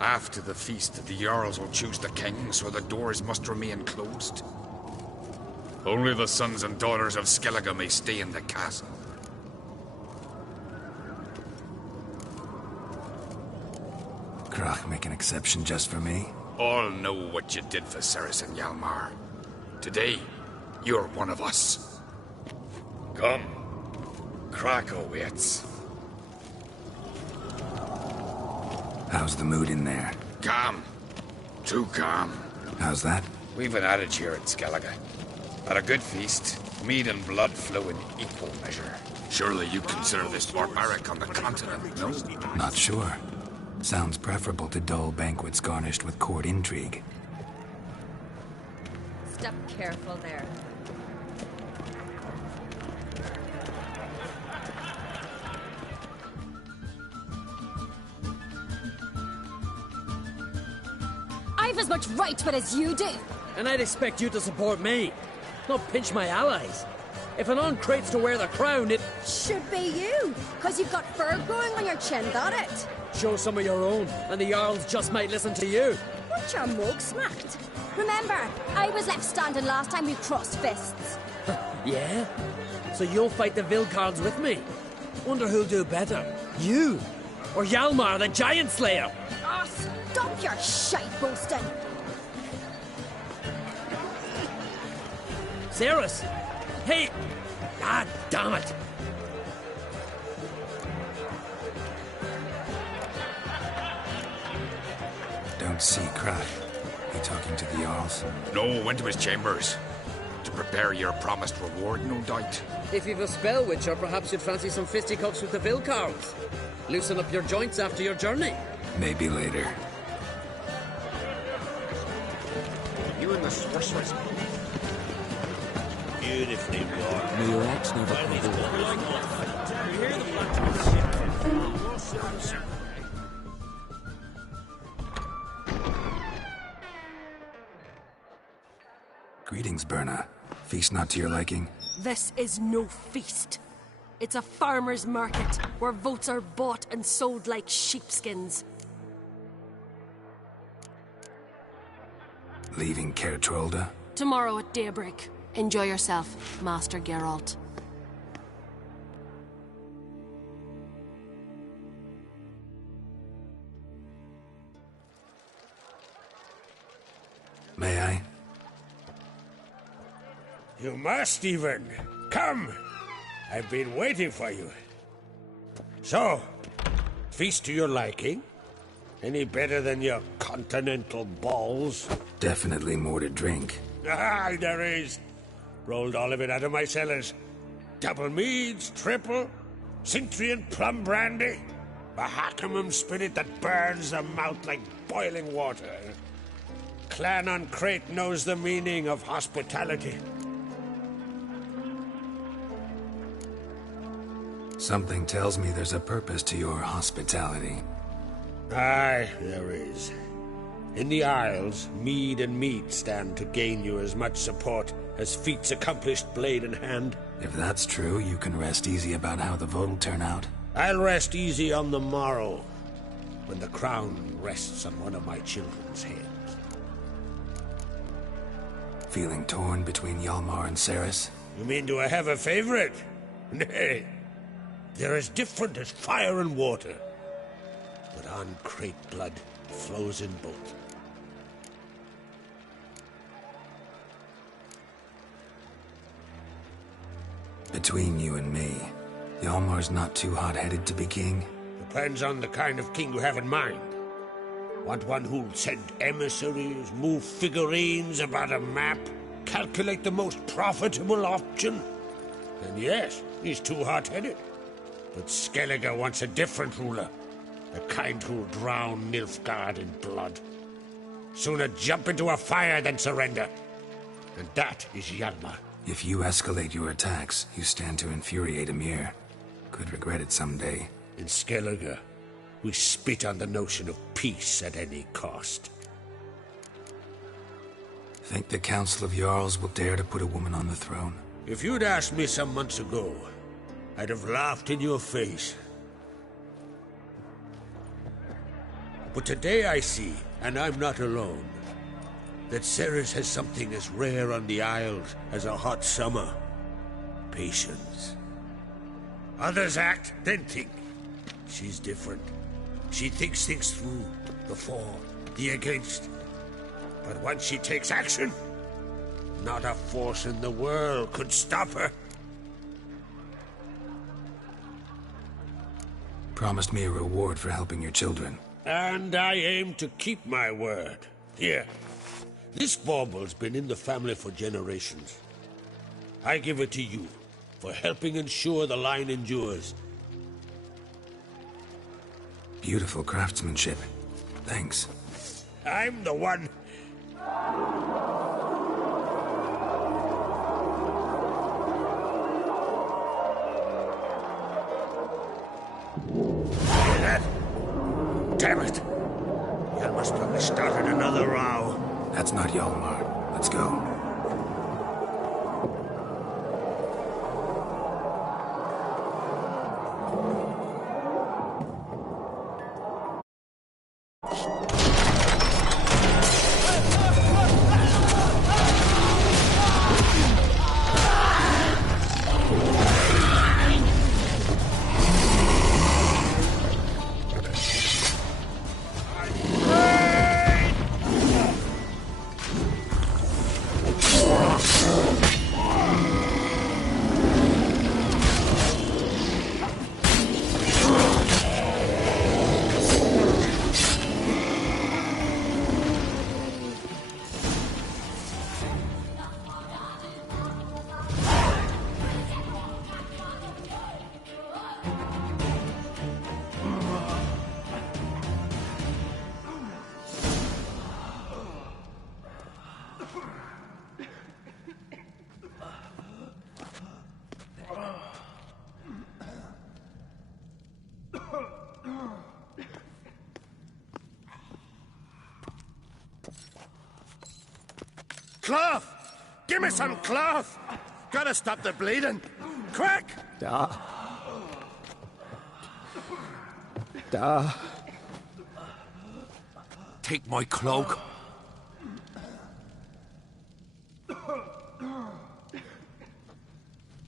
After the feast, the Jarls will choose the king, so the doors must remain closed. Only the sons and daughters of Skellige may stay in the castle. Crach make an exception just for me? All know what you did for Cerys and Hjalmar. Today, you're one of us. Come. Crach awaits. How's the mood in there? Calm. Too calm. How's that? We've an adage here at Skellige. At a good feast, mead and blood flow in equal measure. Surely you consider this barbaric on the continent, no? Not sure. Sounds preferable to dull banquets garnished with court intrigue. Step careful there. I've as much right to it as you do. And I'd expect you to support me, not pinch my allies. If an uncrate's to wear the crown, it should be you, because you've got fur growing on your chin, that it? Show some of your own, and the Jarls just might listen to you. Want your mug smacked? Remember, I was left standing last time we crossed fists. Yeah? So you'll fight the Vilcards with me? Wonder who'll do better, you or Hjalmar the Giant Slayer? Oh, stop your shite boasting! Cerys! Hey! Ah, damn it! Don't see Crach. He talking to the Jarls? No, went to his chambers. To prepare your promised reward, no doubt. If you've a spell witch, or perhaps you'd fancy some fisticuffs with the Vilcards. Loosen up your joints after your journey. Maybe later. You and the sorceress. Beautifully wrought. May your axe never crumble. Greetings, Berna. Feast not to your liking? This is no feast. It's a farmer's market, where votes are bought and sold like sheepskins. Leaving Caer Trolda? Tomorrow at daybreak. Enjoy yourself, Master Geralt. May I? You must, even. Come! I've been waiting for you. So, feast to your liking? Any better than your continental balls? Definitely more to drink. Ah, there is. Rolled all of it out of my cellars. Double meads, triple, Cintrian plum brandy, a Hackamum spirit that burns the mouth like boiling water. Clan on Crate knows the meaning of hospitality. Something tells me there's a purpose to your hospitality. Aye, there is. In the Isles, mead and meat stand to gain you as much support as feats accomplished blade in hand. If that's true, you can rest easy about how the vote'll turn out. I'll rest easy on the morrow, when the crown rests on one of my children's heads. Feeling torn between Hjalmar and Cerys? You mean do I have a favorite? Nay. They're as different as fire and water. But on Crate blood flows in both. Between you and me, Hjalmar's not too hot-headed to be king? Depends on the kind of king you have in mind. Want one who'll send emissaries, move figurines about a map, calculate the most profitable option? Then yes, he's too hot-headed. But Skellige wants a different ruler. The kind who'll drown Nilfgaard in blood. Sooner jump into a fire than surrender. And that is Hjalmar. If you escalate your attacks, you stand to infuriate Emhyr. Could regret it someday. In Skellige, we spit on the notion of peace at any cost. Think the Council of Jarls will dare to put a woman on the throne? If you'd asked me some months ago, I'd have laughed in your face. But today I see, and I'm not alone, that Cerys has something as rare on the Isles as a hot summer. Patience. Others act, then think. She's different. She thinks things through, the for, the against. But once she takes action, not a force in the world could stop her. Promised me a reward for helping your children. And I aim to keep my word. Here. This bauble's been in the family for generations. I give it to you for helping ensure the line endures. Beautiful craftsmanship. Thanks. I'm the one. Hear that? Damn it! Hjalmar's probably started another row. That's not Hjalmar. Let's go. Cloth! Give me some cloth! Gotta stop the bleeding! Quick! Da. Take my cloak.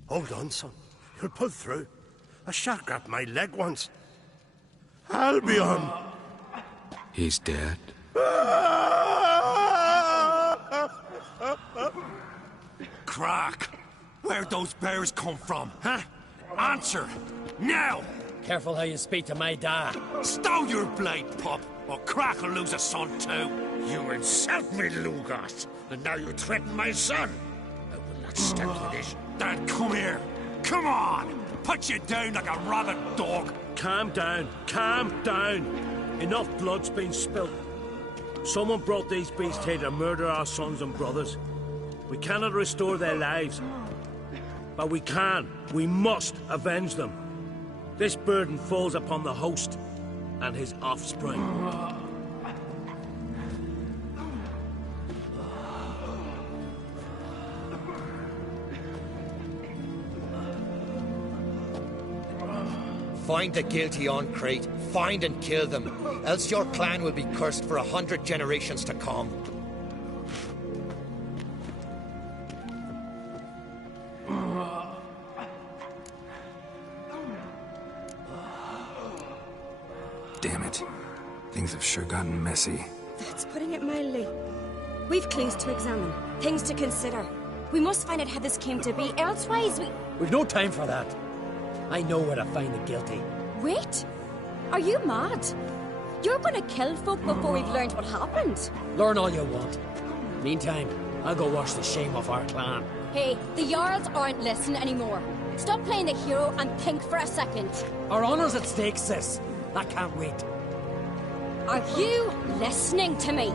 Hold on, son. You'll pull through. A shark grabbed my leg once. Albion! He's dead. Crack! Where'd those bears come from, huh? Answer! Now! Careful how you speak to my dad. Stow your blade, pup, or Crack will lose a son too. You insult me, Lugas, and now you threaten my son. I will not stand for this. Dad, come here. Come on! Put you down like a rabid dog. Calm down. Calm down. Enough blood's been spilt. Someone brought these beasts here to murder our sons and brothers. We cannot restore their lives. But we can. We must avenge them. This burden falls upon the host and his offspring. Find the guilty on Crete. Find and kill them. Else your clan will be cursed for 100 generations to come. Damn it. Things have sure gotten messy. That's putting it mildly. We've clues to examine, things to consider. We must find out how this came to be, elsewise We've no time for that. I know where to find the guilty. Wait! Are you mad? You're gonna kill folk before we've learned what happened? Learn all you want. Meantime, I'll go wash the shame off our clan. Hey, the Jarls aren't listening anymore. Stop playing the hero and think for a second. Our honor's at stake, sis. I can't wait. Are you listening to me?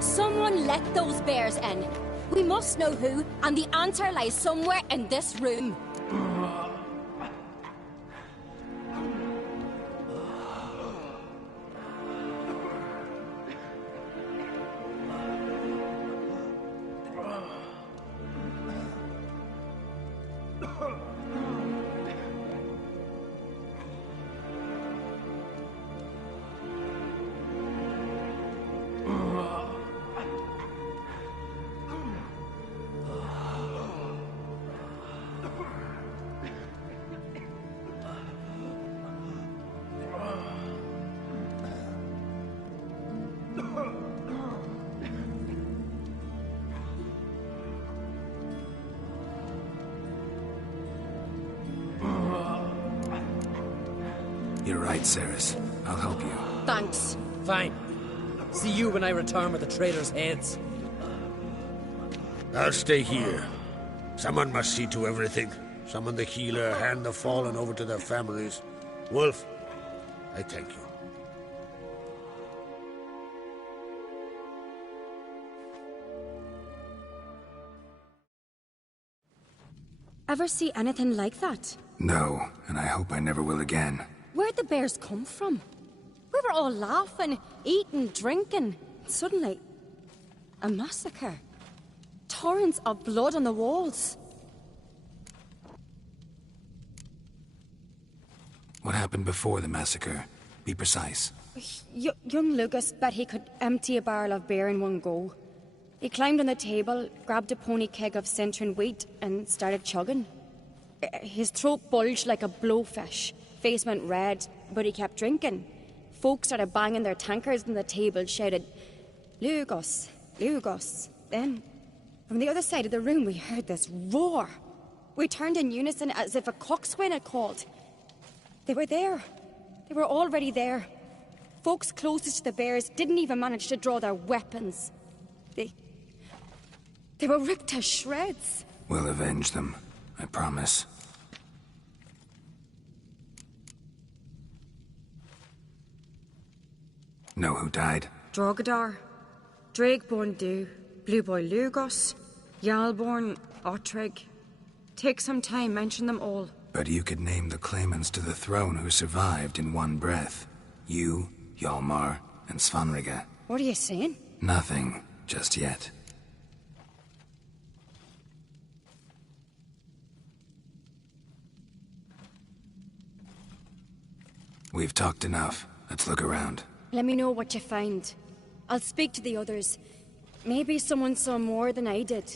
Someone let those bears in. We must know who, and the answer lies somewhere in this room. You're right, Cerys. I'll help you. Thanks. Fine. See you when I return with the traitors' heads. I'll stay here. Someone must see to everything. Summon the healer, hand the fallen over to their families. Wolf, I thank you. Ever see anything like that? No, and I hope I never will again. Where'd the bears come from? We were all laughing, eating, drinking. Suddenly, a massacre. Torrents of blood on the walls. What happened before the massacre? Be precise. Young Lucas bet he could empty a barrel of beer in one go. He climbed on the table, grabbed a pony keg of Centron wheat, and started chugging. His throat bulged like a blowfish. Face went red, but he kept drinking. Folks started banging their tankards on the table, shouted, "Lugos, Lugos." Then, from the other side of the room, we heard this roar. We turned in unison as if a coxswain had called. They were there. They were already there. Folks closest to the bears didn't even manage to draw their weapons. They were ripped to shreds. We'll avenge them, I promise. Know who died? Drogadar, Drakeborn Du, Blue Boy Lugos, Yalborn, Ottrig. Take some time, mention them all. But you could name the claimants to the throne who survived in one breath. You, Hjalmar, and Svanrige. What are you saying? Nothing, just yet. We've talked enough. Let's look around. Let me know what you find. I'll speak to the others. Maybe someone saw more than I did.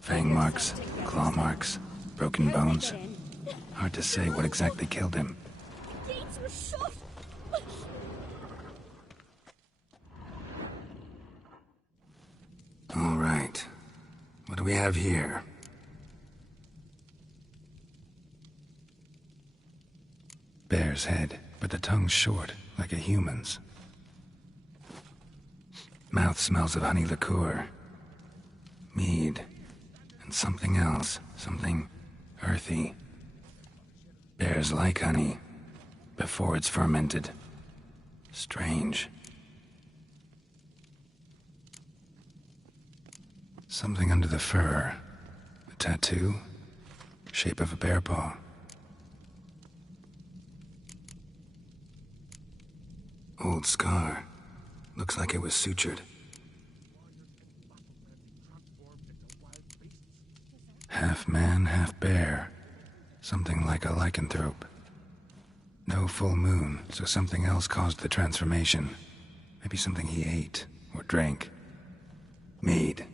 Fang marks, claw marks, broken bones. Hard to say what exactly killed him. Gates were shut. All right. What do we have here? Bear's head, but the tongue's short, like a human's. Mouth smells of honey liqueur. Mead. And something else. Something earthy. Bears like honey. Before it's fermented. Strange. Something under the fur. A tattoo. Shape of a bear paw. Old scar. Looks like it was sutured. Half man, half bear. Something like a lycanthrope. No full moon, so something else caused the transformation. Maybe something he ate or drank. Mead.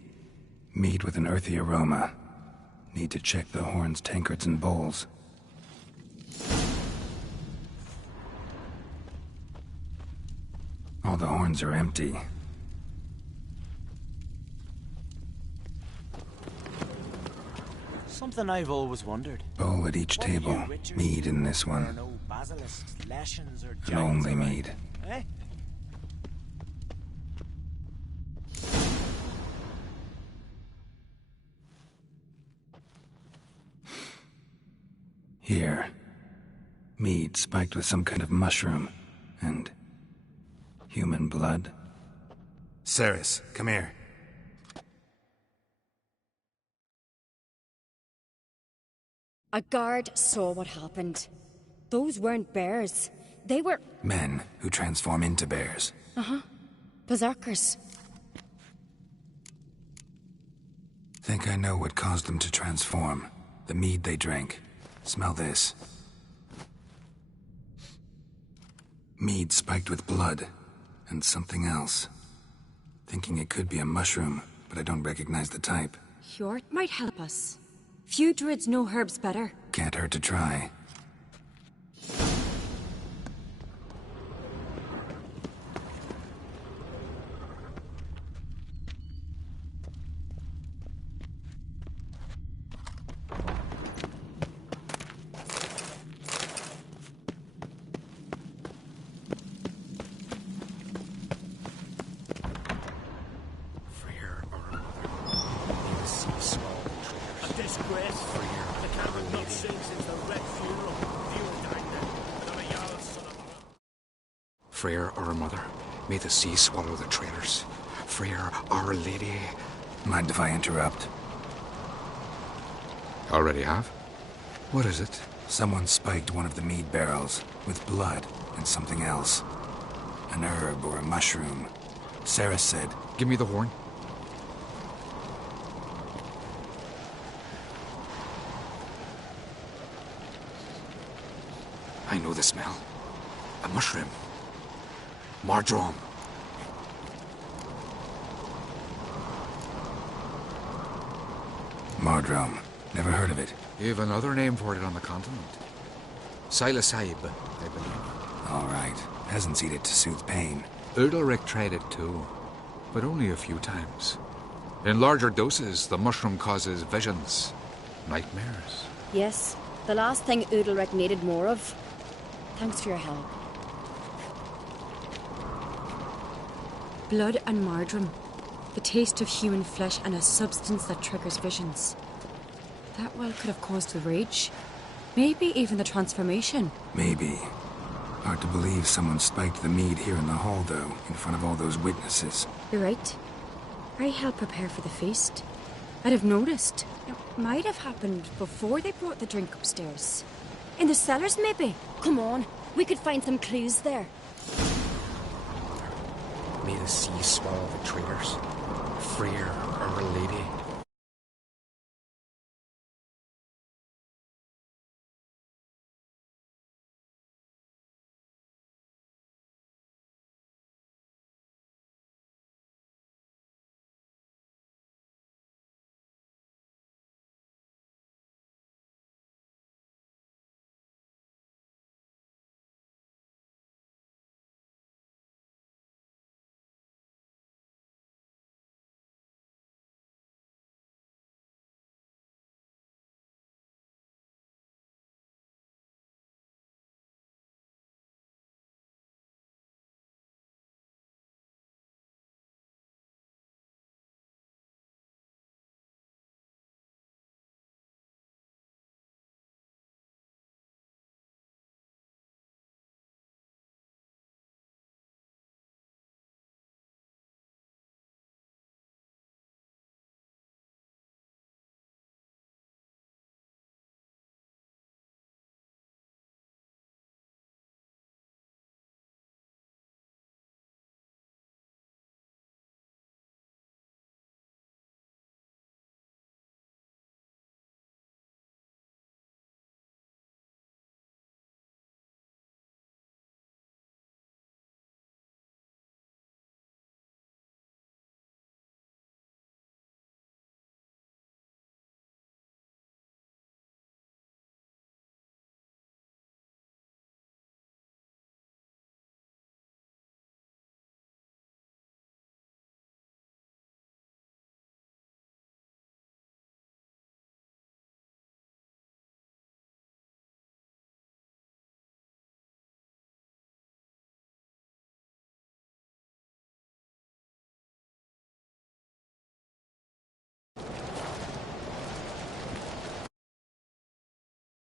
Mead with an earthy aroma. Need to check the horns, tankards, and bowls. All the horns are empty. Something I've always wondered. Bowl at each table. Mead in this one. No basilisks, lashings, or And only mead. Eh? Here. Mead spiked with some kind of mushroom. And human blood. Ceres, come here. A guard saw what happened. Those weren't bears. They were... Men who transform into bears. Uh-huh. Berserkers. Think I know what caused them to transform. The mead they drank. Smell this. Mead spiked with blood. And something else. Thinking it could be a mushroom, but I don't recognize the type. Hjort might help us. Few druids know herbs better. Can't hurt to try. Freyr, our mother, may the sea swallow the traitors. Freyr, our lady. Mind if I interrupt? Already have? What is it? Someone spiked one of the mead barrels with blood and something else. An herb or a mushroom. Ceres said... Give me the horn. I know the smell. A mushroom. Mardrome. Mardrome. Never heard of it. You have another name for it on the continent. Psilocybe, I believe. All right. Peasants eat it to soothe pain. Udalric tried it too, but only a few times. In larger doses, the mushroom causes visions, nightmares. Yes, the last thing Udalric needed more of. Thanks for your help. Blood and Mardrome. The taste of human flesh and a substance that triggers visions. That well could have caused the rage. Maybe even the transformation. Maybe. Hard to believe someone spiked the mead here in the hall, though, in front of all those witnesses. You're right. I helped prepare for the feast. I'd have noticed. It might have happened before they brought the drink upstairs. In the cellars, maybe? Come on, we could find some clues there. May the sea swallow the traitors. Freyr, our lady.